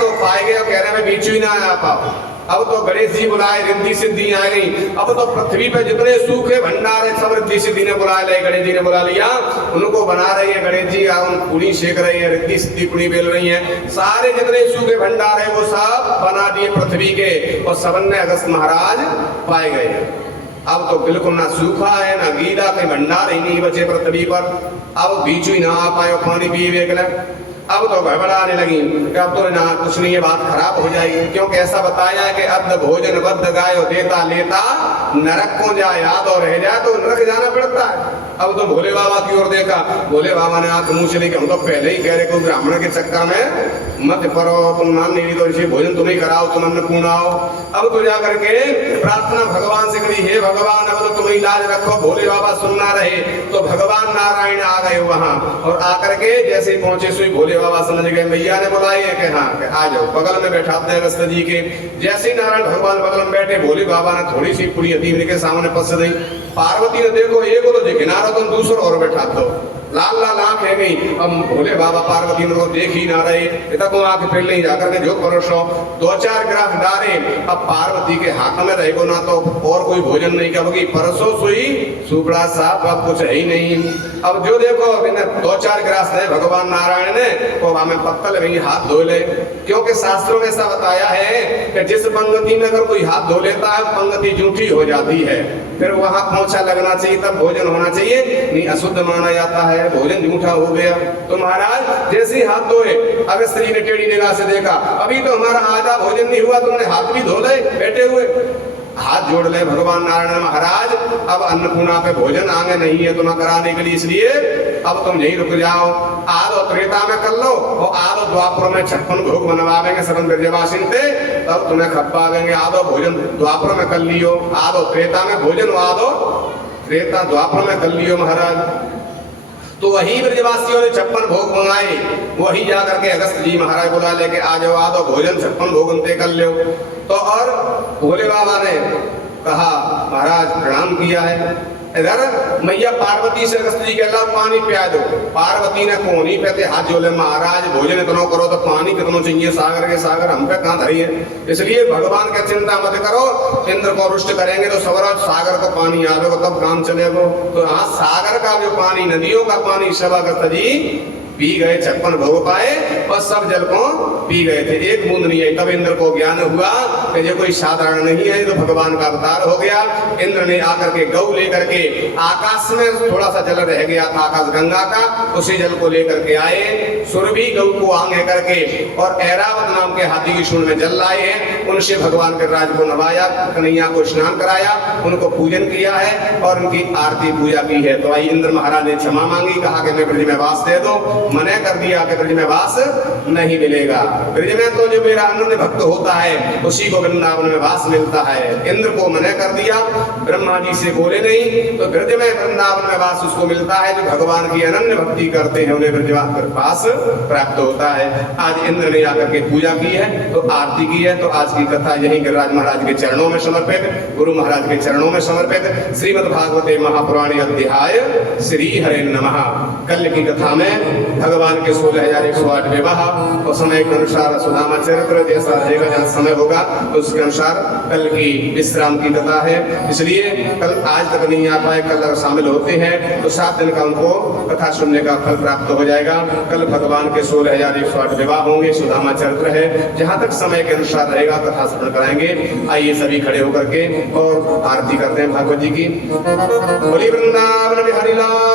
तो पाए गए, कह रहे हैं बीचों ही ना आ पाओ। अब तो गणेश जी बुलाए, रिद्धि सिद्धि आ गई। अब तो पृथ्वी पे जितने सूखे भंडार है सब रिद्धि सिद्धि ने बुला ले, गणेश जी ने बुला लिया, उनको बना रही है गणेश जी, पूरी सेक रही है, रिद्धि सिद्धि पूरी बेल रही है। सारे जितने सूखे भंडार है वो सब बना दिए पृथ्वी के, और सबन ने अगस्त महाराज पाए गए। अब तो बिल्कुल ना सूखा है ना गीला, के भंडार ही नहीं बचे पृथ्वी पर। अब बीचू ही ना आ पाए पानी पिए गए। अब तो गड़बड़ाने लगी, अब तो ना कुछ नहीं, ये बात खराब हो जाएगी। क्योंकि ऐसा बताया है कि अद्ध भोजन बद्ध गायो देता लेता नरक को जाए, याद और रह जाए तो नरक जाना पड़ता है। अब तो भोले बाबा की ओर देखा, भोले बाबा ने आंख मुंह चली कि हम तो पहले ही कह रहे कोई ब्राह्मण के चक्कर में मत परो, तुम मान नहीं तो इसे भोजन तुम ही कराओ, तुम अन्नपूर्ण आओ। अब तो जा करके प्रार्थना भगवान से करी, हे भगवान अब तो तुम ही लाज रखो, भोले बाबा सुनना रहे। तो भगवान नारायण आ गए वहां और आकर के जैसे ही पहुंचे सुई भोले बाबा समझ गए मैया ने बुलाई है कि हाँ आ जाओ, बगल में बैठाते हैं अगस्त जी के। जैसे ही नारायण भगवान बगल में बैठे, भोले बाबा ने थोड़ी सी पूरी हथीली के सामने पस दी। पार्वती ने देखो एक को तो किनारा तुम दूसरो और बैठा दो, लाल लाल आंख है गई। अब भोले बाबा पार्वती ने देख ही ना रहे, इतना को आंख फिर नहीं जाकर के जो परोसो 2-4 ग्रास डाले। अब पार्वती के हाथ में रहेगो ना तो और कोई भोजन नहीं कहोगी, परसों सुई सुपड़ा साफ अब कुछ है ही नहीं। अब जो देखो 2-4 ग्रास दे भगवान नारायण ने तो हमें पत्तल में हाथ धो ले, क्योंकि शास्त्रों में ऐसा बताया है कि जिस पंगति में अगर कोई हाथ धो लेता है पंगति जूठी हो जाती है, फिर वहां पोंछा लगना चाहिए, तब भोजन होना चाहिए, नहीं अशुद्ध माना जाता है, भोजन झूठा हो गया। तो महाराज जैसे ही हाथ धोए, अगस्त जी ने टेढ़ी निगाह से देखा, अभी तो हमारा आधा भोजन नहीं हुआ, तुमने हाथ भी धो ले बैठे हुए। हाथ जोड़ ले भगवान नारायण, महाराज अब अन्नपूर्णा पे भोजन आगे नहीं है तुम्हें कराने के लिए, इसलिए अब तुम यहीं रुक जाओ, आधो त्रेता में कर लो और आधो द्वापर में 56 भोग बनवाएंगे सबन ब्रजवासिन थे, तब तुम्हें खप्पा देंगे। आधो भोजन द्वापर में कर लियो, आधो त्रेता में भोजन, आधो त्रेता द्वापर में कर लियो महाराज। तो वही ब्रजवासियों ने 56 भोग मंगाए, वही जाकर के अगस्त जी महाराज बुला लेके आ जाओ, आधो भोजन 56 भोग अंते कर लो। तो और भोले बाबा ने कहा महाराज प्रणाम किया है। इधर मैया पार्वती से अगस्त जी के अल्लाह पानी पिया दो, पार्वती ने कोनी पे हाथ जोड़े, महाराज भोजन इतना करो तो पानी कितना चाहिए, सागर के सागर हम पे कहाँ धरी है, इसलिए भगवान का चिंता मत करो, इंद्र को रुष्ट करेंगे तो सवराज सागर को पानी आ जाएगा तब काम चलेगा। तो यहाँ सागर का जो पानी, नदियों का पानी सब अगस्त जी पी गए, 56 भोग पाए और सब जल को पी गए थे, एक बूंद नहीं आई। तब इंद्र को ज्ञान हुआ कि ये कोई साधारण नहीं है, तो भगवान का अवतार हो गया। इंद्र ने आकर के गौ लेकर के, आकाश में थोड़ा सा जल रह गया था आकाश गंगा का, उसी जल को लेकर के आए, सुरभि गौ को आगे करके और ऐरावत नाम के हाथी की सूंड में जल लाए हैं, उनसे भगवान के राज को नवाया, कन्हैया को स्नान कराया, उनको पूजन किया है और उनकी आरती पूजा की है। तो आई इंद्र महाराज ने क्षमा मांगी, कहा कि मैं ब्रज में वास दे दो, मना कर दिया कि ब्रज में वास नहीं मिलेगा, ब्रज में तो जो मेरा अनन्य भक्त होता है उसी को वृंदावन में वास मिलता है। इंद्र को मना कर दिया, ब्रह्मा जी से बोले नहीं, तो ब्रज में वृंदावन में वास उसको मिलता है जो भगवान की अनन्य भक्ति करते हैं, उन्हें ब्रजवास पर वास प्राप्त होता है। आज इंद्र ने आकर के पूजा की है, तो आरती की है। तो आज की कथा यही गिरिराज महाराज के चरणों में समर्पित, गुरु महाराज के चरणों में समर्पित, श्रीमद् भागवते महापुराणी अध्याय श्री हरे नमः। कल की कथा में भगवान के 16,108 विवाह और समय के अनुसार सुदामा चरित्र जैसा रहेगा, जहाँ समय होगा उसके अनुसार कल की विश्राम की कथा है, इसलिए कल आज तक नहीं आ पाए, कल अगर शामिल होते हैं तो 7 दिन का उनको कथा सुनने का फल प्राप्त हो जाएगा। कल भगवान के 16,108 विवाह होंगे, सुदामा चरित्र है, जहाँ तक समय के अनुसार रहेगा कथा श्रवण कराएंगे। आइए सभी खड़े होकर के और आरती करते हैं भागवत जी की। बोली वृंदावन बिहारी लाल